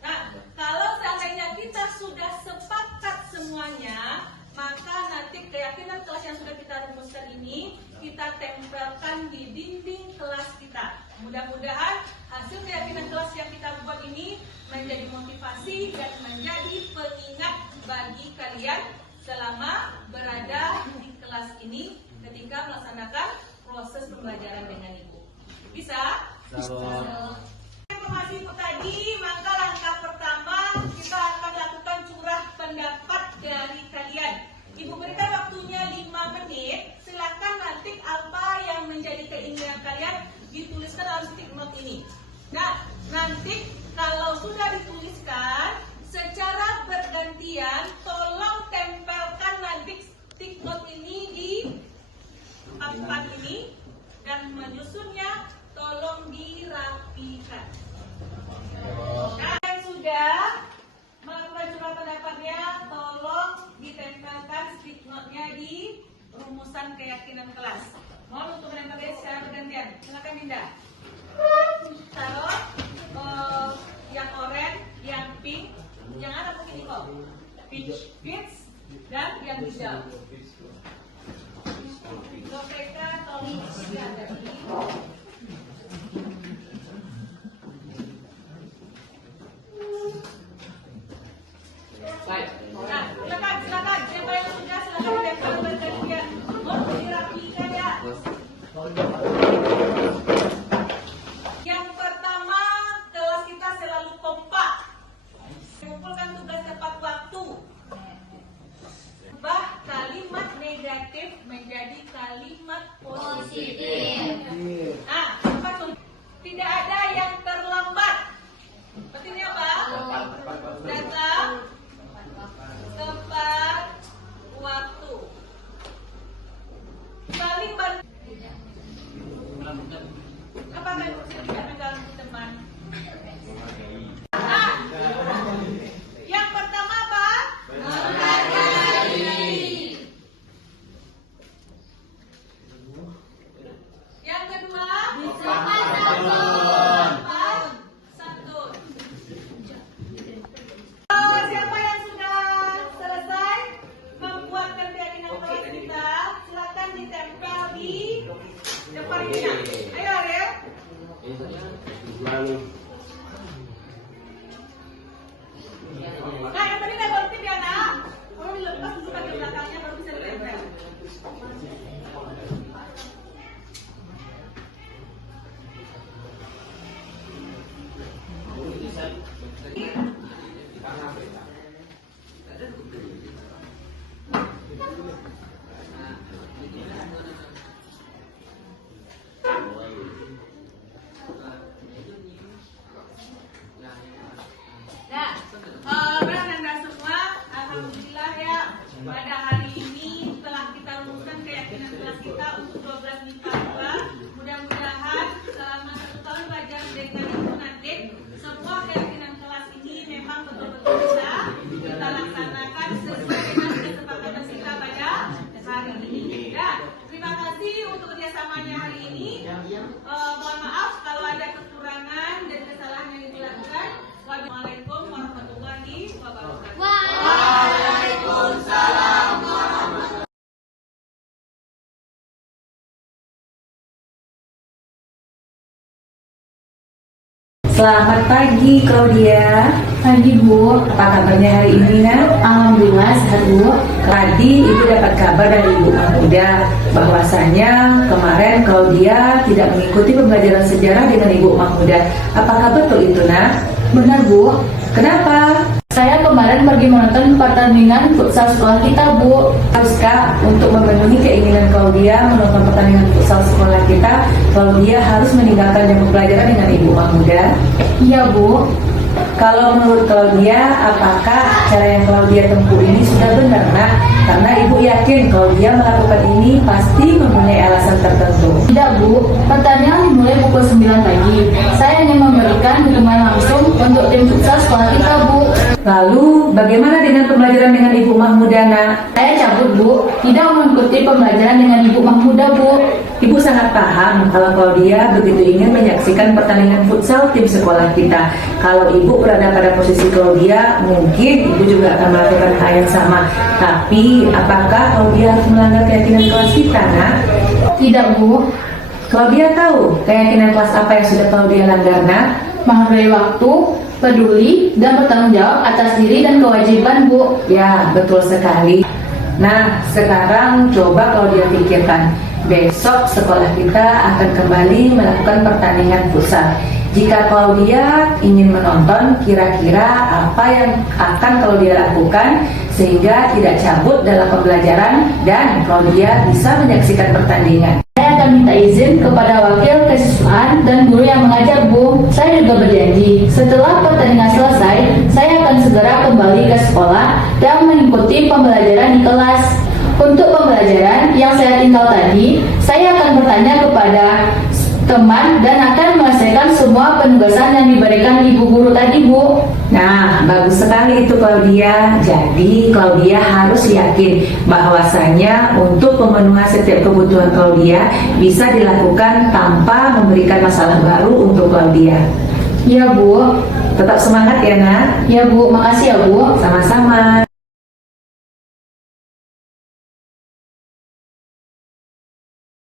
Nah, kalau seandainya kita sudah sepakat semuanya, maka nanti keyakinan kelas yang sudah kita rumuskan ini kita tempelkan di dinding kelas kita. Mudah-mudahan hasil keyakinan kelas yang kita buat ini menjadi motivasi dan menjadi pengingat bagi kalian selama berada di kelas ini ketika melaksanakan proses pembelajaran dengan Ibu. Bisa? Informasi itu tadi, maka langkah pertama kita akan lakukan curah pendapat dari kalian. Ibu berikan waktunya 5 menit. Silakan nanti apa yang menjadi keinginan kalian dituliskan dalam stick note ini. Nah, nanti kalau sudah dituliskan secara bergantian, tolong tempelkan nanti stick note ini di papan ini dan menyusunnya tolong dirapikan. Nah, yang sudah melakukan curah pendapatnya, tolong ditempelkan stick note-nya di rumusan keyakinan kelas. Mohon untuk menempelkan secara bergantian. Silakan Dinda. Taruh yang oranye, yang pink, yang ada mungkin kok. Peach, dan yang hijau. Mereka tolong ada di nah, silakan. Siapa yang sudah, silakan ditempel bergantian. Mohon dirapikan ya. Yang pertama, kelas kita selalu kompak. Kumpulkan tugas tepat waktu. Ubah kalimat negatif menjadi kalimat positif. Nah, tidak ada yang terlambat. Artinya apa? Datang tepat waktu. Kalimat apa kan tidak mengganggu teman? Nah, yang pertama apa? Menghargai. Yang kedua, sopan santun. Siapa yang sudah selesai membuatkan keyakinan kelas kita, silakan ditempel di depan kita. Ayo Ariel. Nah, yang tadi double tip ya nak. Kalau dilepas untuk bagian belakangnya baru bisa ditempel. Selamat pagi Claudia. Pagi Bu. Apa kabarnya hari ini nak? Alhamdulillah sehat Bu. Tadi Ibu dapat kabar dari Ibu Mahmuda bahwasanya kemarin Claudia tidak mengikuti pembelajaran sejarah dengan Ibu Mahmuda. Apakah betul itu nak? Benar Bu. Kenapa? Saya kemarin pergi menonton pertandingan futsal sekolah kita Bu. Haruskah untuk memenuhi keinginan Claudia menonton pertandingan futsal sekolah kita, Claudia harus meninggalkan jam pelajaran dengan Ibu Mahmuda? Iya Bu. Kalau menurut Claudia, apakah cara yang Claudia tempuh ini sudah benar nak? Karena Ibu yakin Claudia melakukan ini pasti mempunyai alasan tertentu. Tidak Bu, pertandingan dimulai pukul 9 pagi. Saya ingin memberikan dukungan langsung untuk tim futsal sekolah kita Bu. Lalu bagaimana dengan pembelajaran dengan Ibu Mahmuda nak? Saya cabut Bu, tidak mengikuti pembelajaran dengan Ibu Mahmuda Bu. Ibu sangat paham kalau Claudia begitu ingin menyaksikan pertandingan futsal tim sekolah kita. Kalau Ibu berada pada posisi Claudia, mungkin Ibu juga akan melakukan hal yang sama. Tapi apakah Claudia harus melanggar keyakinan kelas kita nak? Tidak Bu. Claudia tahu keyakinan kelas apa yang sudah Claudia langgar nak? Menghargai waktu, peduli, dan bertanggung jawab atas diri dan kewajiban Bu. Ya, betul sekali. Nah, sekarang coba Claudia pikirkan. Besok sekolah kita akan kembali melakukan pertandingan futsal. Jika Claudia ingin menonton, kira-kira apa yang akan Claudia lakukan sehingga tidak cabut dalam pembelajaran dan Claudia bisa menyaksikan pertandingan? Saya akan minta izin kepada wakil kesiswaan dan guru yang mengajar Bu. Saya juga berjanji, setelah pertandingan selesai, saya akan segera kembali ke sekolah dan mengikuti pembelajaran di kelas. Untuk pembelajaran yang saya tinggal tadi, saya akan bertanya kepada teman dan akan menyelesaikan semua penugasan yang diberikan ibu guru tadi Bu. Nah, bagus sekali itu Claudia. Jadi Claudia harus yakin bahwasanya untuk pemenuhan setiap kebutuhan Claudia bisa dilakukan tanpa memberikan masalah baru untuk Claudia. Iya Bu. Tetap semangat ya nak. Iya Bu, makasih ya Bu. Sama-sama.